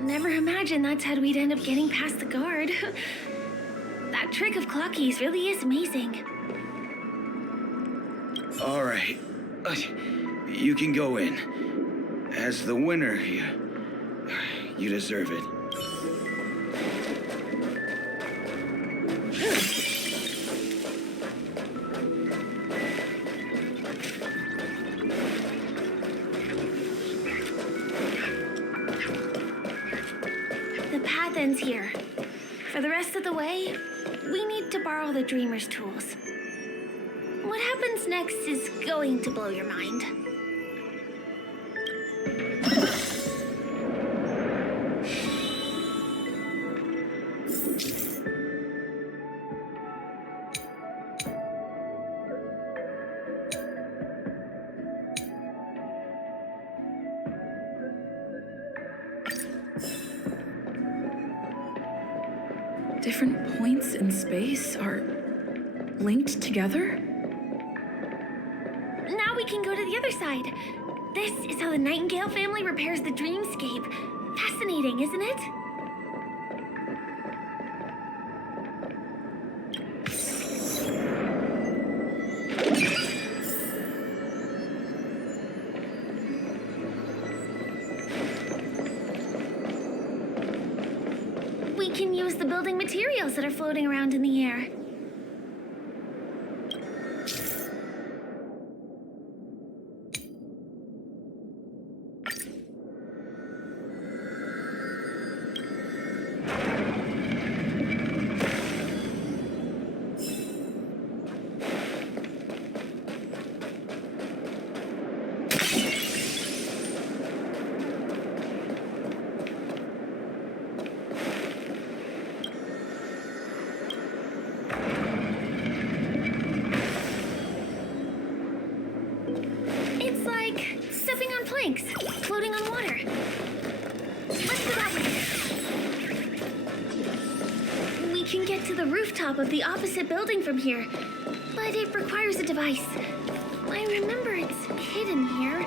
Never imagined that's how we'd end up getting past the guard. That trick of Clocky's really is amazing. All right. You can go in. As the winner, you deserve it. The path ends here. For the rest of the way, we need to borrow the Dreamer's tools. What happens next is going to blow your mind. Different points in space are linked together? Now we can go to the other side. This is how the Nightingale family repairs the dreamscape. Fascinating, isn't it? We can use the building materials that are floating around in the air. It's like stepping on planks, floating on water. Let's go that way. We can get to the rooftop of the opposite building from here, but it requires a device. I remember it's hidden here.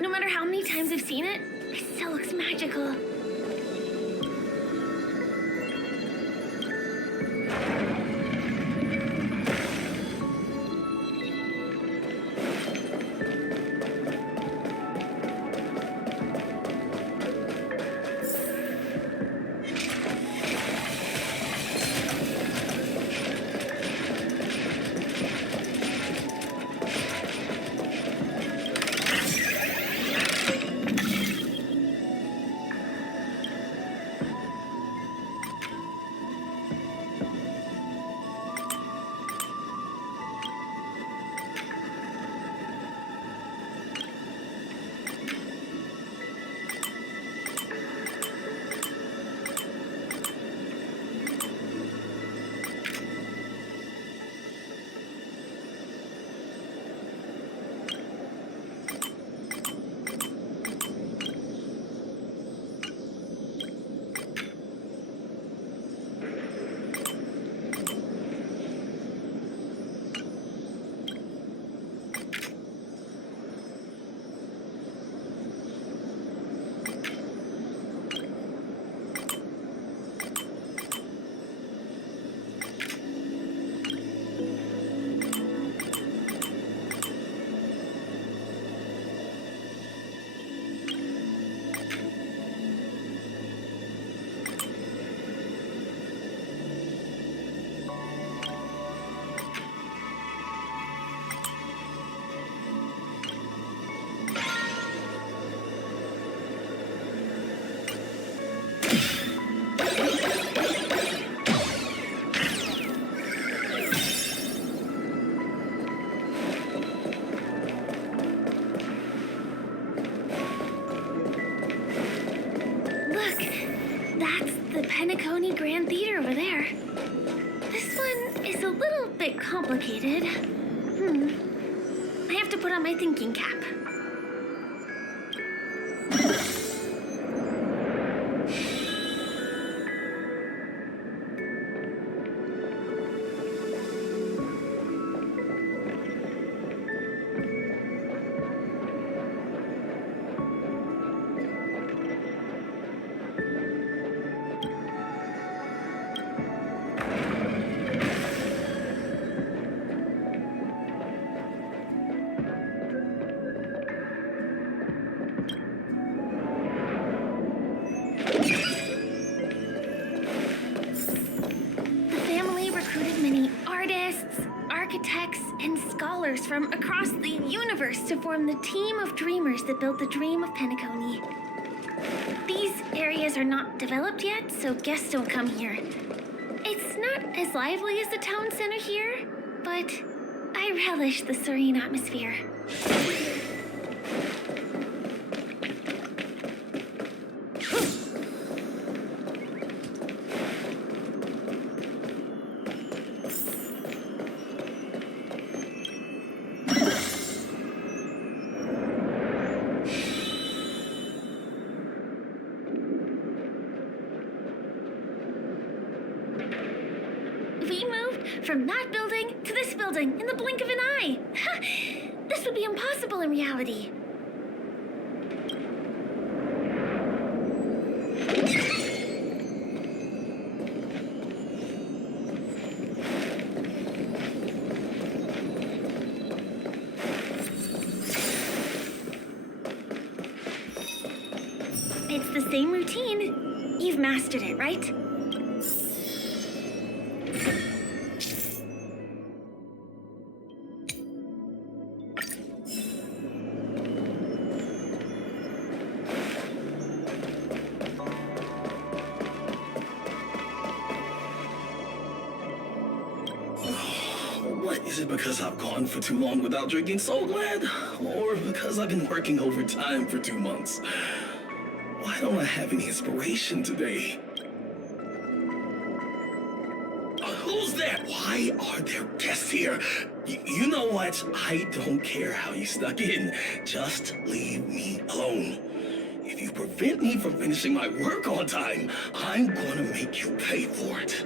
No matter how many times I've seen it, it still looks magical. Penacony Grand Theater over there. This one is a little bit complicated. I have to put on my thinking cap. architects, and scholars from across the universe to form the team of dreamers that built the dream of Penacony. These areas are not developed yet, so guests don't come here. It's not as lively as the town center here, but I relish the serene atmosphere. We moved from that building to this building in the blink of an eye. This would be impossible in reality. It's the same routine. You've mastered it, right? What? Is it because I've gone for too long without drinking So Glad? Or because I've been working overtime for 2 months? Why don't I have any inspiration today? Who's there? Why are there guests here? You know what? I don't care how you snuck in. Just leave me alone. If you prevent me from finishing my work on time, I'm gonna make you pay for it.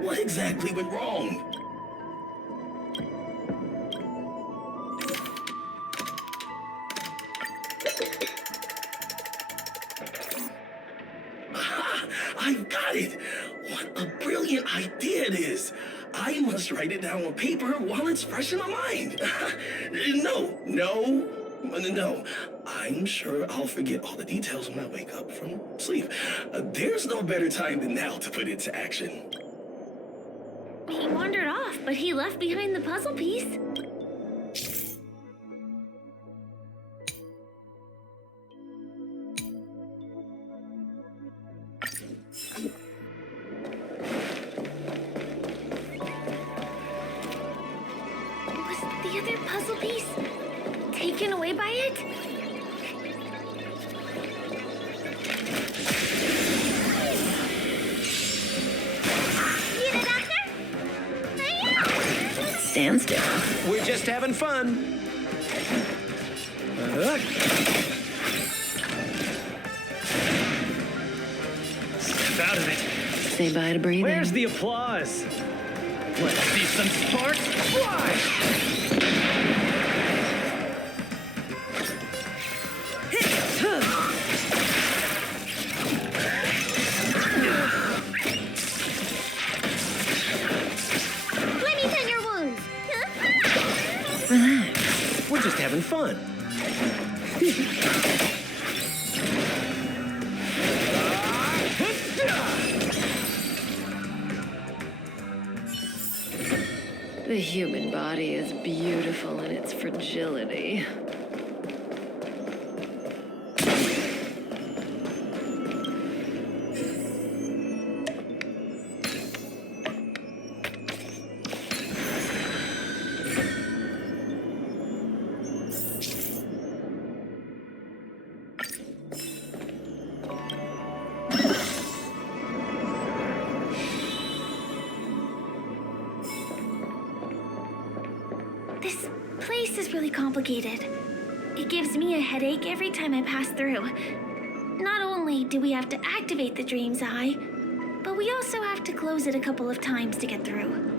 What exactly went wrong? Aha! I've got it! What a brilliant idea it is! I must write it down on paper while it's fresh in my mind. No. I'm sure I'll forget all the details when I wake up from sleep. There's no better time than now to put it to action. He wandered off, but he left behind the puzzle piece. Was the other puzzle piece taken away by it? Stand still. We're just having fun. Step out of it. Say bye to breathing. Where's the applause? Let's see some sparks fly! Let me tend your wounds. Relax. We're just having fun. The human body is beautiful in its fragility. This place is really complicated. It gives me a headache every time I pass through. Not only do we have to activate the dream's eye, but we also have to close it a couple of times to get through.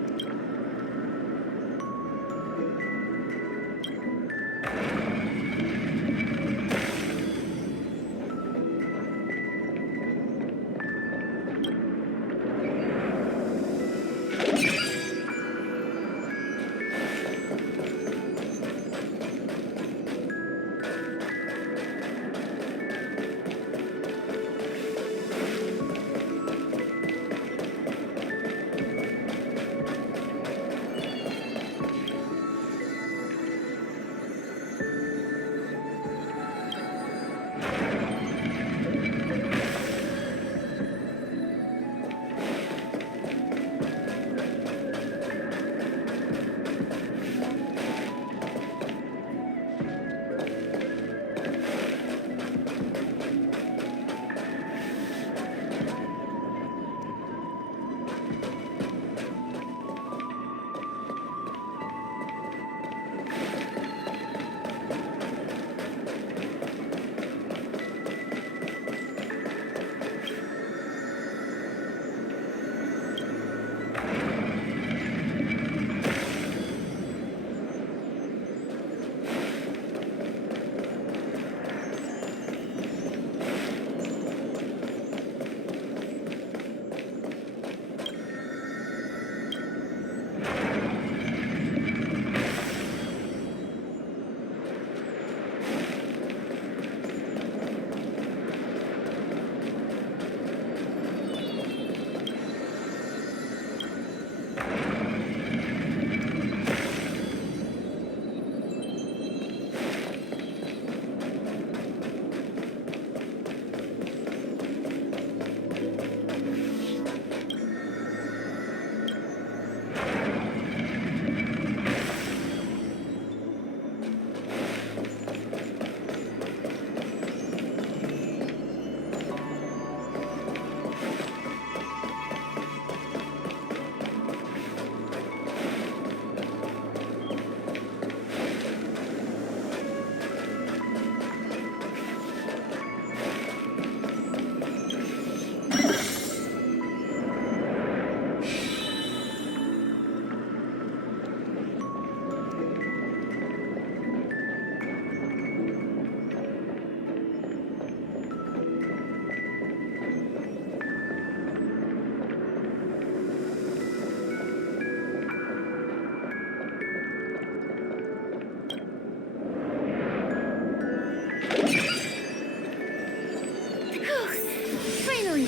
Finally!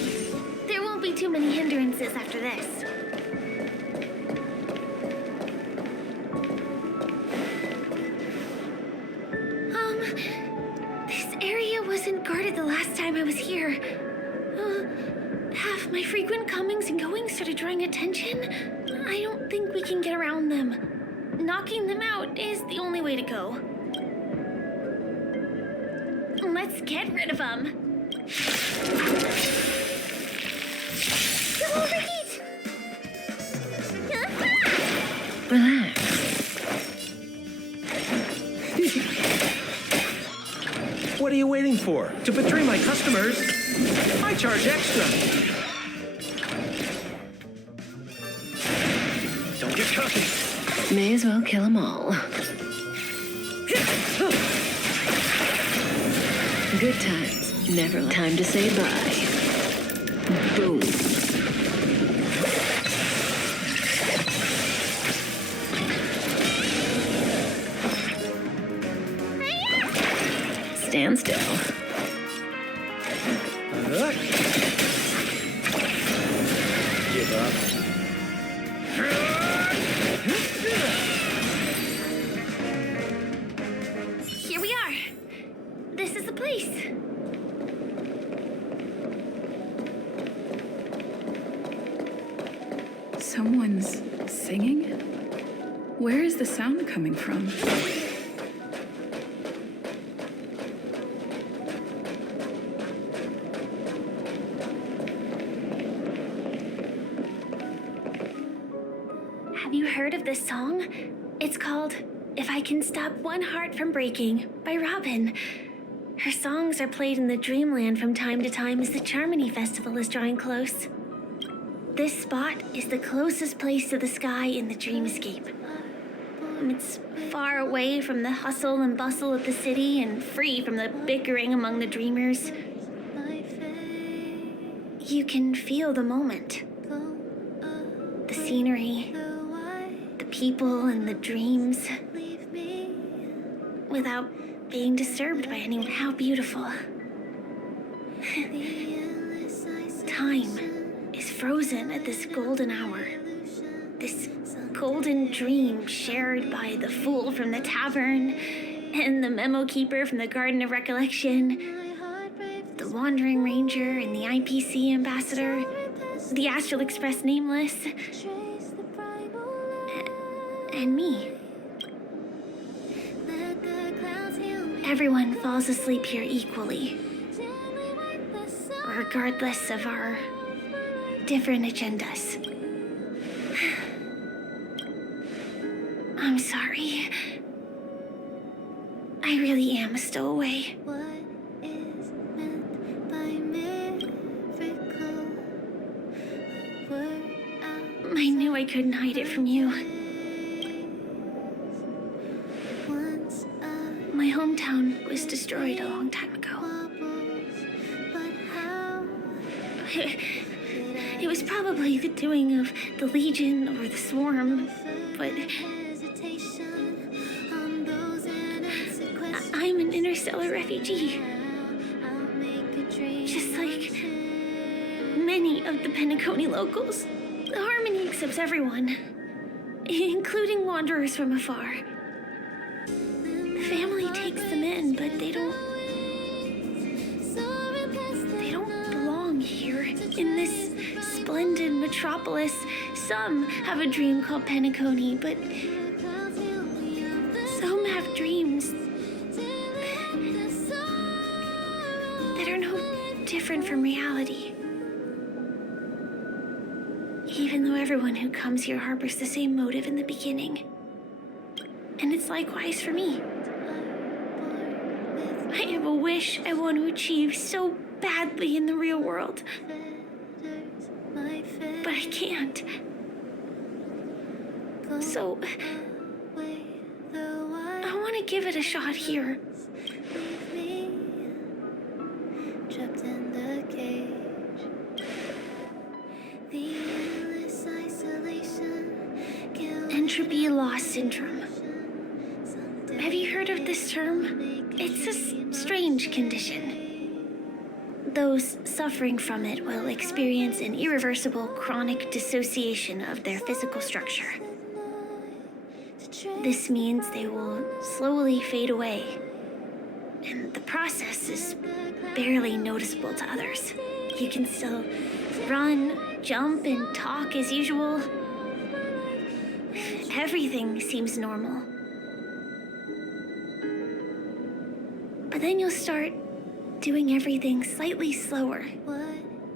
There won't be too many hindrances after this. This area wasn't guarded the last time I was here. Have my frequent comings and goings started drawing attention? I don't think we can get around them. Knocking them out is the only way to go. Let's get rid of them. Don't overheat! Relax. What are you waiting for? To betray my customers? I charge extra. Don't get cocky. May as well kill them all. Good times. Never time to say bye. Boom. Stand still. Give up. Here we are. This is the place. Someone's singing? Where is the sound coming from? Have you heard of this song? It's called If I Can Stop One Heart from Breaking by Robin. Her songs are played in the Dreamland from time to time as the Charmony Festival is drawing close. This spot is the closest place to the sky in the dreamscape. It's far away from the hustle and bustle of the city and free from the bickering among the dreamers. You can feel the moment. The scenery, the people and the dreams, without being disturbed by anyone. How beautiful. Time is frozen at this golden hour. This golden dream shared by the fool from the tavern and the memo keeper from the Garden of Recollection, the wandering ranger and the IPC ambassador, the Astral Express nameless, and me. Everyone falls asleep here equally, regardless of our different agendas. I'm sorry. I really am a stowaway. I knew I couldn't hide it from you. My hometown was destroyed a long time ago. It was probably the doing of the Legion or the Swarm, but I'm an interstellar refugee. Just like many of the Penacony locals, the Harmony accepts everyone, including wanderers from afar. The family takes them in, but they don't belong here in this splendid metropolis. Some have a dream called Penacony, but some have dreams that are no different from reality. Even though everyone who comes here harbors the same motive in the beginning. And it's likewise for me. I have a wish I want to achieve so badly in the real world. But I can't. So, I want to give it a shot here. Trapped in the cage. Entropy loss syndrome. Have you heard of this term? It's a strange condition. Those suffering from it will experience an irreversible chronic dissociation of their physical structure. This means they will slowly fade away, and the process is barely noticeable to others. You can still run, jump, and talk as usual. Everything seems normal. But then you'll start doing everything slightly slower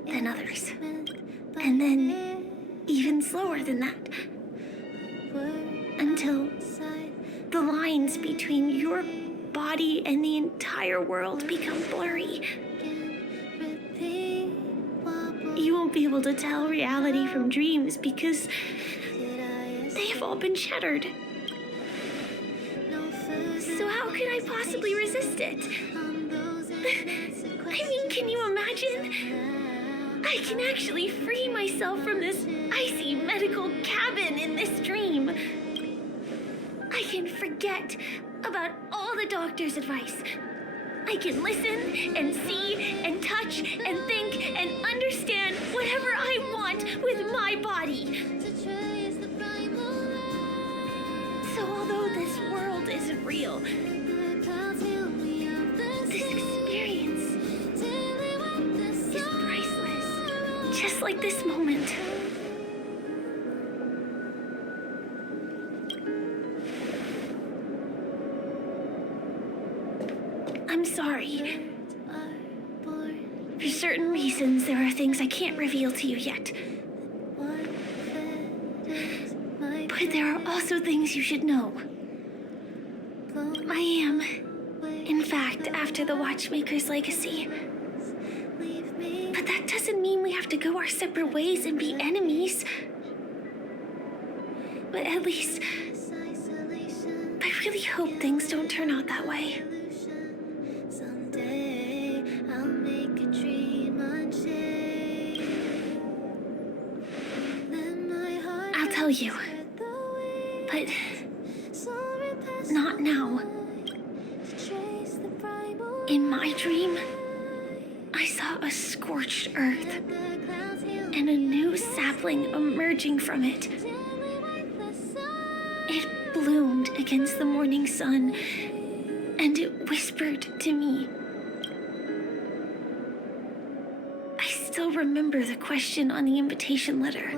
than others. And then even slower than that. Until the lines between your body and the entire world become blurry. You won't be able to tell reality from dreams because they have all been shattered. So how could I possibly resist it? I mean, can you imagine? I can actually free myself from this icy medical cabin in this dream. I can forget about all the doctor's advice. I can listen and see and touch and think and understand whatever I want with my body. So although this world isn't real, this experience is priceless. Just like this moment. I'm sorry. For certain reasons, there are things I can't reveal to you yet. But there are also things you should know. I am. In fact, after the Watchmaker's legacy. But that doesn't mean we have to go our separate ways and be enemies. But at least, I really hope things don't turn out that way. I'll tell you. But not now. In my dream, I saw a scorched earth and a new sapling emerging from it. It bloomed against the morning sun, and it whispered to me. I still remember the question on the invitation letter.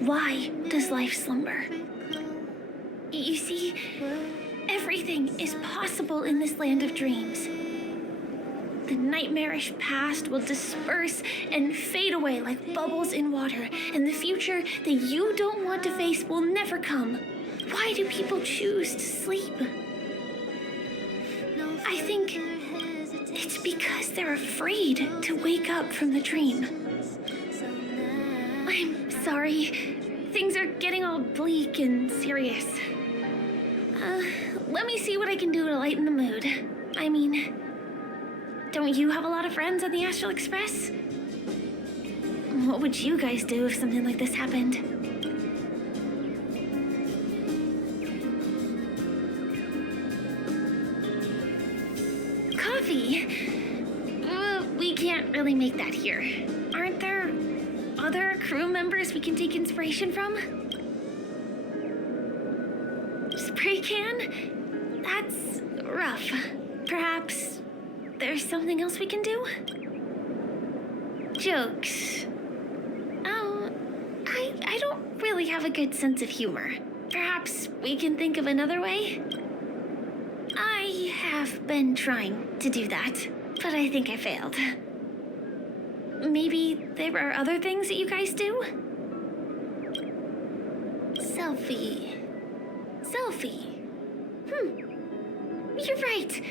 Why does life slumber? You see, everything is possible in this land of dreams. The nightmarish past will disperse and fade away like bubbles in water, and the future that you don't want to face will never come. Why do people choose to sleep? I think it's because they're afraid to wake up from the dream. I'm sorry. Things are getting all bleak and serious. Let me see what I can do to lighten the mood. I mean, don't you have a lot of friends on the Astral Express? What would you guys do if something like this happened? Coffee? We can't really make that here. Aren't there other crew members we can take inspiration from? Spray can? That's rough. Perhaps there's something else we can do? Jokes. Oh, I don't really have a good sense of humor. Perhaps we can think of another way? I have been trying to do that, but I think I failed. Maybe there are other things that you guys do? Selfie. You're right.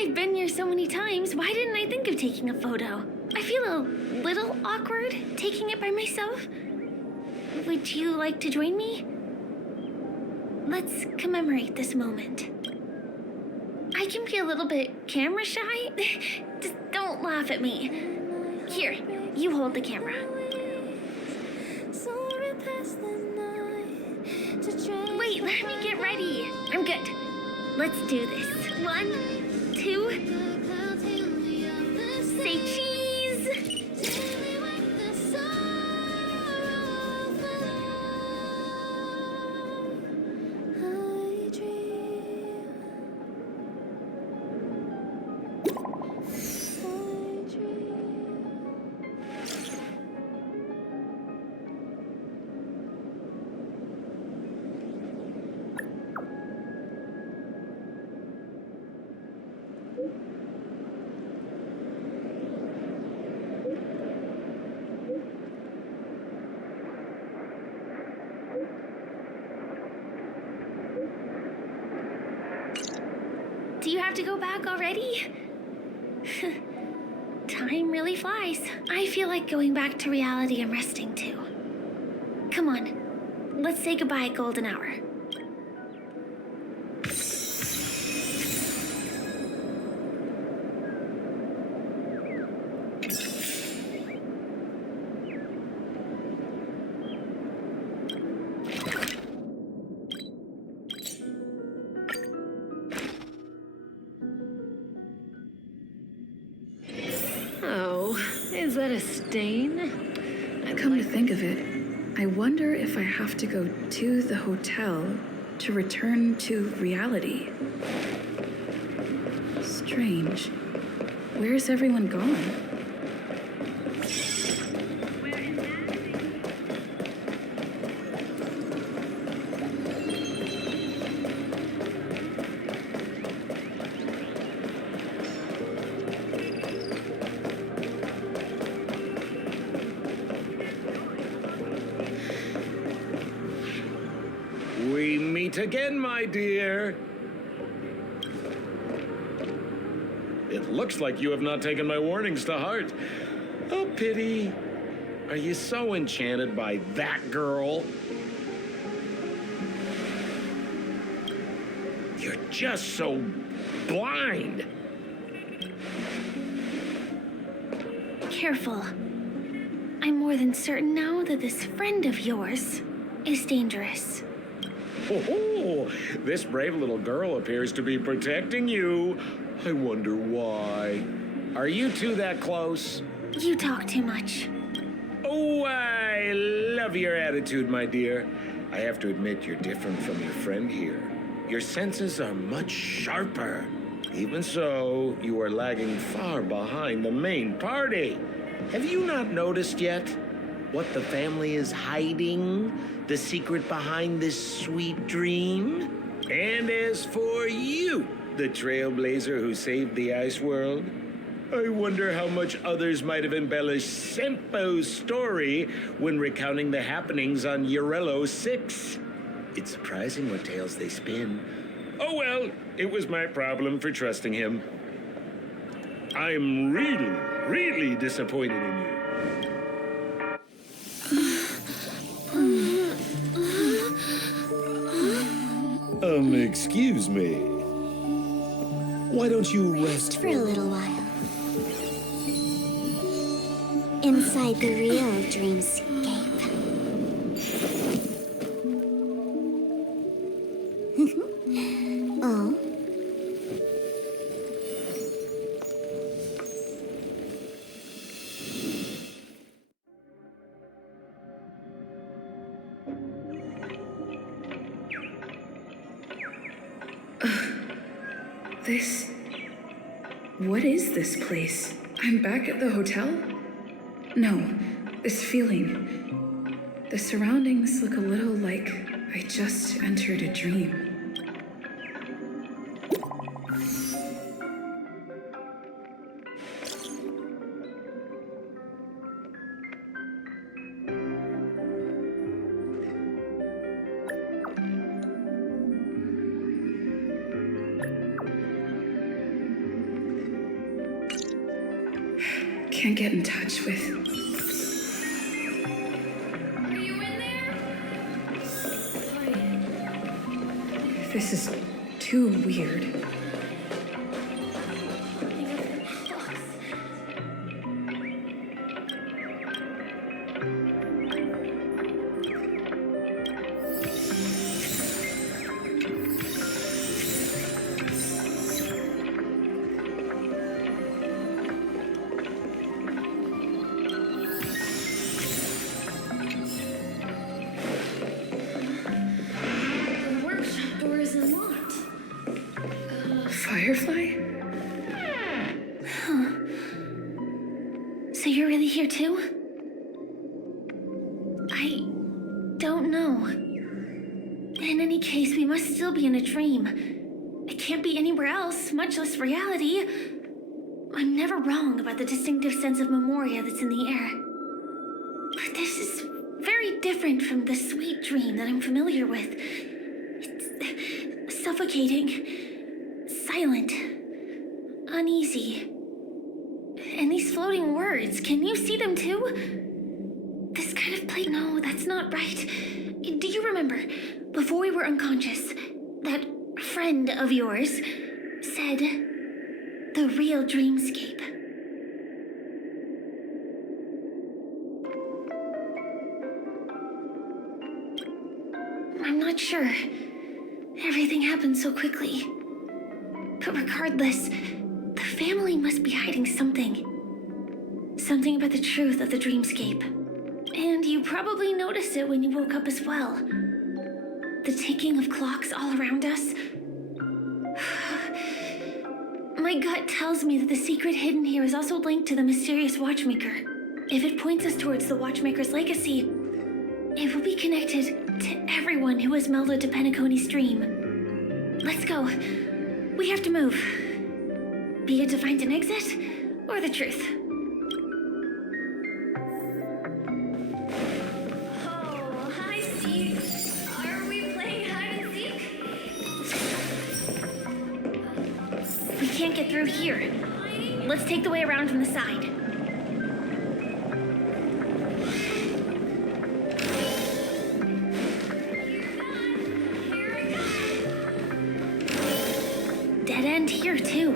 I've been here so many times. Why didn't I think of taking a photo? I feel a little awkward taking it by myself. Would you like to join me? Let's commemorate this moment. I can be a little bit camera shy. Just don't laugh at me. Here, you hold the camera. Wait, let me get ready. I'm good. Let's do this. 1, 2. Say cheese. Do you have to go back already? Time really flies. I feel like going back to reality and resting too. Come on, let's say goodbye at golden hour. Is that a stain? Come to think of it, I wonder if I have to go to the hotel to return to reality. Strange. Where's everyone gone? again, my dear. It looks like you have not taken my warnings to heart. Oh, pity. Are you so enchanted by that girl? You're just so blind. Careful. I'm more than certain now that this friend of yours is dangerous. Oh, this brave little girl appears to be protecting you. I wonder why. Are you two that close? You talk too much. Oh, I love your attitude, my dear. I have to admit you're different from your friend here. Your senses are much sharper. Even so, you are lagging far behind the main party. Have you not noticed yet what the family is hiding? The secret behind this sweet dream? And as for you, the trailblazer who saved the ice world, I wonder how much others might have embellished Sempo's story when recounting the happenings on Urello 6. It's surprising what tales they spin. Oh well, it was my problem for trusting him. I'm really disappointed in you. Excuse me. Why don't you rest For a little while. Inside the real dreamscape. Oh? What is this place? I'm back at the hotel? No, this feeling. The surroundings look a little like I just entered a dream. Can't get in touch with. Are you in there? This is too weird. Firefly? Huh. So you're really here too? I don't know. In any case, we must still be in a dream. It can't be anywhere else, much less reality. I'm never wrong about the distinctive sense of memoria that's in the air. But this is very different from the sweet dream that I'm familiar with. It's suffocating. Silent, uneasy. And these floating words, can you see them too? This kind of place, no, that's not right. Do you remember, before we were unconscious, that friend of yours said, the real dreamscape? I'm not sure. Everything happened so quickly. But regardless, the family must be hiding something. Something about the truth of the dreamscape. And you probably noticed it when you woke up as well. The ticking of clocks all around us. My gut tells me that the secret hidden here is also linked to the mysterious watchmaker. If it points us towards the watchmaker's legacy, it will be connected to everyone who has melded to Penacony's dream. Let's go. We have to move. Be it to find an exit, or the truth. Oh, hi, Steve. Are we playing hide and seek? can't get through here. Let's take the way around from the side. Dead end here, too.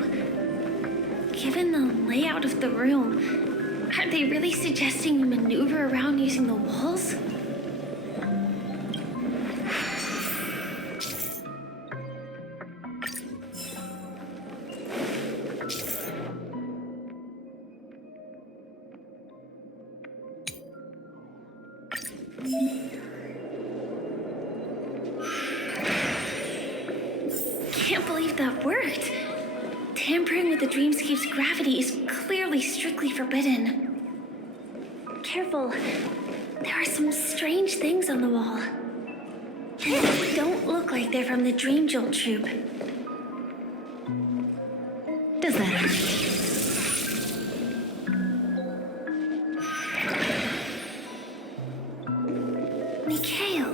Given the layout of the room, are they really suggesting you maneuver around using the walls? Can't believe that worked. Tampering with the dreamscape's gravity is clearly strictly forbidden. Careful. There are some strange things on the wall. And they don't look like they're from the Dream Jolt troupe. Does that hurt? Mikhail.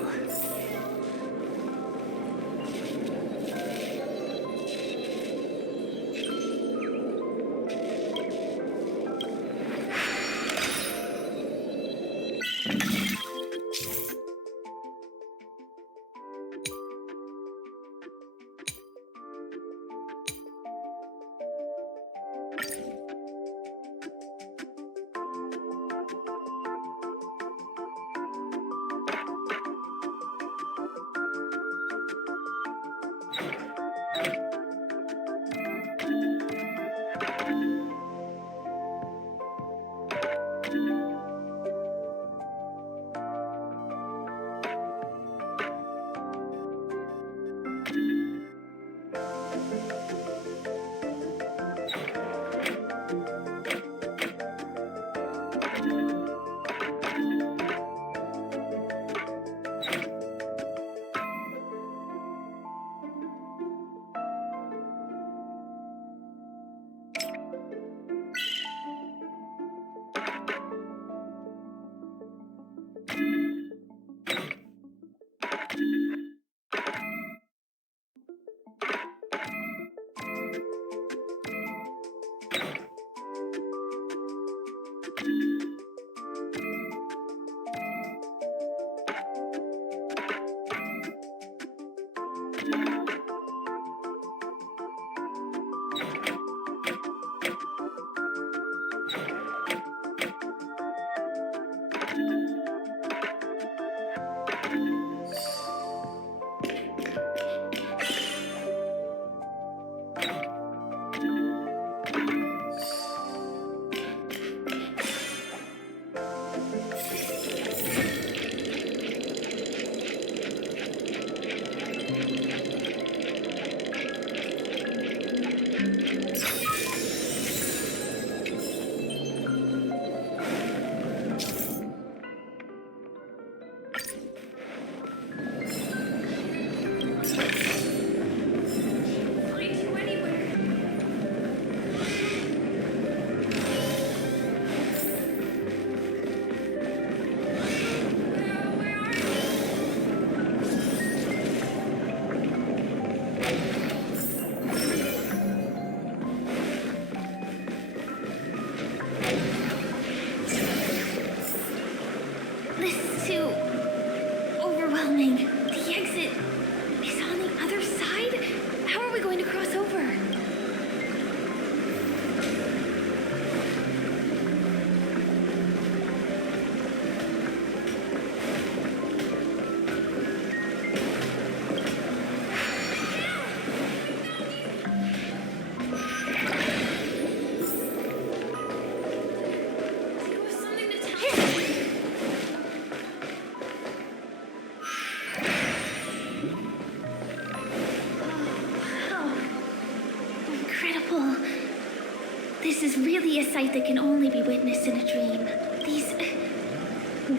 This is really a sight that can only be witnessed in a dream. These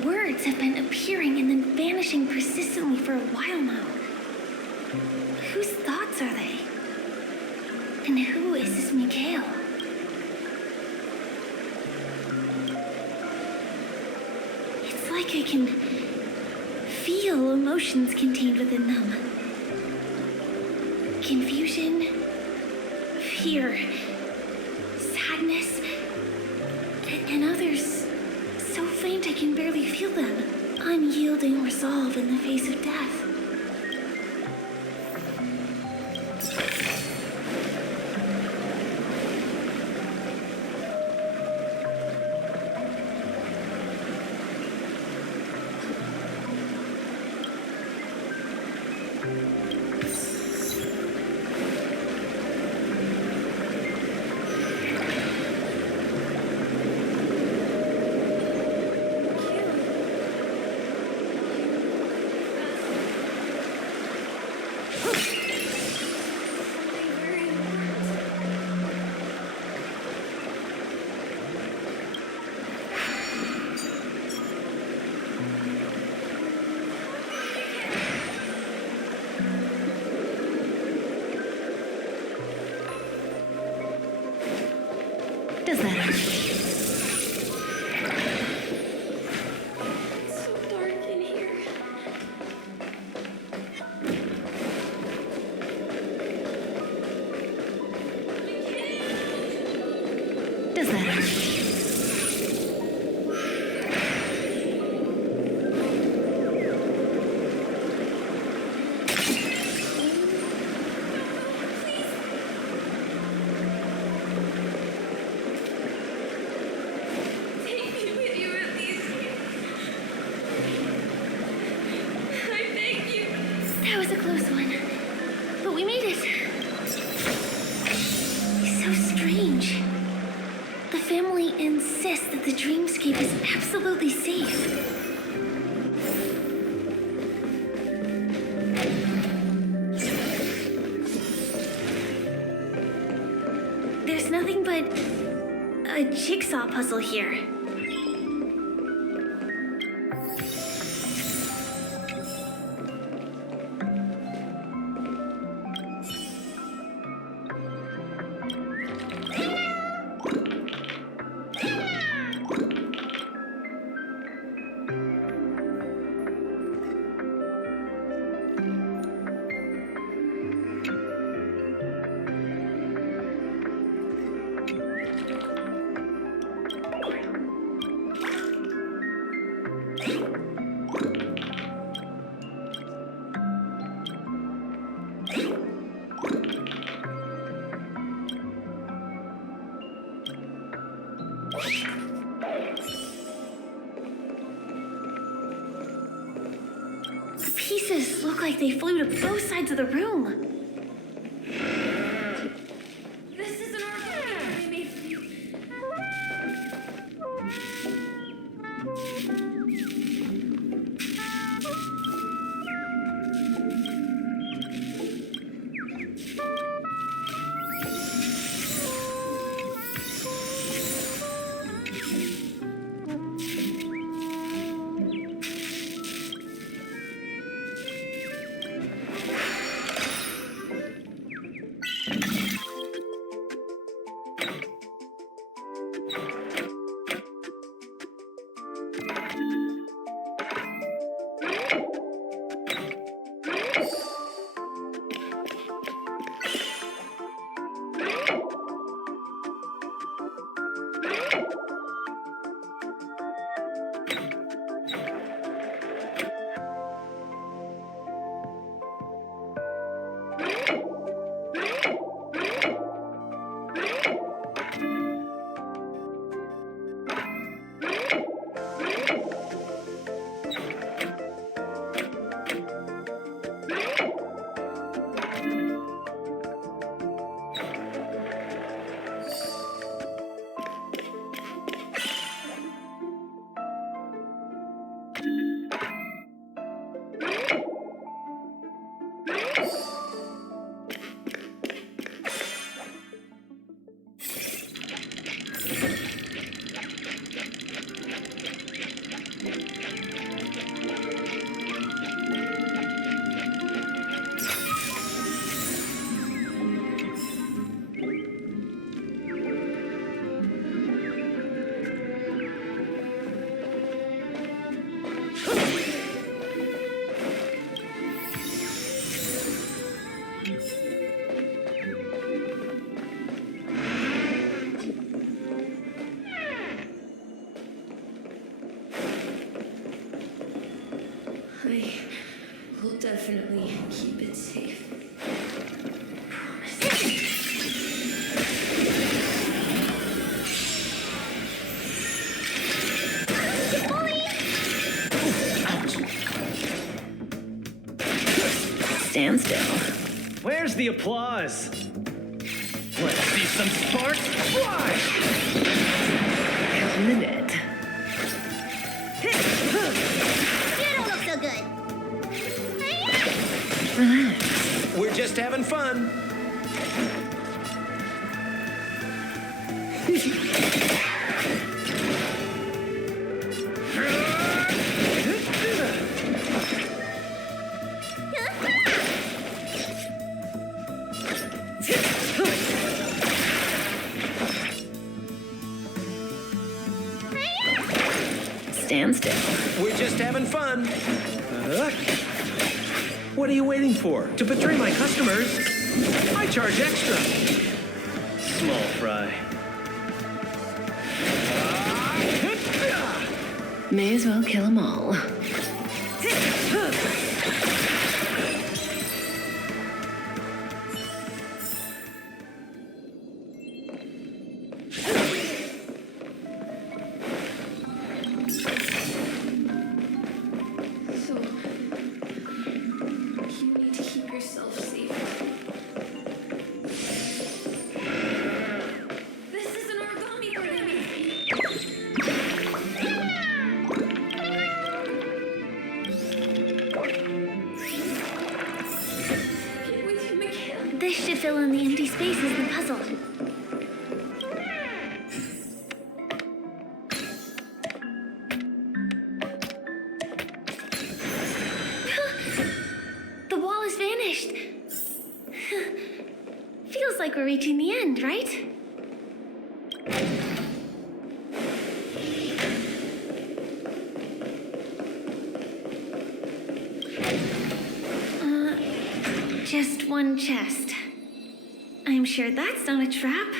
words have been appearing and then vanishing persistently for a while now. Whose thoughts are they? And who is this Mikhail? It's like I can feel emotions contained within them. Confusion, fear, sadness, and others so faint I can barely feel them. Unyielding resolve in the face of death. Does that hurt? It's so dark in here. Does that hurt? Take me with you at least. I beg you. That was a close one. But we made it. So strange. The family insists that the dreamscape is absolutely safe. There's nothing but a jigsaw puzzle here. The pieces look like they flew to both sides of the room. This isn't our fault, Amy. Stand still. Where's the applause? Let's see some sparks fly! Counting the net. You don't look so good. Relax. We're just having fun. Stand still. We're just having fun. What are you waiting for? To betray my customers? I charge extra. Small fry. May as well kill them all. So, you need to keep yourself safe. This is an origami party. Get with you, Mikhail. This should fill in the empty spaces in the puzzle. The wall has vanished. Feels like we're reaching the end, right? Just one chest. I'm sure that's not a trap.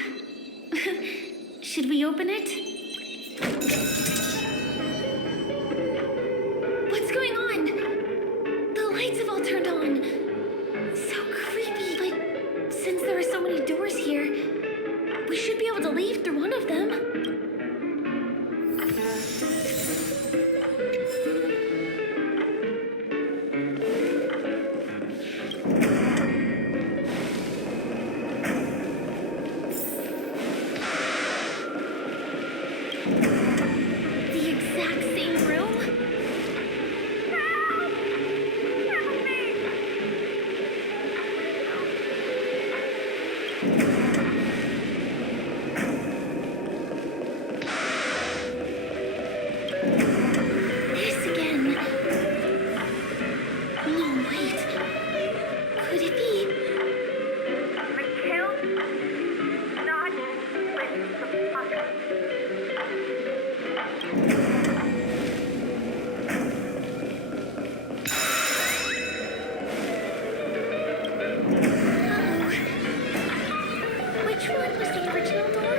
Should we open it? What's going on? The lights have all turned on. So creepy, but since there are so many doors here, we should be able to leave through one of them. The exact same room? This again. No, wait. Could it be? Mikhail, not with the puppet. Which one was the original door?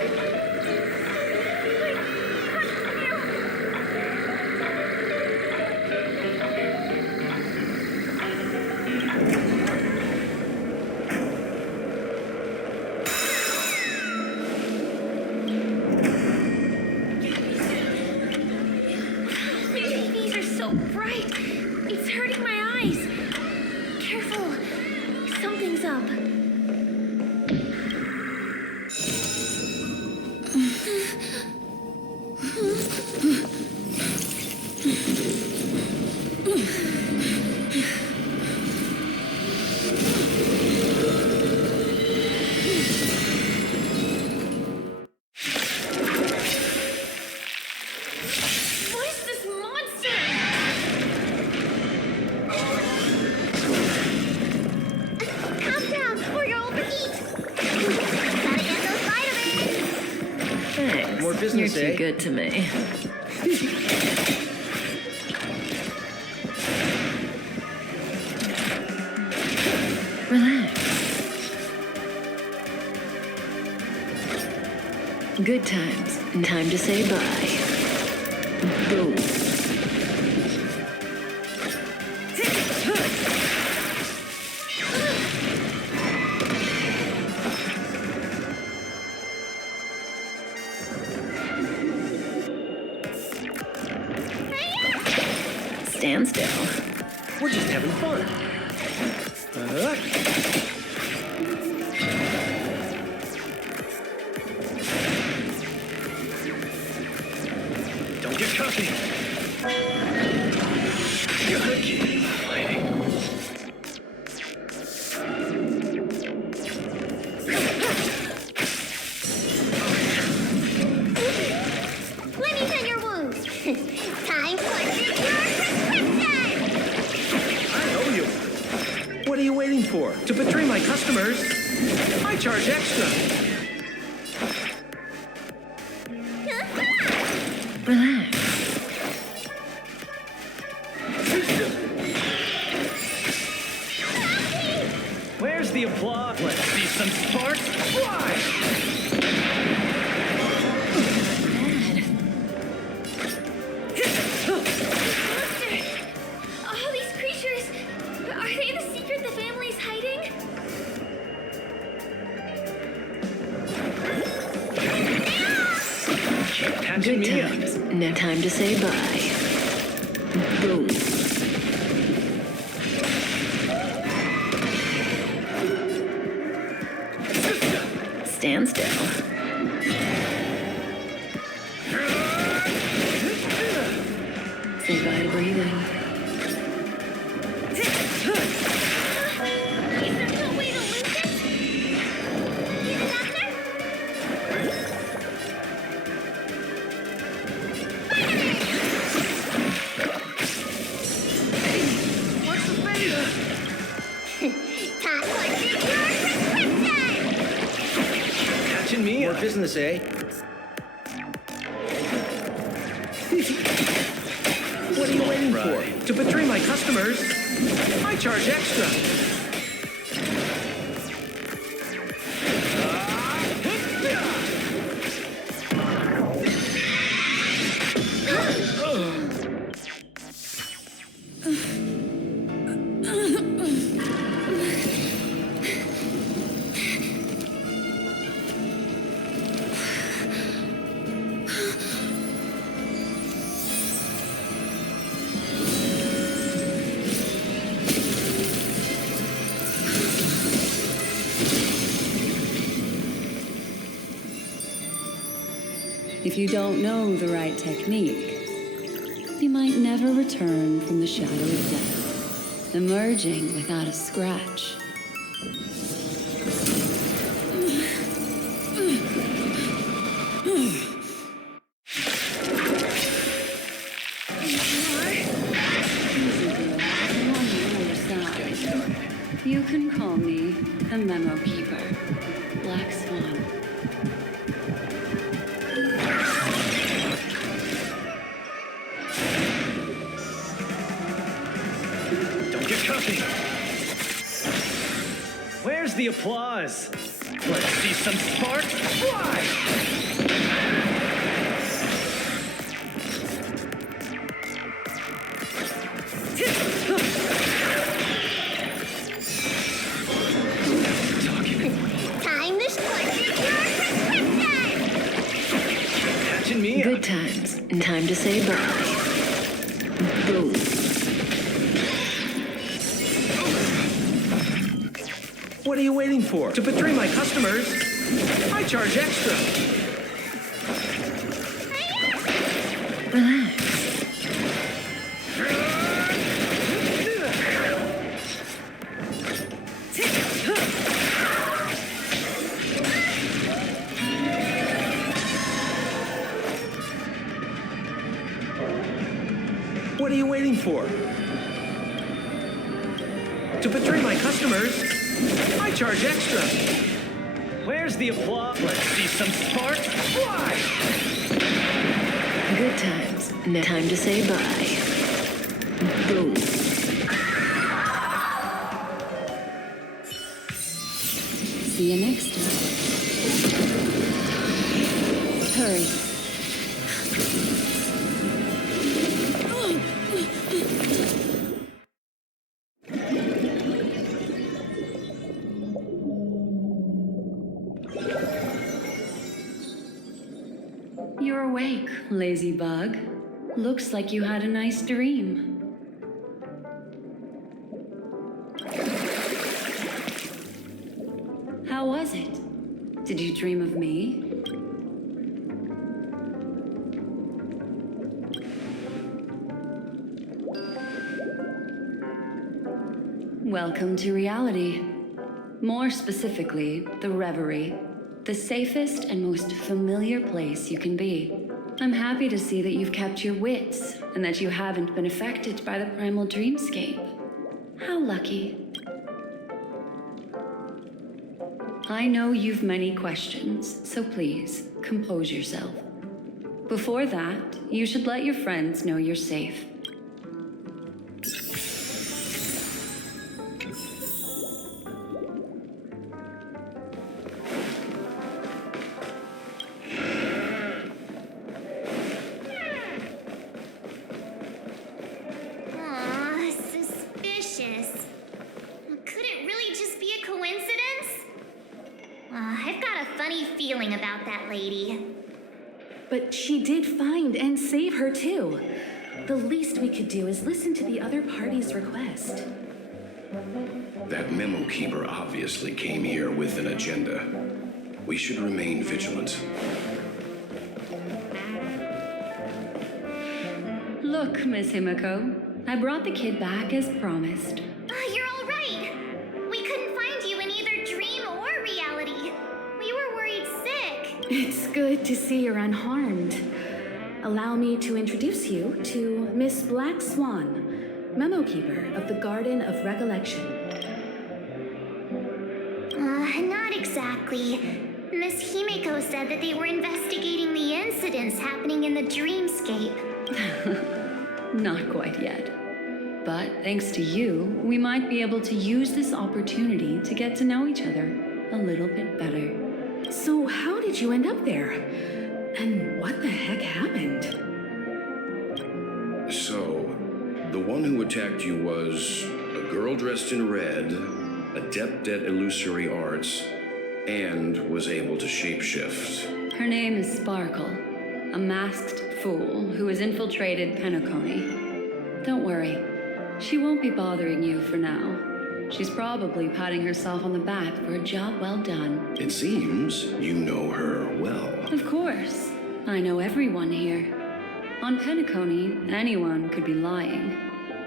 These are so bright. It's hurting my eyes. Careful. Something's up. What is this monster? Calm down, or you'll overheat. Gotta get those vitamins. Thanks. More business, You're too eh? good to me. Relax. Good times. Time to say bye. Boom. Stand still. We're just having fun. Don't get cocky. Gotta keep fighting. Let me tend your wounds. Time for your prescription! I owe you. What are you waiting for? To betray my customers? I charge extra. Relax. Where's the applause? Let's see some sparks fly! All these creatures, are they the secret the family's hiding? Keep catching Good me up. times. Now time to say bye. Boom. Stand still. Say bye to breathing. Is there no way to lose it? He's a doctor? What's the matter? Time for your prescription! Catching me More up. business, eh? What are you waiting for? To betray my customers? I charge extra. If you don't know the right technique, you might never return from the shadow of death, emerging without a scratch. You can call me the Memo Keeper, Black Swan. Don't get cocky. Where's the applause? Let's see some sparks fly! Time to split your prescription! Catching me up. Good times. Time to say bye. Boom. What are you waiting for? To betray my customers? I charge extra. Relax. What are you waiting for? To betray my customers? I charge extra. Where's the applause? Let's see some sparks fly! Good times. Now time to say bye. Boom. See you next time. Hurry. You're awake, lazy bug. Looks like you had a nice dream. Did you dream of me? Welcome to reality. More specifically, the Reverie. The safest and most familiar place you can be. I'm happy to see that you've kept your wits and that you haven't been affected by the primal dreamscape. How lucky. I know you've many questions, so please, compose yourself. Before that, you should let your friends know you're safe. But she did find and save her too. The least we could do is listen to the other party's request. That memo keeper obviously came here with an agenda. We should remain vigilant. Look, Miss Himiko, I brought the kid back as promised. You're all right. We couldn't find you in either dream or reality. We were worried sick. It's good to see you're unharmed. Allow me to introduce you to Miss Black Swan, memo keeper of the Garden of Recollection. Not exactly. Miss Himiko said that they were investigating the incidents happening in the dreamscape. Not quite yet. But thanks to you, we might be able to use this opportunity to get to know each other a little bit better. So how did you end up there? And what the heck happened? So, the one who attacked you was a girl dressed in red, adept at illusory arts, and was able to shapeshift. Her name is Sparkle, a masked fool who has infiltrated Penacony. Don't worry, she won't be bothering you for now. She's probably patting herself on the back for a job well done. It seems you know her well. Of course. I know everyone here. On Penacony, anyone could be lying,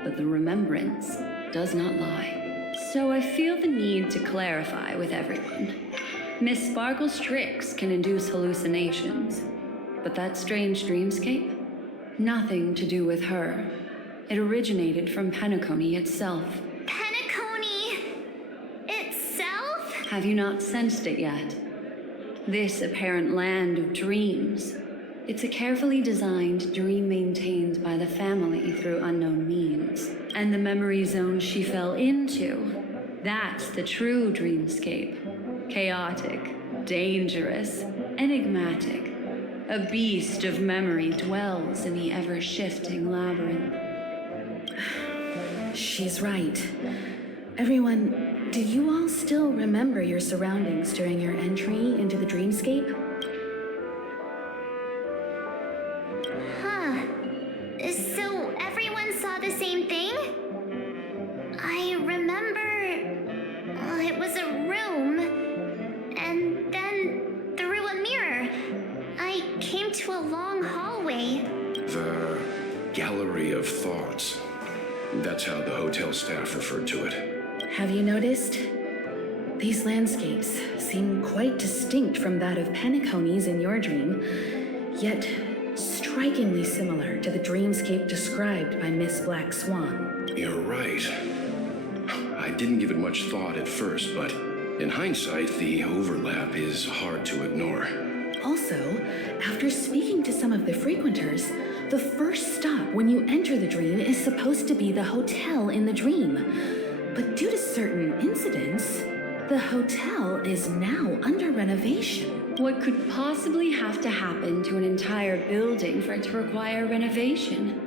but the remembrance does not lie. So I feel the need to clarify with everyone. Miss Sparkle's tricks can induce hallucinations, but that strange dreamscape? Nothing to do with her. It originated from Penacony itself. Have you not sensed it yet? This apparent land of dreams. It's a carefully designed dream maintained by the family through unknown means. And the memory zone she fell into, that's the true dreamscape. Chaotic, dangerous, enigmatic. A beast of memory dwells in the ever-shifting labyrinth. She's right. Everyone, do you all still remember your surroundings during your entry into the dreamscape? Huh. So everyone saw the same thing? I remember... it was a room, and then through a mirror, I came to a long hallway. The Gallery of Thoughts. That's how the hotel staff referred to it. Have you noticed? These landscapes seem quite distinct from that of Penacony's in your dream, yet strikingly similar to the dreamscape described by Miss Black Swan. You're right. I didn't give it much thought at first, but in hindsight, the overlap is hard to ignore. Also, after speaking to some of the frequenters, the first stop when you enter the dream is supposed to be the hotel in the dream. But due to certain incidents, the hotel is now under renovation. What could possibly have to happen to an entire building for it to require renovation?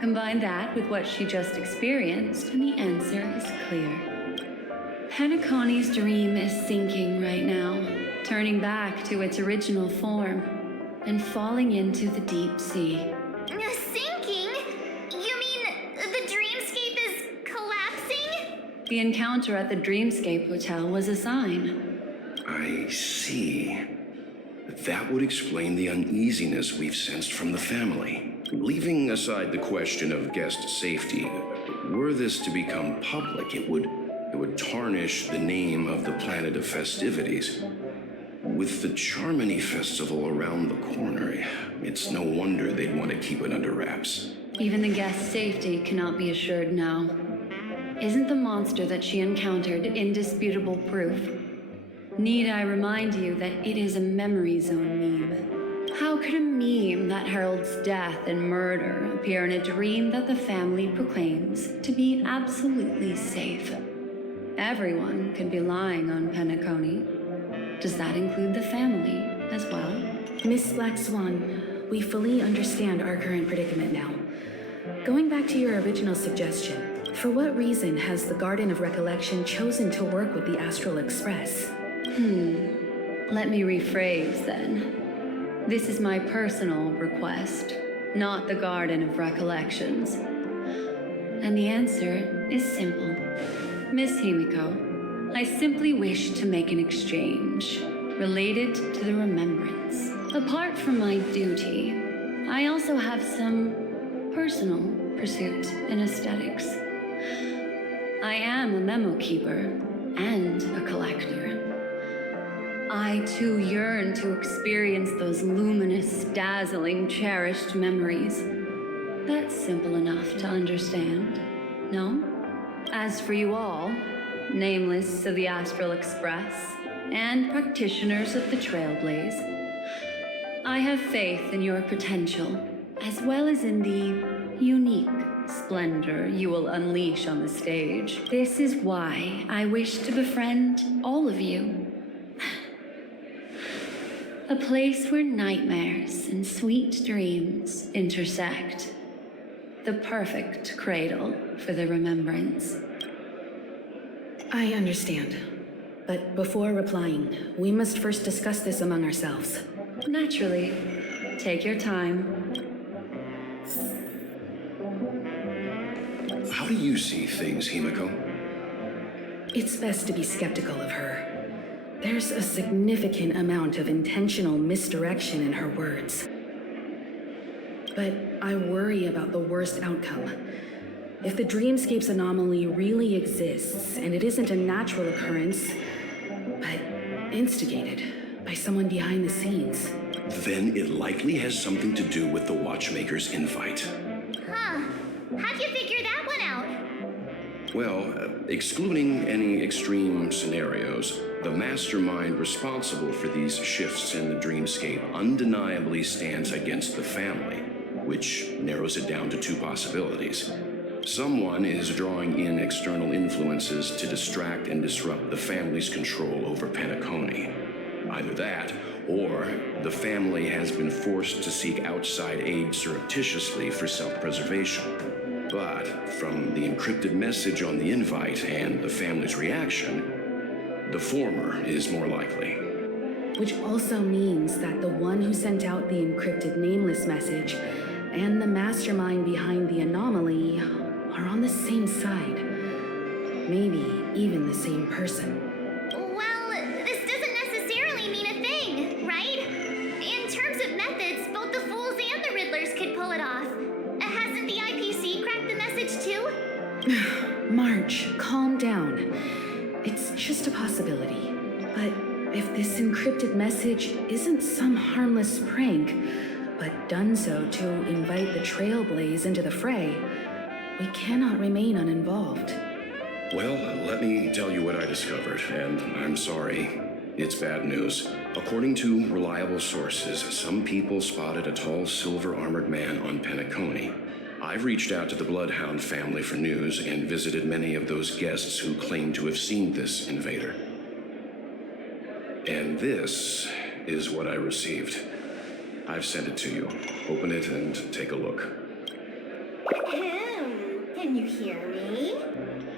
Combine that with what she just experienced, and the answer is clear. Penacony's dream is sinking right now, turning back to its original form, and falling into the deep sea. Sinking? You mean the dreamscape is collapsing? The encounter at the Dreamscape Hotel was a sign. I see. That would explain the uneasiness we've sensed from the family. Leaving aside the question of guest safety, were this to become public, it would tarnish the name of the planet of festivities. With the Charmony Festival around the corner, it's no wonder they'd want to keep it under wraps. Even the guest's safety cannot be assured now. Isn't the monster that she encountered indisputable proof? Need I remind you that it is a memory zone meme? How could a meme that heralds death and murder appear in a dream that the family proclaims to be absolutely safe? Everyone could be lying on Penacony. Does that include the family as well? Miss Black Swan, we fully understand our current predicament now. Going back to your original suggestion, for what reason has the Garden of Recollection chosen to work with the Astral Express? Let me rephrase then. This is my personal request, not the Garden of Recollections. And the answer is simple. Miss Himiko, I simply wish to make an exchange related to the remembrance. Apart from my duty, I also have some personal pursuit in aesthetics. I am a memo keeper and a collector. I too yearn to experience those luminous, dazzling, cherished memories. That's simple enough to understand, no? As for you all, nameless of the Astral Express, and practitioners of the Trailblaze, I have faith in your potential, as well as in the unique splendor you will unleash on the stage. This is why I wish to befriend all of you. A place where nightmares and sweet dreams intersect. The perfect cradle for the remembrance. I understand. But before replying, we must first discuss this among ourselves. Naturally. Take your time. How do you see things, Himiko? It's best to be skeptical of her. There's a significant amount of intentional misdirection in her words. But I worry about the worst outcome. If the dreamscape's anomaly really exists, and it isn't a natural occurrence, but instigated by someone behind the scenes, then it likely has something to do with the Watchmaker's invite. Huh. How'd you figure that one out? Well, excluding any extreme scenarios, the mastermind responsible for these shifts in the dreamscape undeniably stands against the family, which narrows it down to two possibilities. Someone is drawing in external influences to distract and disrupt the family's control over Penacony. Either that, or the family has been forced to seek outside aid surreptitiously for self-preservation. But from the encrypted message on the invite and the family's reaction, the former is more likely. which also means that the one who sent out the encrypted nameless message and the mastermind behind the anomaly are on the same side. Maybe even the same person. Well, this doesn't necessarily mean a thing, right? In terms of methods, both the Fools and the Riddlers could pull it off. Hasn't the IPC cracked the message too? Marge, calm down. It's just a possibility. But if this encrypted message isn't some harmless prank, but done so to invite the Trailblaze into the fray, we cannot remain uninvolved. Well, let me tell you what I discovered, and I'm sorry. It's bad news. According to reliable sources, some people spotted a tall silver-armored man on Penacony. I've reached out to the Bloodhound family for news and visited many of those guests who claim to have seen this invader. And this is what I received. I've sent it to you. Open it and take a look. Can you hear me?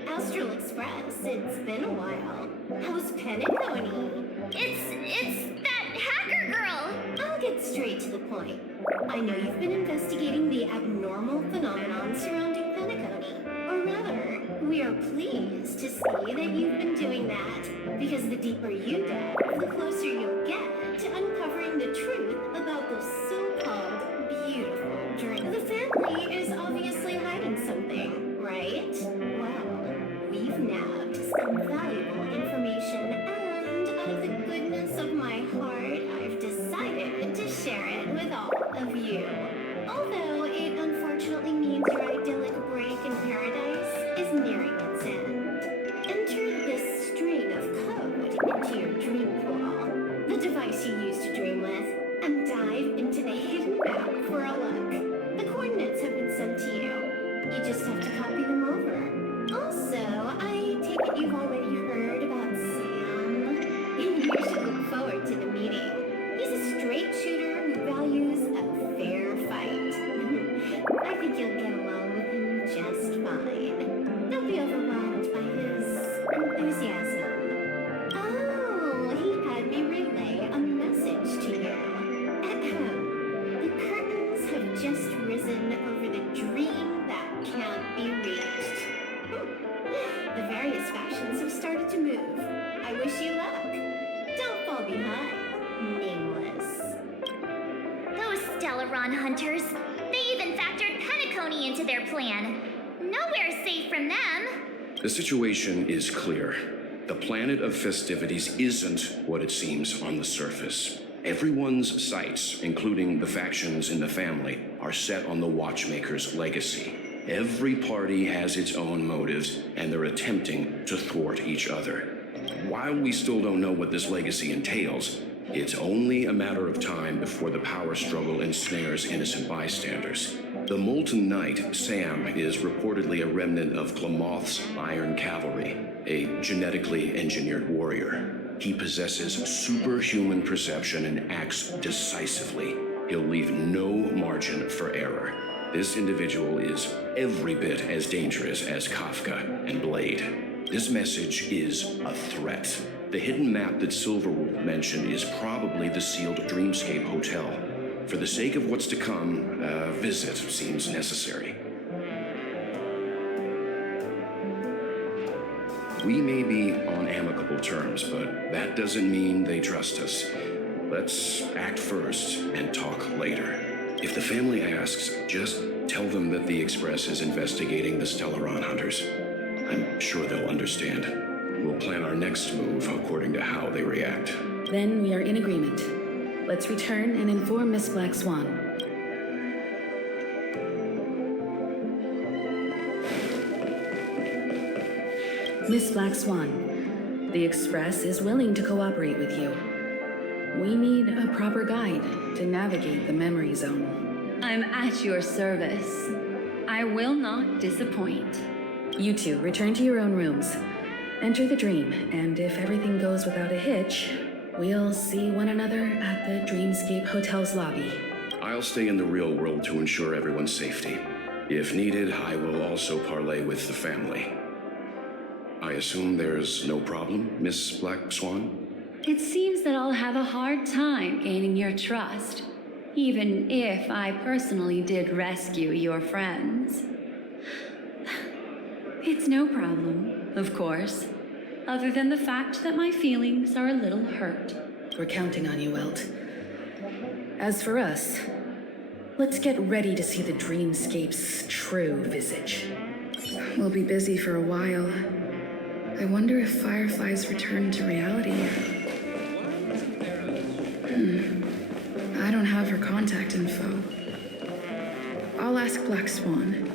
Astral Express, it's been a while. How's Penacony? It's that hacker girl! I'll get straight to the point. I know you've been investigating the abnormal phenomenon surrounding Penacony. Or rather, We are pleased to see that you've been doing that, because the deeper you dive, the closer you'll get to uncovering the truth about those so-called beautiful dreams. The family is obviously hiding something, right? Well, we've nabbed some valuable information, and out of the goodness of my heart, I've decided to share it with all of you. Although it unfortunately means your idyllic break in paradise is nearing its end. Enter this string of code into your dream pool, the device you use to dream with, and dive into the hidden map for a look. The coordinates have been sent to you. You just have to copy them over. Also, I take it you've already heard about Sam. You should look forward to the meeting. He's a straight shooter who values a fair fight. I think you'll get along with him just fine. Don't be overwhelmed by his enthusiasm. Oh, he had me relay a message to you. The curtains have just risen over the dream that can't be reached. The various factions have started to move. I wish you luck. Don't fall behind, nameless. Those Stellaron hunters, they even factored Penacony into their plan. Nowhere's safe from them. The situation is clear. The planet of festivities isn't what it seems on the surface. Everyone's sights, including the factions in the family, are set on the Watchmaker's legacy. Every party has its own motives, and they're attempting to thwart each other. While we still don't know what this legacy entails, it's only a matter of time before the power struggle ensnares innocent bystanders. The Molten Knight, Sam, is reportedly a remnant of Glamoth's Iron Cavalry, a genetically engineered warrior. He possesses superhuman perception and acts decisively. He'll leave no margin for error. This individual is every bit as dangerous as Kafka and Blade. This message is a threat. The hidden map that Silverwolf mentioned is probably the sealed Dreamscape Hotel. For the sake of what's to come, a visit seems necessary. We may be on amicable terms, but that doesn't mean they trust us. Let's act first and talk later. If the family asks, just tell them that the Express is investigating the Stellaron hunters. I'm sure they'll understand. We'll plan our next move according to how they react. Then we are in agreement. Let's return and inform Miss Black Swan. Miss Black Swan, the Express is willing to cooperate with you. We need a proper guide to navigate the memory zone. I'm at your service. I will not disappoint. You two return to your own rooms. Enter the dream, and if everything goes without a hitch, we'll see one another at the Dreamscape Hotel's lobby. I'll stay in the real world to ensure everyone's safety. If needed, I will also parley with the family. I assume there's no problem, Miss Black Swan? It seems that I'll have a hard time gaining your trust, even if I personally did rescue your friends. It's no problem, of course, other than the fact that my feelings are a little hurt. We're counting on you, Welt. As for us, let's get ready to see the Dreamscape's true visage. We'll be busy for a while. I wonder if Firefly's return to reality. I don't have her contact info. I'll ask Black Swan.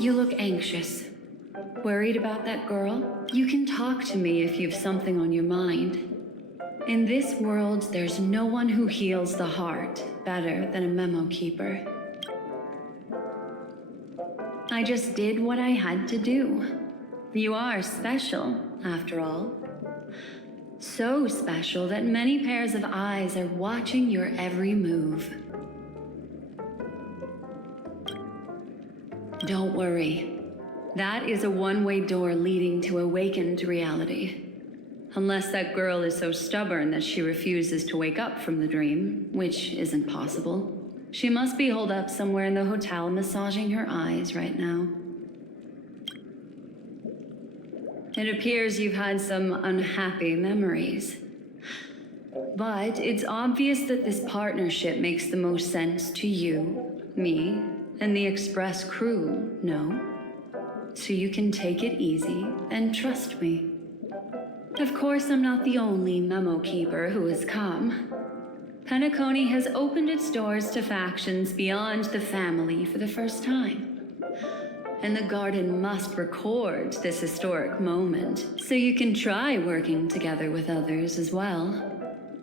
You look anxious. Worried about that girl? You can talk to me if you've something on your mind. In this world, there's no one who heals the heart better than a memo keeper. I just did what I had to do. You are special, after all. So special that many pairs of eyes are watching your every move. Don't worry. That is a one-way door leading to awakened reality. Unless that girl is so stubborn that she refuses to wake up from the dream, which isn't possible. She must be holed up somewhere in the hotel massaging her eyes right now. It appears you've had some unhappy memories. But it's obvious that this partnership makes the most sense to you, me, and the Express crew, no? So you can take it easy and trust me. Of course, I'm not the only memo keeper who has come. Penacony has opened its doors to factions beyond the family for the first time. And the Garden must record this historic moment, so you can try working together with others as well,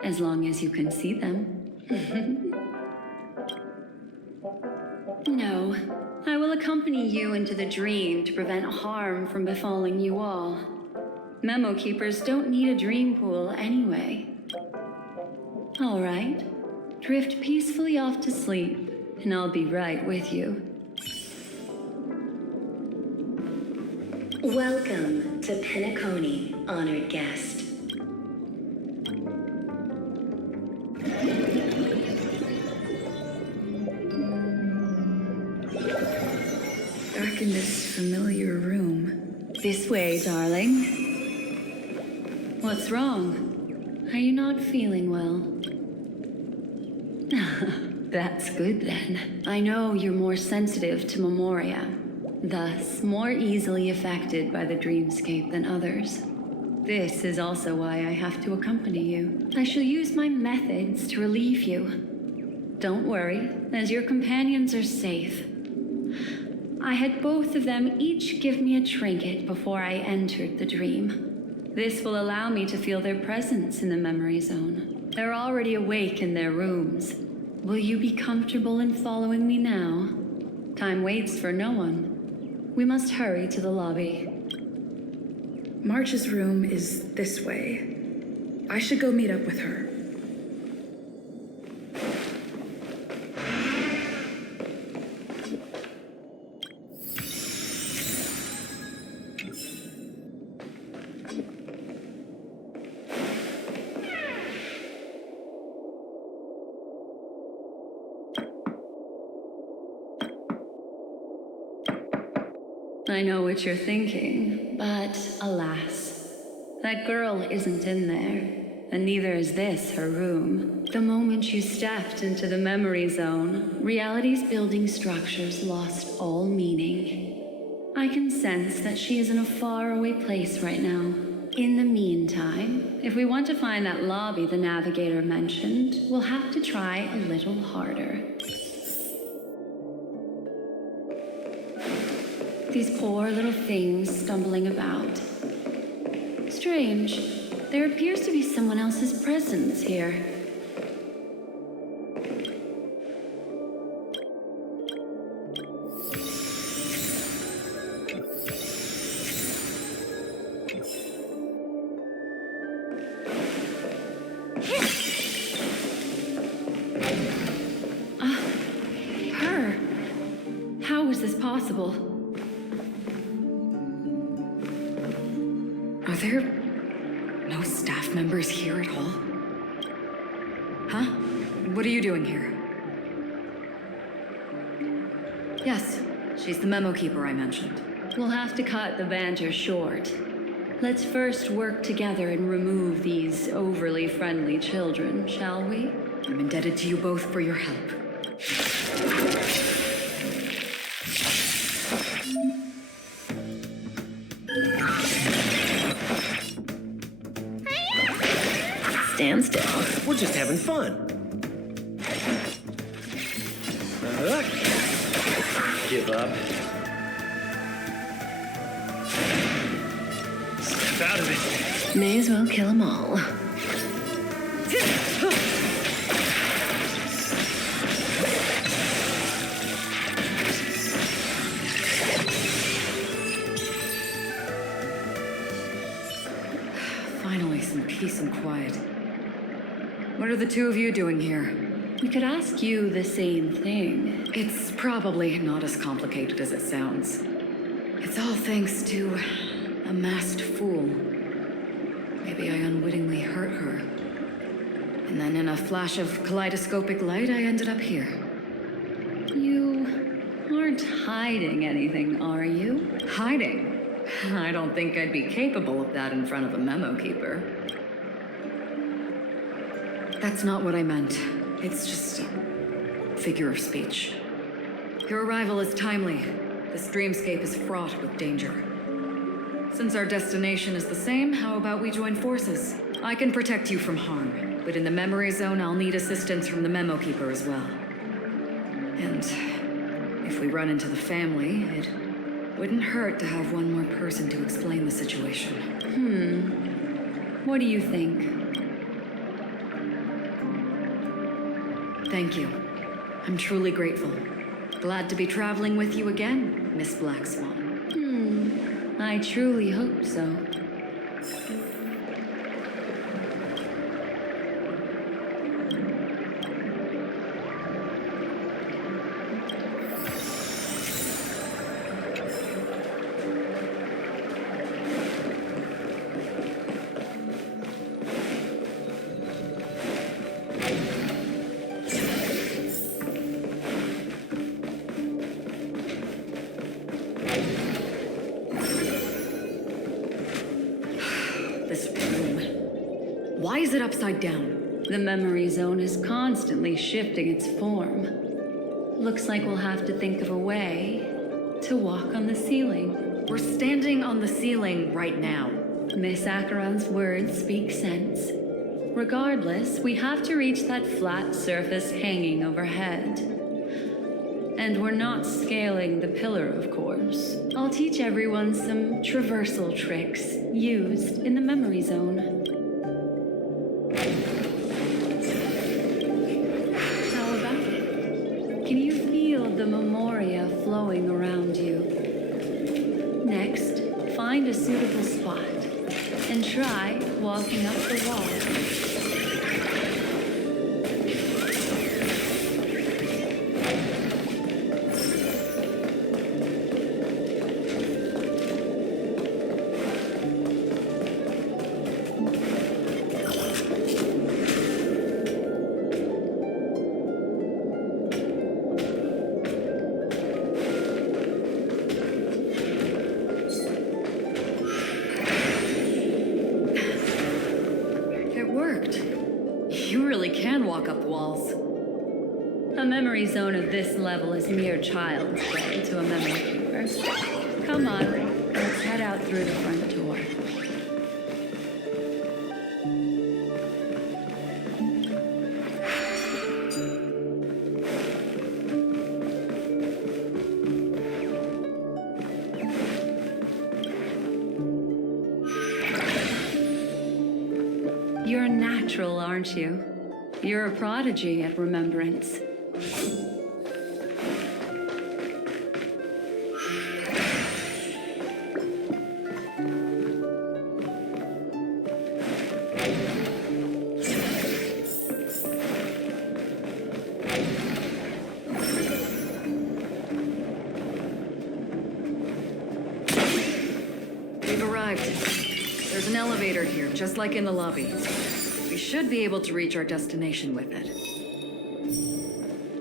as long as you can see them. No, I will accompany you into the dream to prevent harm from befalling you all. Memo keepers don't need a dream pool anyway. All right, drift peacefully off to sleep, and I'll be right with you. Welcome to Penacony, honored guest. Back in this familiar room. This way, darling. What's wrong? Are you not feeling well? That's good then. I know you're more sensitive to memoria, thus more easily affected by the dreamscape than others. This is also why I have to accompany you. I shall use my methods to relieve you. Don't worry, as your companions are safe. I had both of them each give me a trinket before I entered the dream. This will allow me to feel their presence in the memory zone. They're already awake in their rooms. Will you be comfortable in following me now? Time waits for no one. We must hurry to the lobby. March's room is this way. I should go meet up with her. I know what you're thinking, but alas, that girl isn't in there, and neither is this her room. The moment you stepped into the memory zone, reality's building structures lost all meaning. I can sense that she is in a faraway place right now. In the meantime, if we want to find that lobby the navigator mentioned, we'll have to try a little harder. These poor little things stumbling about. Strange. There appears to be someone else's presence here. Her. How is this possible? Are there no staff members here at all? Huh? What are you doing here? Yes, she's the memo keeper I mentioned. We'll have to cut the banter short. Let's first work together and remove these overly friendly children, shall we? I'm indebted to you both for your help. Stand still. We're just having fun. Give up. Step out of it. May as well kill them all. Finally, some peace and quiet. What are the two of you doing here? We could ask you the same thing. It's probably not as complicated as it sounds. It's all thanks to a masked fool. Maybe Maybe I unwittingly hurt her. And then in a flash of kaleidoscopic light, I ended up here. You aren't hiding anything, are you? Hiding? I don't think I'd be capable of that in front of a memo keeper. That's not what I meant. It's just a figure of speech. Your arrival is timely. This dreamscape is fraught with danger. Since our destination is the same, how about we join forces? I can protect you from harm, but in the memory zone, I'll need assistance from the memo keeper as well. And if we run into the family, it wouldn't hurt to have one more person to explain the situation. What do you think? Thank you. I'm truly grateful. Glad to be traveling with you again, Miss Black Swan. I truly hope so. Why is it upside down? The memory zone is constantly shifting its form. Looks like we'll have to think of a way to walk on the ceiling. We're standing on the ceiling right now. Miss Acheron's words speak sense. Regardless, we have to reach that flat surface hanging overhead. And we're not scaling the pillar, of course. I'll teach everyone some traversal tricks used in the memory zone. How about it? Can you feel the memoria flowing around you? Next, find a suitable spot and try walking up the wall. A memory zone of this level is mere child's play to a memory keeper. Come on, let's head out through the front door. You're a natural, aren't you? You're a prodigy at remembrance. We've arrived. There's an elevator here, just like in the lobby. We should be able to reach our destination with it.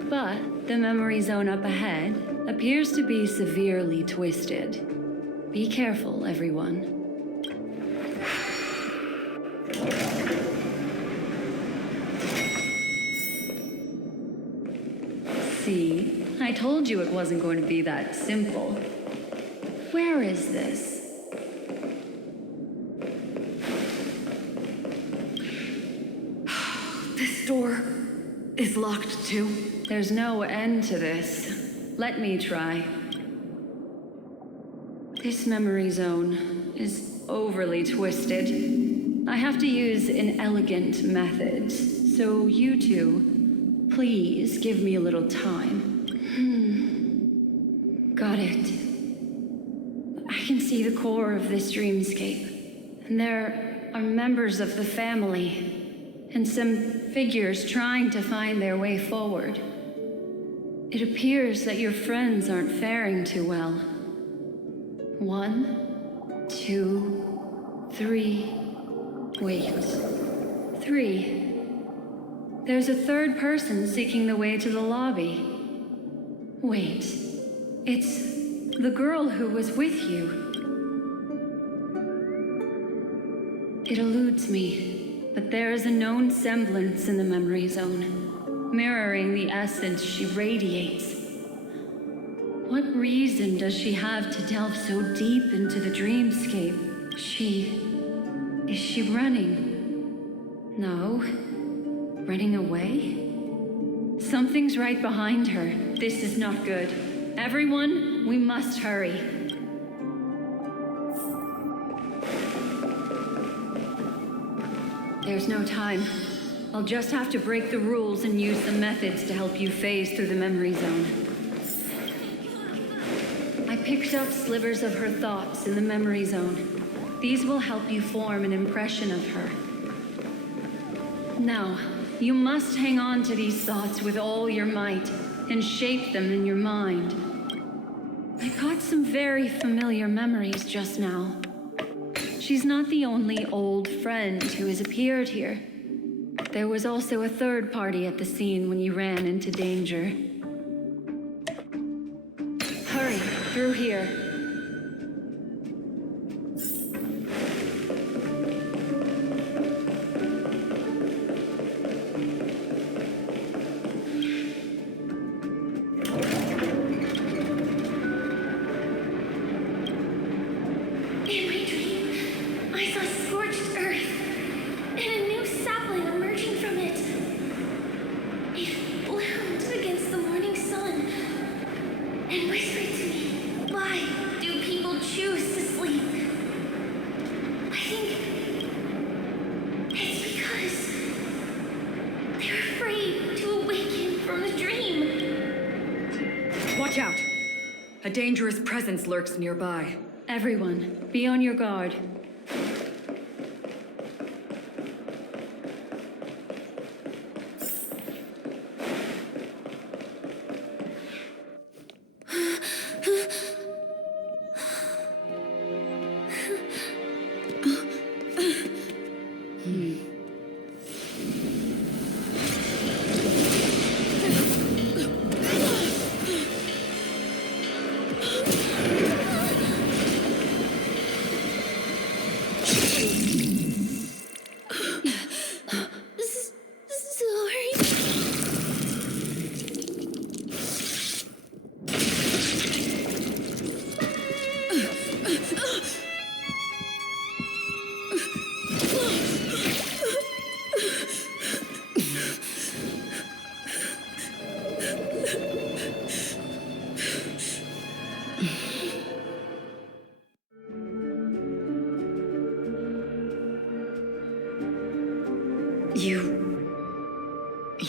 But the memory zone up ahead appears to be severely twisted. Be careful, everyone. See, I told you it wasn't going to be that simple. Where is this? This door is locked too. There's no end to this. Let me try. This memory zone is overly twisted. I have to use an elegant method. So you two, please give me a little time. Got it. I can see the core of this dreamscape. And there are members of the family. And some figures trying to find their way forward. It appears that your friends aren't faring too well. 1, 2, 3, Wait. 3. There's a third person seeking the way to the lobby. Wait. It's the girl who was with you. It eludes me, but there is a known semblance in the memory zone, mirroring the essence she radiates. What reason does she have to delve so deep into the dreamscape? Is she running? No. Running away? Something's right behind her. This is not good. Everyone, we must hurry. There's no time. I'll just have to break the rules and use some methods to help you phase through the memory zone. I picked up slivers of her thoughts in the memory zone. These will help you form an impression of her. Now, you must hang on to these thoughts with all your might and shape them in your mind. I got some very familiar memories just now. She's not the only old friend who has appeared here. There was also a third party at the scene when you ran into danger. Hurry, through here. A dangerous presence lurks nearby. Everyone, be on your guard.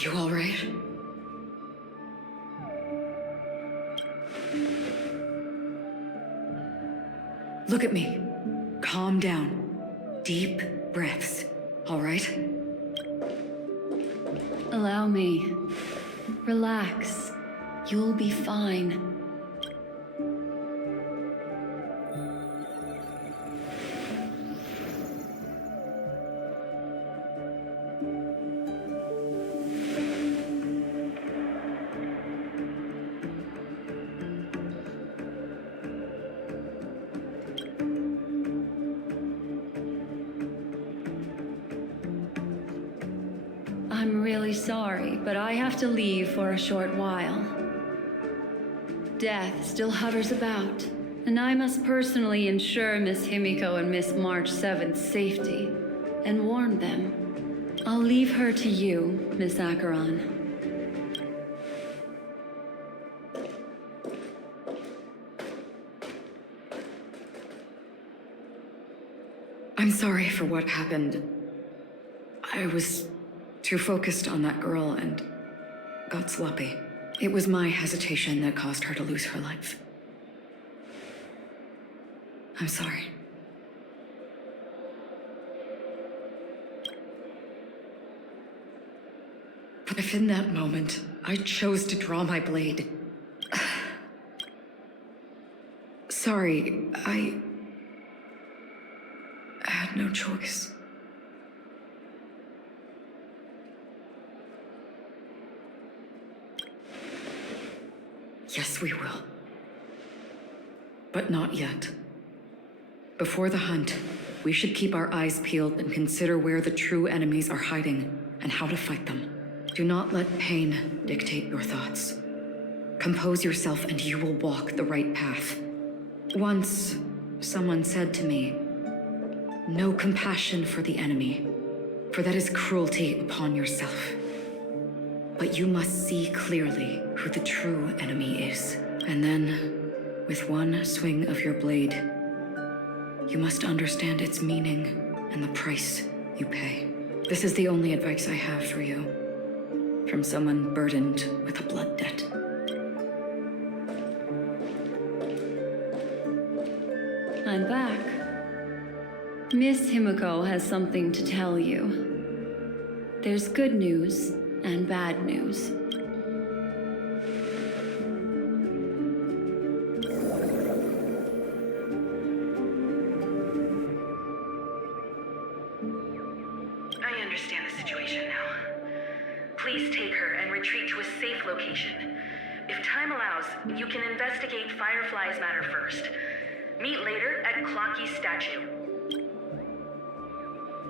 You all right? Look at me. Calm down. Deep breaths, all right? Allow me. Relax. You'll be fine. I'm really sorry, but I have to leave for a short while. Death still hovers about, and I must personally ensure Miss Himiko and Miss March 7th's safety, and warn them. I'll leave her to you, Miss Acheron. I'm sorry for what happened. I was too focused on that girl and got sloppy. It was my hesitation that caused her to lose her life. I'm sorry. But if in that moment I chose to draw my blade... Sorry, I had no choice. Yes, we will. But not yet. Before the hunt, we should keep our eyes peeled and consider where the true enemies are hiding and how to fight them. Do not let pain dictate your thoughts. Compose yourself and you will walk the right path. Once, someone said to me, "No compassion for the enemy, for that is cruelty upon yourself. But you must see clearly who the true enemy is. And then, with one swing of your blade, you must understand its meaning and the price you pay." This is the only advice I have for you, from someone burdened with a blood debt. I'm back. Miss Himiko has something to tell you. There's good news and bad news. I understand the situation now. Please take her and retreat to a safe location. If time allows, you can investigate Firefly's matter first. Meet later at Clocky's statue.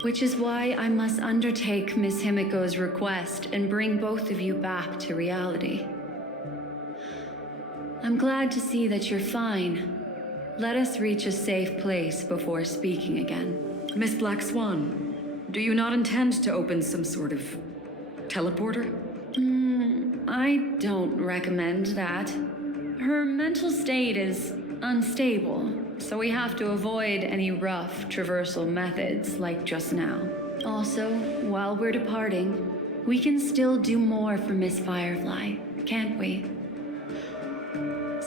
Which is why I must undertake Miss Himiko's request and bring both of you back to reality. I'm glad to see that you're fine. Let us reach a safe place before speaking again. Miss Black Swan, do you not intend to open some sort of teleporter? I don't recommend that. Her mental state is unstable, so we have to avoid any rough traversal methods like just now. Also, while we're departing, we can still do more for Miss Firefly, can't we?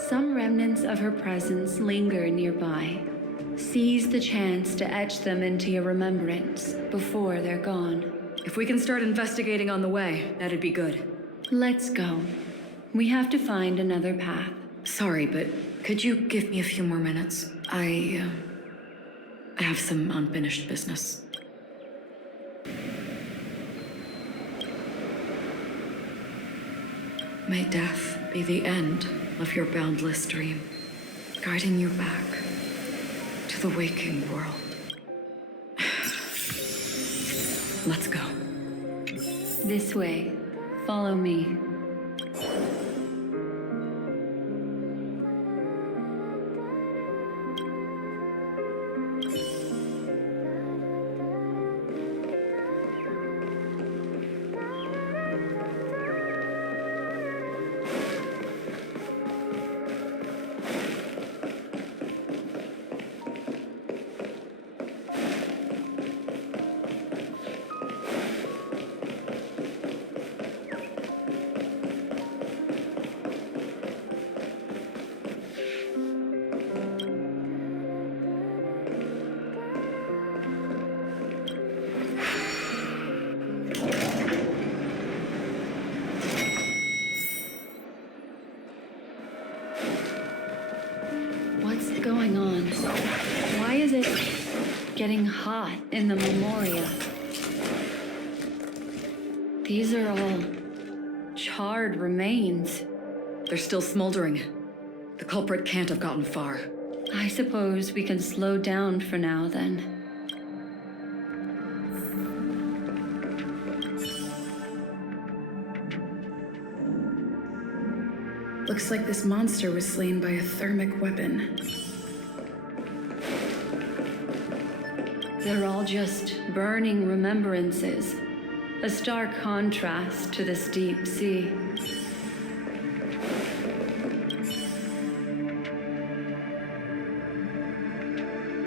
Some remnants of her presence linger nearby. Seize the chance to etch them into your remembrance before they're gone. If we can start investigating on the way, that'd be good. Let's go. We have to find another path. Sorry, but could you give me a few more minutes? I have some unfinished business. May death be the end of your boundless dream, guiding you back to the waking world. Let's go. This way. Follow me. Going on? Why is it getting hot in the Memoria? These are all charred remains. They're still smoldering. The culprit can't have gotten far. I suppose we can slow down for now, then. Looks like this monster was slain by a thermic weapon. They're all just burning remembrances. A stark contrast to this deep sea.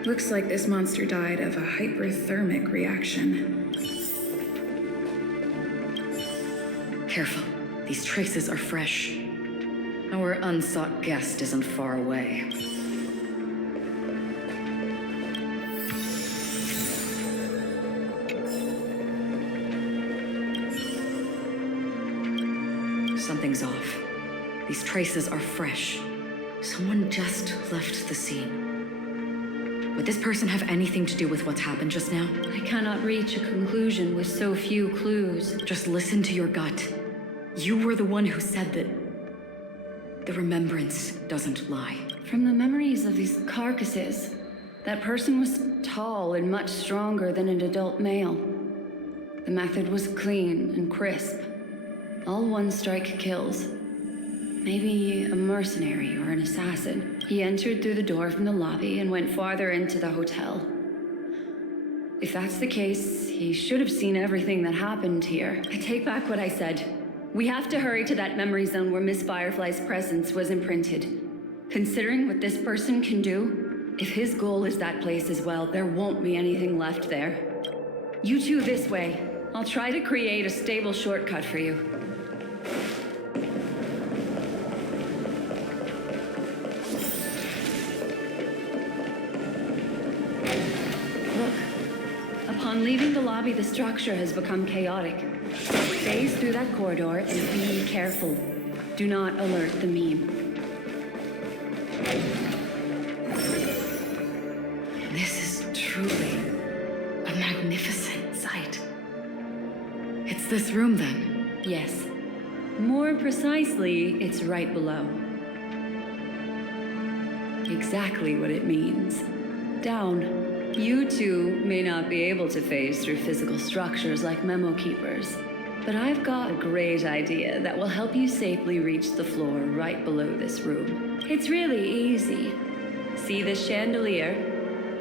Looks like this monster died of a hyperthermic reaction. Careful. These traces are fresh. Our unsought guest isn't far away. Something's off. These traces are fresh. Someone just left the scene. Would this person have anything to do with what's happened just now? I cannot reach a conclusion with so few clues. Just listen to your gut. You were the one who said that the remembrance doesn't lie. From the memories of these carcasses, that person was tall and much stronger than an adult male. The method was clean and crisp. All one-strike kills. Maybe a mercenary or an assassin. He entered through the door from the lobby and went farther into the hotel. If that's the case, he should have seen everything that happened here. I take back what I said. We have to hurry to that memory zone where Miss Firefly's presence was imprinted. Considering what this person can do, if his goal is that place as well, there won't be anything left there. You two this way. I'll try to create a stable shortcut for you. Look. Upon leaving the lobby, the structure has become chaotic. Phase through that corridor and be careful. Do not alert the meme. This is truly a magnificent sight. It's this room, then? Yes. More precisely, it's right below. Exactly what it means. Down. You two may not be able to phase through physical structures like memo keepers, but I've got a great idea that will help you safely reach the floor right below this room. It's really easy. See this chandelier?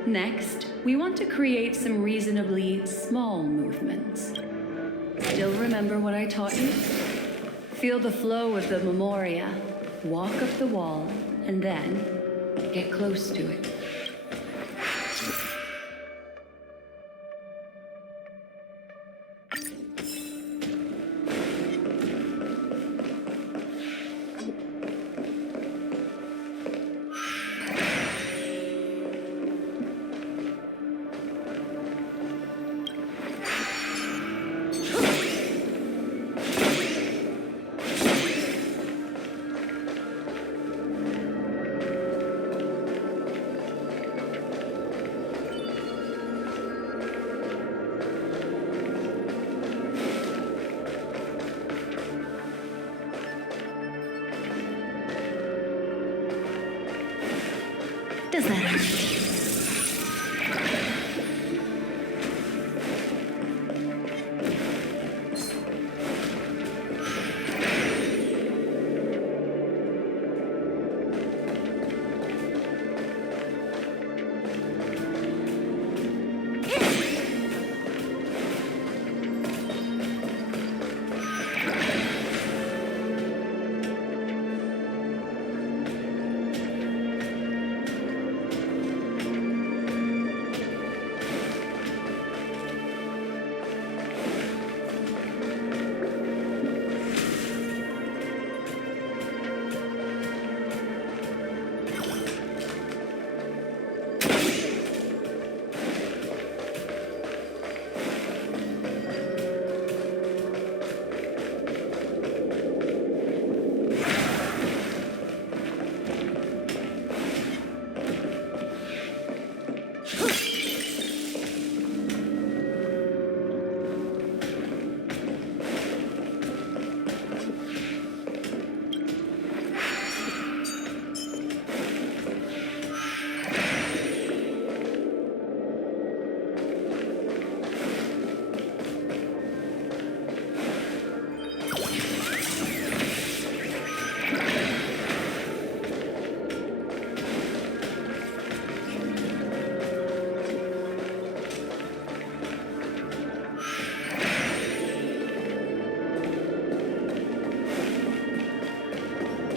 Next, we want to create some reasonably small movements. Still remember what I taught you? Feel the flow of the memoria, walk up the wall, and then get close to it. Does that hurt?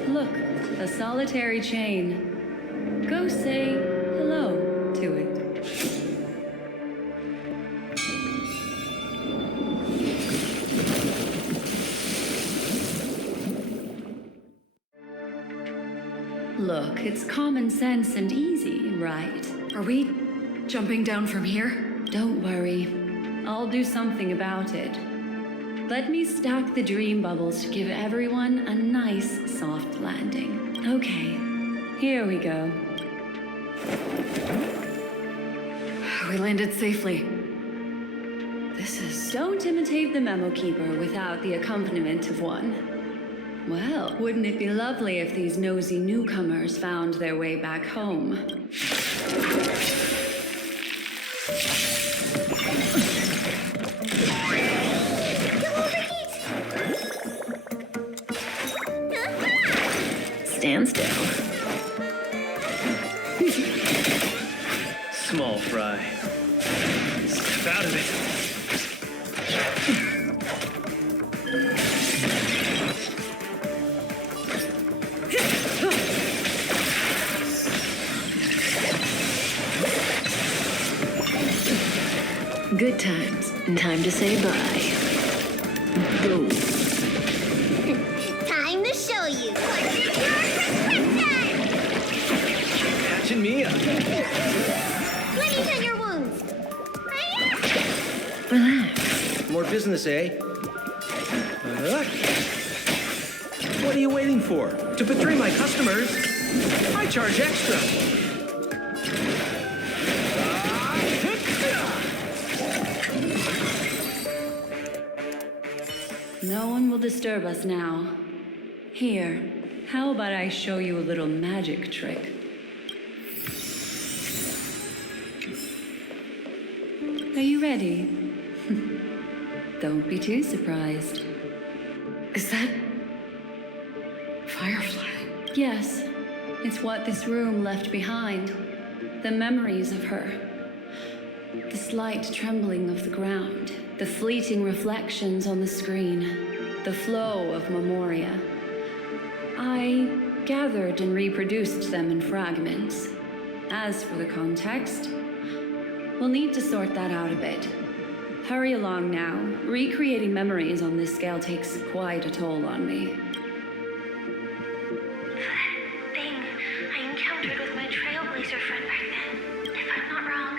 Look, a solitary chain. Go say hello to it. Look, it's common sense and easy, right? Are we jumping down from here? Don't worry. I'll do something about it. Let me stack the dream bubbles to give everyone a nice, soft landing. Okay, here we go. We landed safely. This is... Don't imitate the memo keeper without the accompaniment of one. Well, wouldn't it be lovely if these nosy newcomers found their way back home? Stand still. Small fry. Step out of it. Good times. Time to say bye. Boom. Time to show you. What's in your prescription? Catching me up. Please on your wounds. Relax. More business, eh? What are you waiting for? To betray my customers? I charge extra. No one will disturb us now. Here, how about I show you a little magic trick? Are you ready? Don't be too surprised. Is that Firefly? Yes, it's what this room left behind. The memories of her. The slight trembling of the ground. The fleeting reflections on the screen. The flow of memoria. I gathered and reproduced them in fragments. As for the context, we'll need to sort that out a bit. Hurry along now. Recreating memories on this scale takes quite a toll on me. That thing I encountered with my Trailblazer friend back then, if I'm not wrong,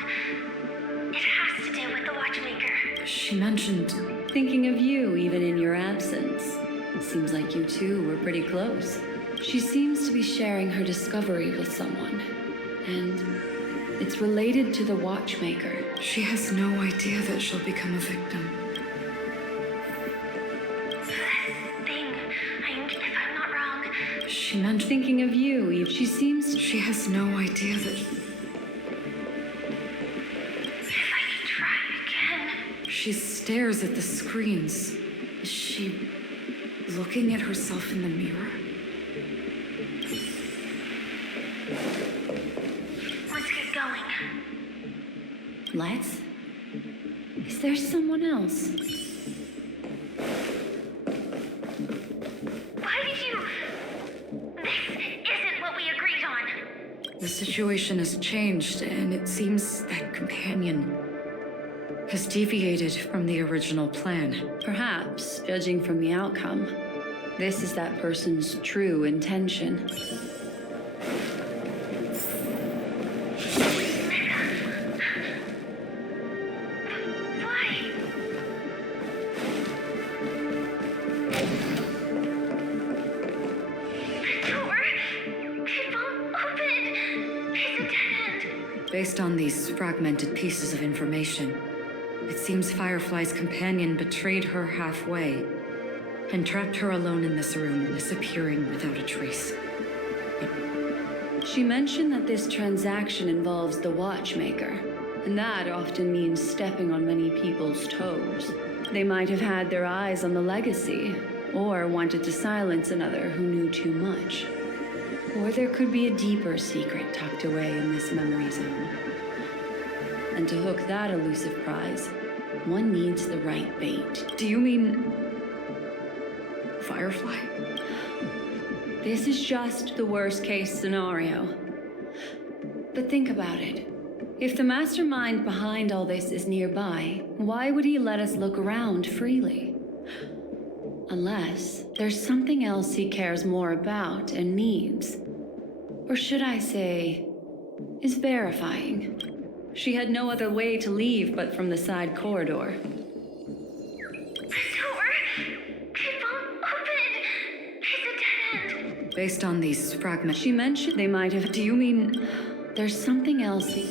it has to do with the Watchmaker. She mentioned... Thinking of you even in your absence. Seems like you two were pretty close. She seems to be sharing her discovery with someone. And it's related to the Watchmaker. She has no idea that she'll become a victim. That thing, if I'm not wrong, She mentioned... Thinking of you even... She seems... She has no idea that... if I could try again. She stares at the screens. Is she looking at herself in the mirror? Let's get going. Let's? Is there someone else? Why did you... This isn't what we agreed on. The situation has changed, and it seems that companion has deviated from the original plan. Perhaps, judging from the outcome, this is that person's true intention. Based on these fragmented pieces of information, it seems Firefly's companion betrayed her halfway and trapped her alone in this room, disappearing without a trace. She mentioned that this transaction involves the Watchmaker, and that often means stepping on many people's toes. They might have had their eyes on the legacy, or wanted to silence another who knew too much. Or there could be a deeper secret tucked away in this memory zone. And to hook that elusive prize, one needs the right bait. Do you mean... Firefly? This is just the worst-case scenario. But think about it. If the mastermind behind all this is nearby, why would he let us look around freely? Unless there's something else he cares more about and needs. Or should I say, is verifying. She had no other way to leave but from the side corridor. Based on these fragments... She mentioned they might have... Do you mean... There's something else he...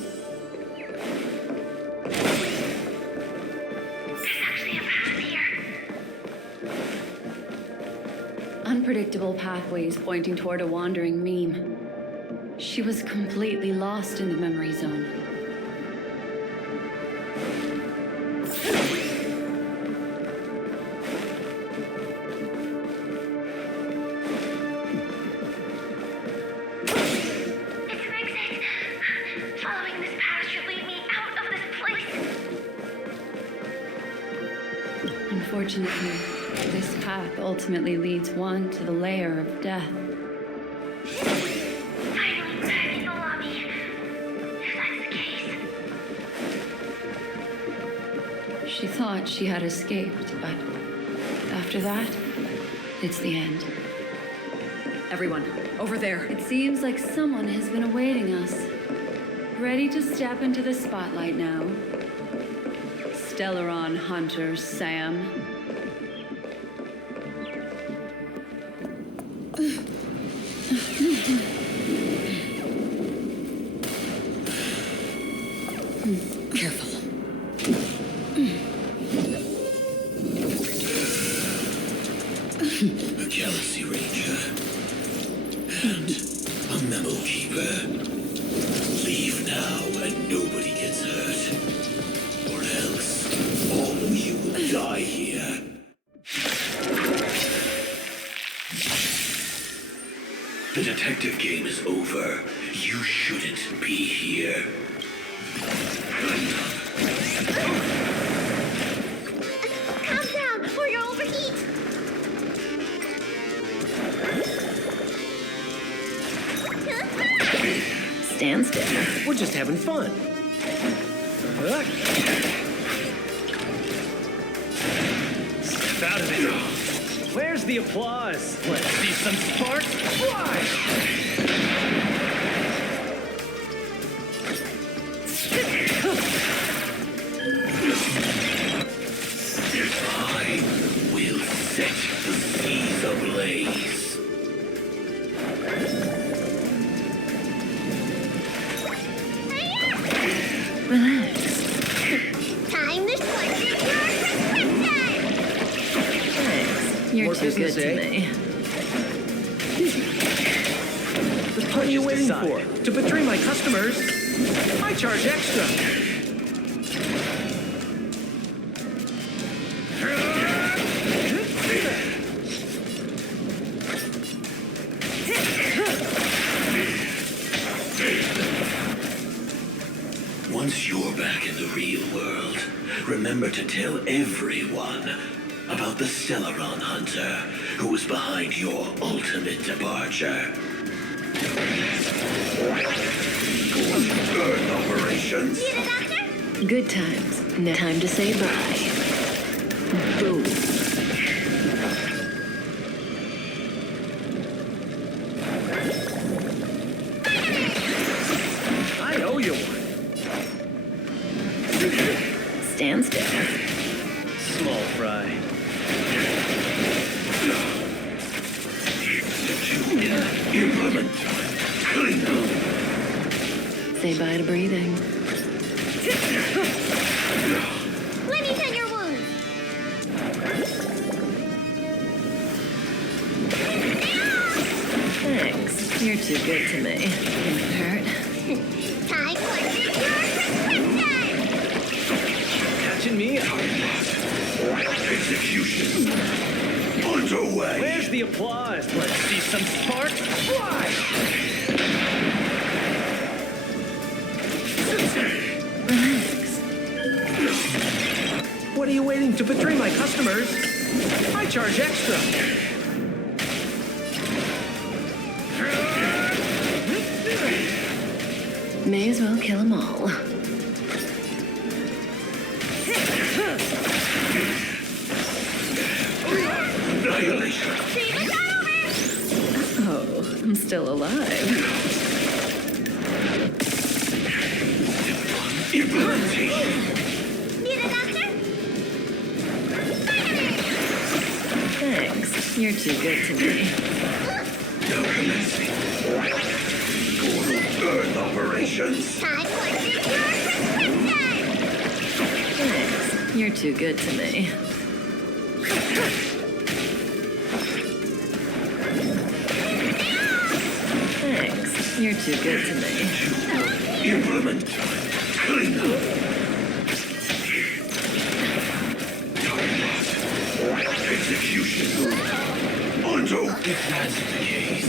unpredictable pathways pointing toward a wandering meme. She was completely lost in the memory zone. It's an exit. Following this path should lead me out of this place. Unfortunately, this path ultimately leads one to the lair of death. Finally back in the lobby. If that's the case. She thought she had escaped, but after that, it's the end. Everyone, over there. It seems like someone has been awaiting us. Ready to step into the spotlight now. Stellaron Hunter Sam. Careful. A Galaxy Ranger. And a memo keeper. Leave now and nobody gets hurt. Or else all of you will die here. The detective game is over. You shouldn't be here. Calm down, or you'll overheat. Stand still. We're just having fun. Step out of it. Where's the applause? Let's see some sparks fly! I will set the seas ablaze. Relax. Time to switch your prescription. Thanks. You're More too good business, to eh? me. What are you waiting for? To betray my customers? I charge extra. Once you're back in the real world, remember to tell everyone about the Stellaron Hunter who was behind your ultimate departure. Earth operations. Need a doctor? Good times. Now time to say bye. Boom. I owe you one. Stand still. Small fry. Implement. Clean up. Say bye to breathing. Let me tend your wounds. Thanks. You're too good to me. Didn't hurt. Time for your prescription. Catching me up. Execution. Underway. Where's the applause? Let's see some sparks fly! Relax. What are you waiting to betray my customers? I charge extra. May as well kill them all. Annihilation. Oh, I'm still alive. Implementation. Need a doctor? Thanks. You're too good to me. Now commencing. Portal Earth operations. Time for your prescription. Thanks. You're too good to me. You're too good to me. Implement. Clean up. Execution. Undo. If that's the case.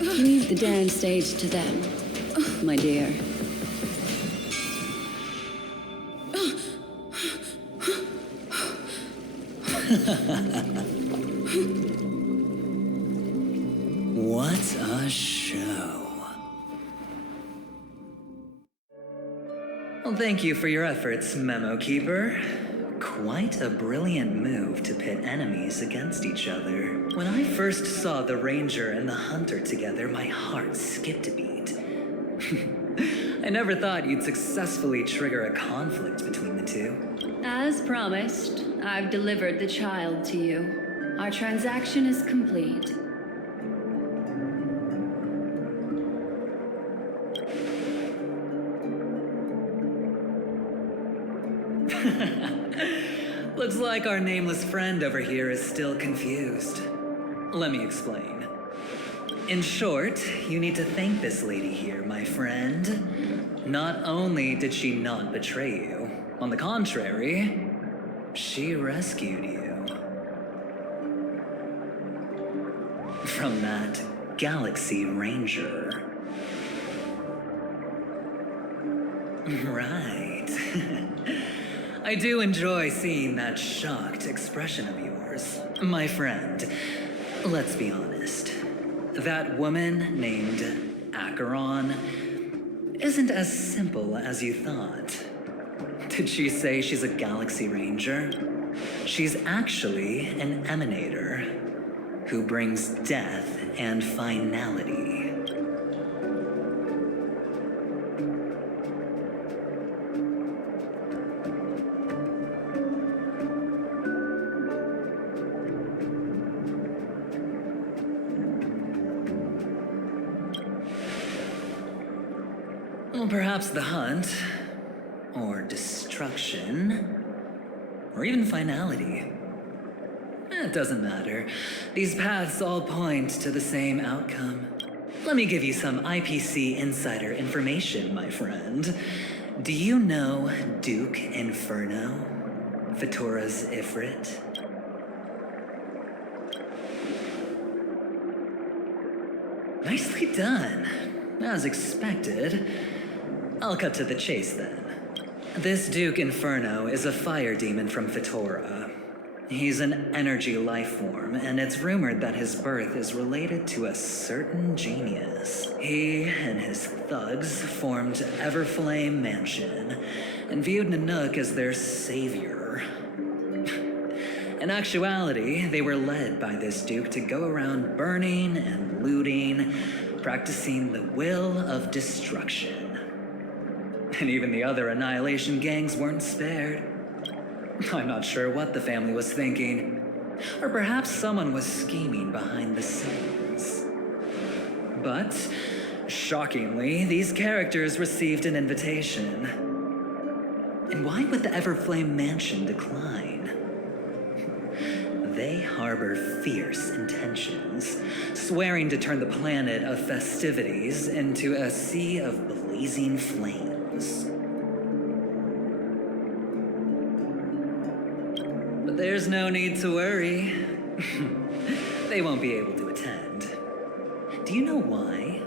Leave the dance stage to them, my dear. What a show. Well, thank you for your efforts, Memo Keeper. Quite a brilliant move to pit enemies against each other. When I first saw the Ranger and the Hunter together, my heart skipped a beat. I never thought you'd successfully trigger a conflict between the two. As promised, I've delivered the child to you. Our transaction is complete. Looks like our nameless friend over here is still confused. Let me explain. In short, you need to thank this lady here, my friend. Not only did she not betray you, on the contrary, she rescued you. From that Galaxy Ranger. Right. I do enjoy seeing that shocked expression of yours. My friend, let's be honest. That woman named Acheron isn't as simple as you thought. Did she say she's a Galaxy Ranger? She's actually an emanator who brings death and finality. Well, perhaps the hunt, or destruction, or even finality. It doesn't matter. These paths all point to the same outcome. Let me give you some IPC insider information, my friend. Do you know Duke Inferno, Fatora's Ifrit? Nicely done. As expected. I'll cut to the chase then. This Duke Inferno is a fire demon from Fatora. He's an energy life form, and it's rumored that his birth is related to a certain genius. He and his thugs formed Everflame Mansion and viewed Nanook as their savior. In actuality, they were led by this Duke to go around burning and looting, practicing the will of destruction. And even the other Annihilation gangs weren't spared. I'm not sure what the family was thinking. Or perhaps someone was scheming behind the scenes. But, shockingly, these characters received an invitation. And why would the Everflame Mansion decline? They harbor fierce intentions, swearing to turn the planet of festivities into a sea of blazing flames. But there's no need to worry. They won't be able to attend. Do you know why?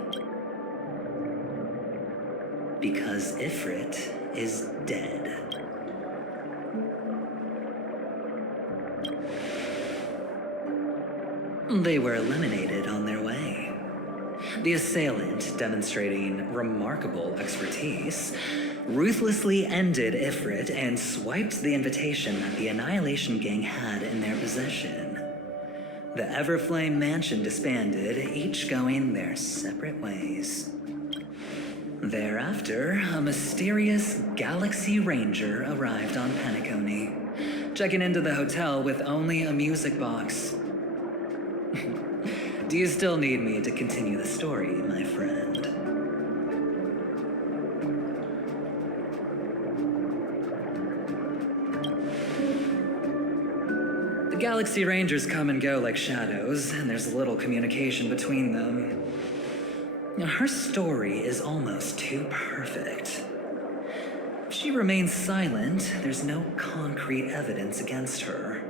Because Ifrit is dead. They were eliminated on their way. The assailant, demonstrating remarkable expertise, ruthlessly ended Ifrit and swiped the invitation that the Annihilation Gang had in their possession. The Everflame Mansion disbanded, each going their separate ways. Thereafter, a mysterious Galaxy Ranger arrived on Penacony, checking into the hotel with only a music box. Do you still need me to continue the story, my friend? Galaxy Rangers come and go like shadows, and there's little communication between them. Her story is almost too perfect. If she remains silent, there's no concrete evidence against her.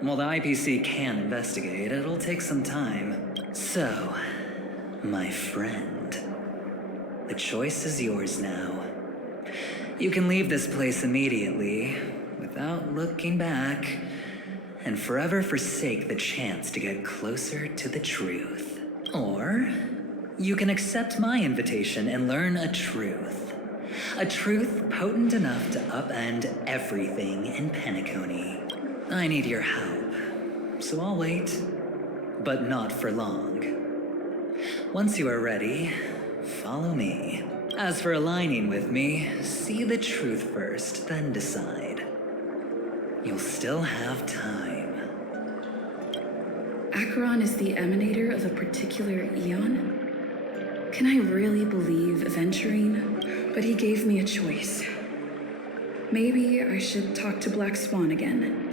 While the IPC can investigate, it'll take some time. So, my friend, the choice is yours now. You can leave this place immediately, without looking back, and forever forsake the chance to get closer to the truth. Or, you can accept my invitation and learn a truth. A truth potent enough to upend everything in Penacony. I need your help, so I'll wait, but not for long. Once you are ready, follow me. As for aligning with me, see the truth first, then decide. You'll still have time. Acheron is the emanator of a particular eon? Can I really believe Aventurine? But he gave me a choice. Maybe I should talk to Black Swan again.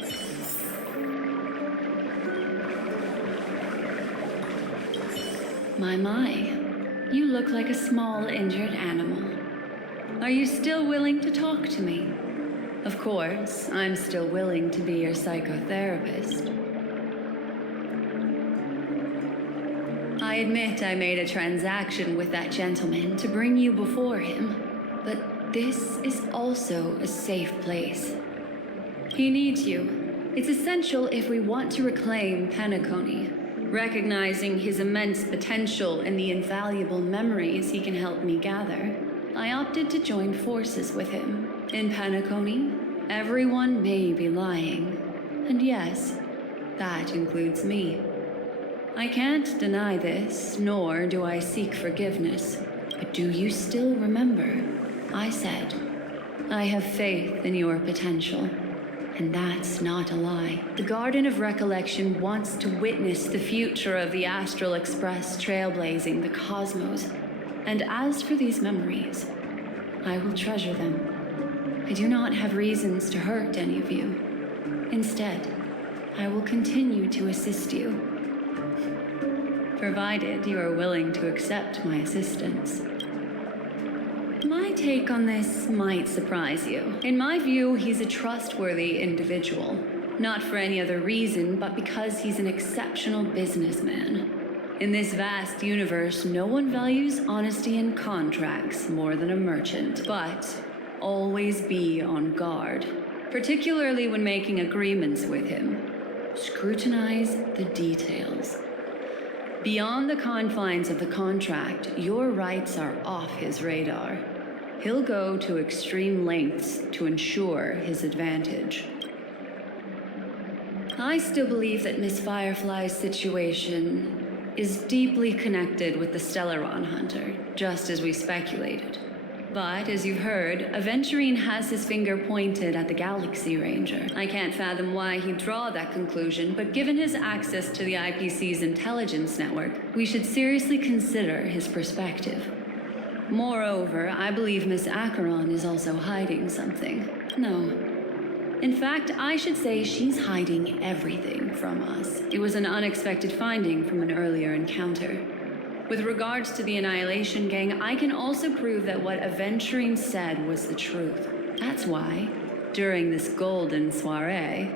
My. You look like a small, injured animal. Are you still willing to talk to me? Of course, I'm still willing to be your psychotherapist. I admit I made a transaction with that gentleman to bring you before him, but this is also a safe place. He needs you. It's essential if we want to reclaim Penacony. Recognizing his immense potential and the invaluable memories he can help me gather, I opted to join forces with him. In Penacony, everyone may be lying. And yes, that includes me. I can't deny this, nor do I seek forgiveness. But do you still remember? I said, I have faith in your potential. And that's not a lie. The Garden of Recollection wants to witness the future of the Astral Express trailblazing the cosmos. And as for these memories, I will treasure them. I do not have reasons to hurt any of you. Instead, I will continue to assist you. Provided you are willing to accept my assistance. My take on this might surprise you. In my view, he's a trustworthy individual. Not for any other reason, but because he's an exceptional businessman. In this vast universe, no one values honesty in contracts more than a merchant. But always be on guard, particularly when making agreements with him. Scrutinize the details. Beyond the confines of the contract, your rights are off his radar. He'll go to extreme lengths to ensure his advantage. I still believe that Miss Firefly's situation is deeply connected with the Stellaron Hunter, just as we speculated. But, as you've heard, Aventurine has his finger pointed at the Galaxy Ranger. I can't fathom why he'd draw that conclusion, but given his access to the IPC's intelligence network, we should seriously consider his perspective. Moreover, I believe Miss Acheron is also hiding something. No. In fact, I should say she's hiding everything from us. It was an unexpected finding from an earlier encounter. With regards to the Annihilation Gang, I can also prove that what Aventurine said was the truth. That's why, during this golden soiree,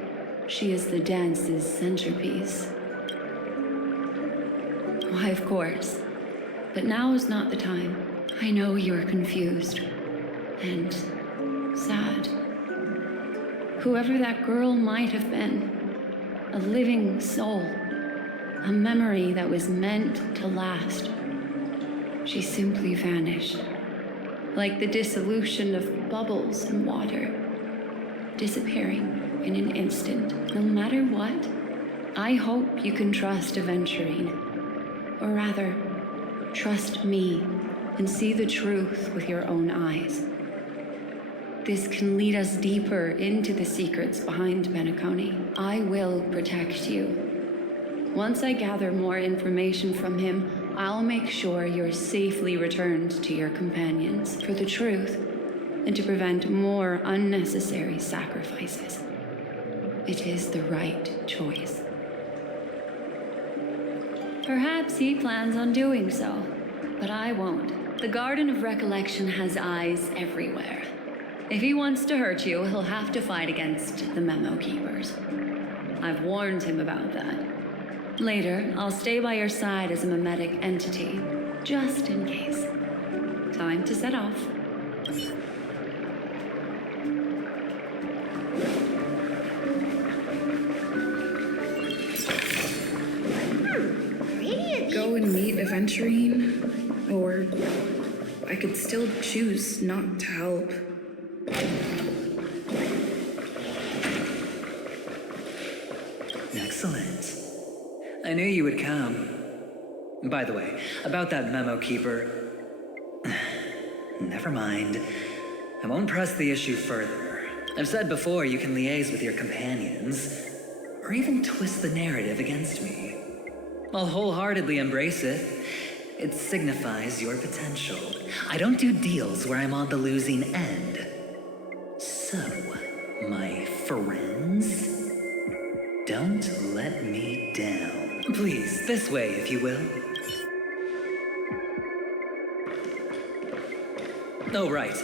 she is the dance's centerpiece. Why, of course. But now is not the time. I know you're confused and sad. Whoever that girl might have been, a living soul, a memory that was meant to last. She simply vanished, like the dissolution of bubbles in water, disappearing in an instant. No matter what, I hope you can trust Aventurine, or rather, trust me and see the truth with your own eyes. This can lead us deeper into the secrets behind Penacony. I will protect you. Once I gather more information from him, I'll make sure you're safely returned to your companions for the truth and to prevent more unnecessary sacrifices. it is the right choice. Perhaps he plans on doing so, but I won't. The Garden of Recollection has eyes everywhere. If he wants to hurt you, he'll have to fight against the Memo Keepers. I've warned him about that. Later, I'll stay by your side as a mimetic entity, just in case. Time to set off. Go and meet Aventurine, or I could still choose not to help. Excellent. I knew you would come. By the way, about that Memo Keeper... Never mind. I won't press the issue further. I've said before you can liaise with your companions, or even twist the narrative against me. I'll wholeheartedly embrace it. It signifies your potential. I don't do deals where I'm on the losing end. So, my friends, don't let me down. Please, this way, if you will. Oh, right.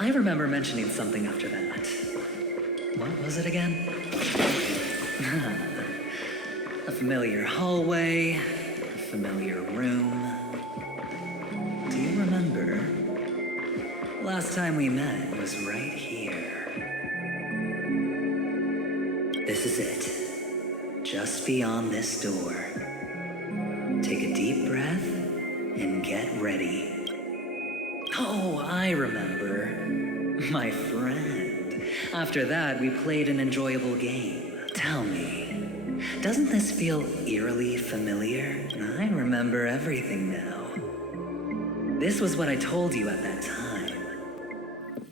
I remember mentioning something after that. What was it again? A familiar hallway, a familiar room. Do you remember? Last time we met was right here. This is it. Just beyond this door. Take a deep breath and get ready. Oh, I remember. My friend. After that, we played an enjoyable game. Tell me, doesn't this feel eerily familiar? I remember everything now. This was what I told you at that time.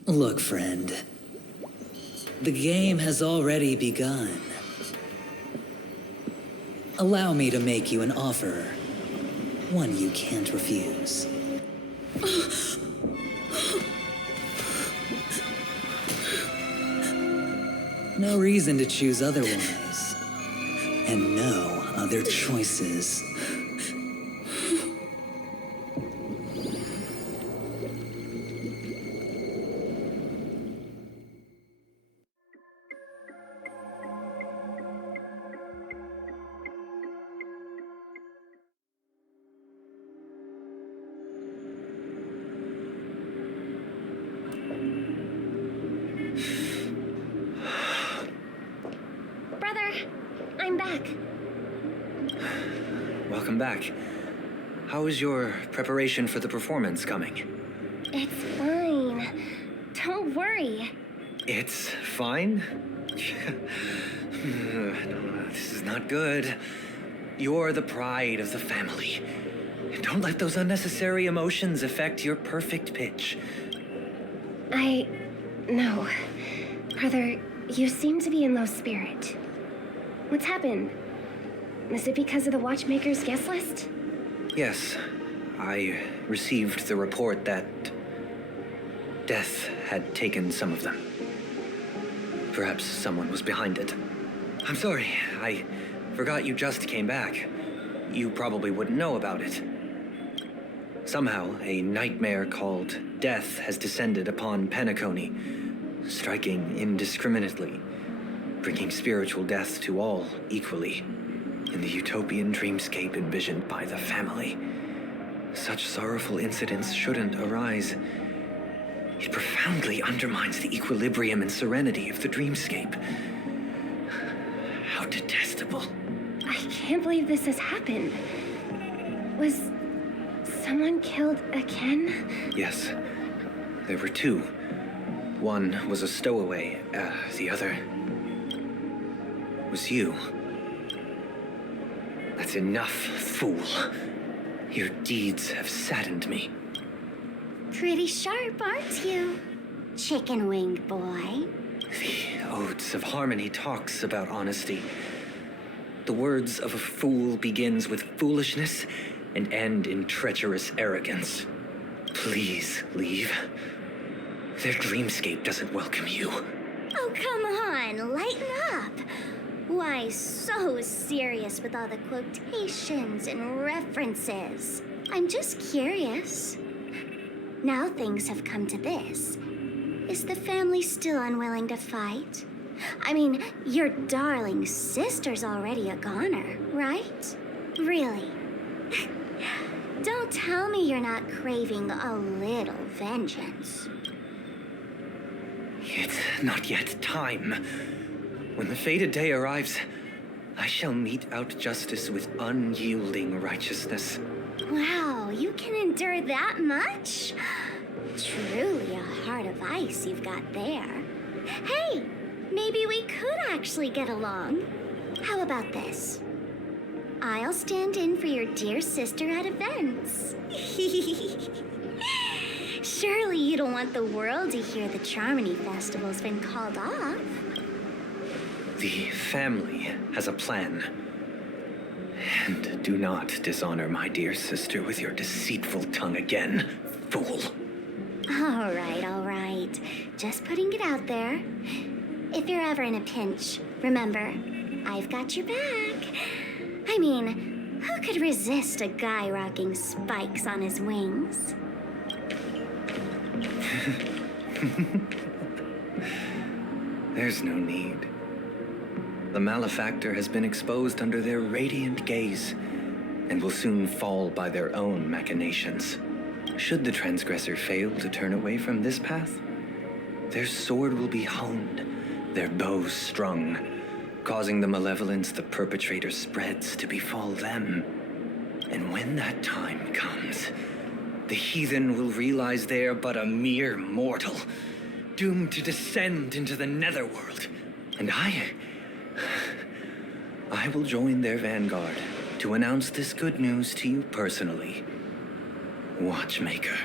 Look, friend. The game has already begun. Allow me to make you an offer. One you can't refuse. No reason to choose otherwise. And no other choices. I'm back. Welcome back. How is your preparation for the performance coming? It's fine. Don't worry. It's fine? No, this is not good. You're the pride of the family. Don't let those unnecessary emotions affect your perfect pitch. No. Brother, you seem to be in low spirit. What's happened? Is it because of the Watchmaker's guest list? Yes. I received the report that death had taken some of them. Perhaps someone was behind it. I'm sorry. I forgot you just came back. You probably wouldn't know about it. Somehow, a nightmare called death has descended upon Penacony, striking indiscriminately, bringing spiritual death to all equally, in the utopian dreamscape envisioned by the family. Such sorrowful incidents shouldn't arise. It profoundly undermines the equilibrium and serenity of the dreamscape. How detestable. I can't believe this has happened. Was someone killed again? Yes. There were two. One was a stowaway. The other was you. That's enough, fool. Your deeds have saddened me. Pretty sharp, aren't you, chicken-winged boy? The Odes of Harmony talks about honesty. The words of a fool begins with foolishness and end in treacherous arrogance. Please leave. Their dreamscape doesn't welcome you. Oh, come on, lighten up. Why so serious with all the quotations and references? I'm just curious. Now things have come to this. Is the family still unwilling to fight? I mean, your darling sister's already a goner, right? Really? Don't tell me you're not craving a little vengeance. It's not yet time. When the fated day arrives, I shall mete out justice with unyielding righteousness. Wow, you can endure that much? Truly a heart of ice you've got there. Hey, maybe we could actually get along. How about this? I'll stand in for your dear sister at events. Surely you don't want the world to hear the Charmony Festival's been called off. The family has a plan. And do not dishonor my dear sister with your deceitful tongue again, fool. All right. Just putting it out there. If you're ever in a pinch, remember, I've got your back. I mean, who could resist a guy rocking spikes on his wings? There's no need. The malefactor has been exposed under their radiant gaze and will soon fall by their own machinations. Should the transgressor fail to turn away from this path, their sword will be honed, their bow strung, causing the malevolence the perpetrator spreads to befall them. And when that time comes, the heathen will realize they are but a mere mortal, doomed to descend into the netherworld. And I will join their vanguard to announce this good news to you personally. Watchmaker.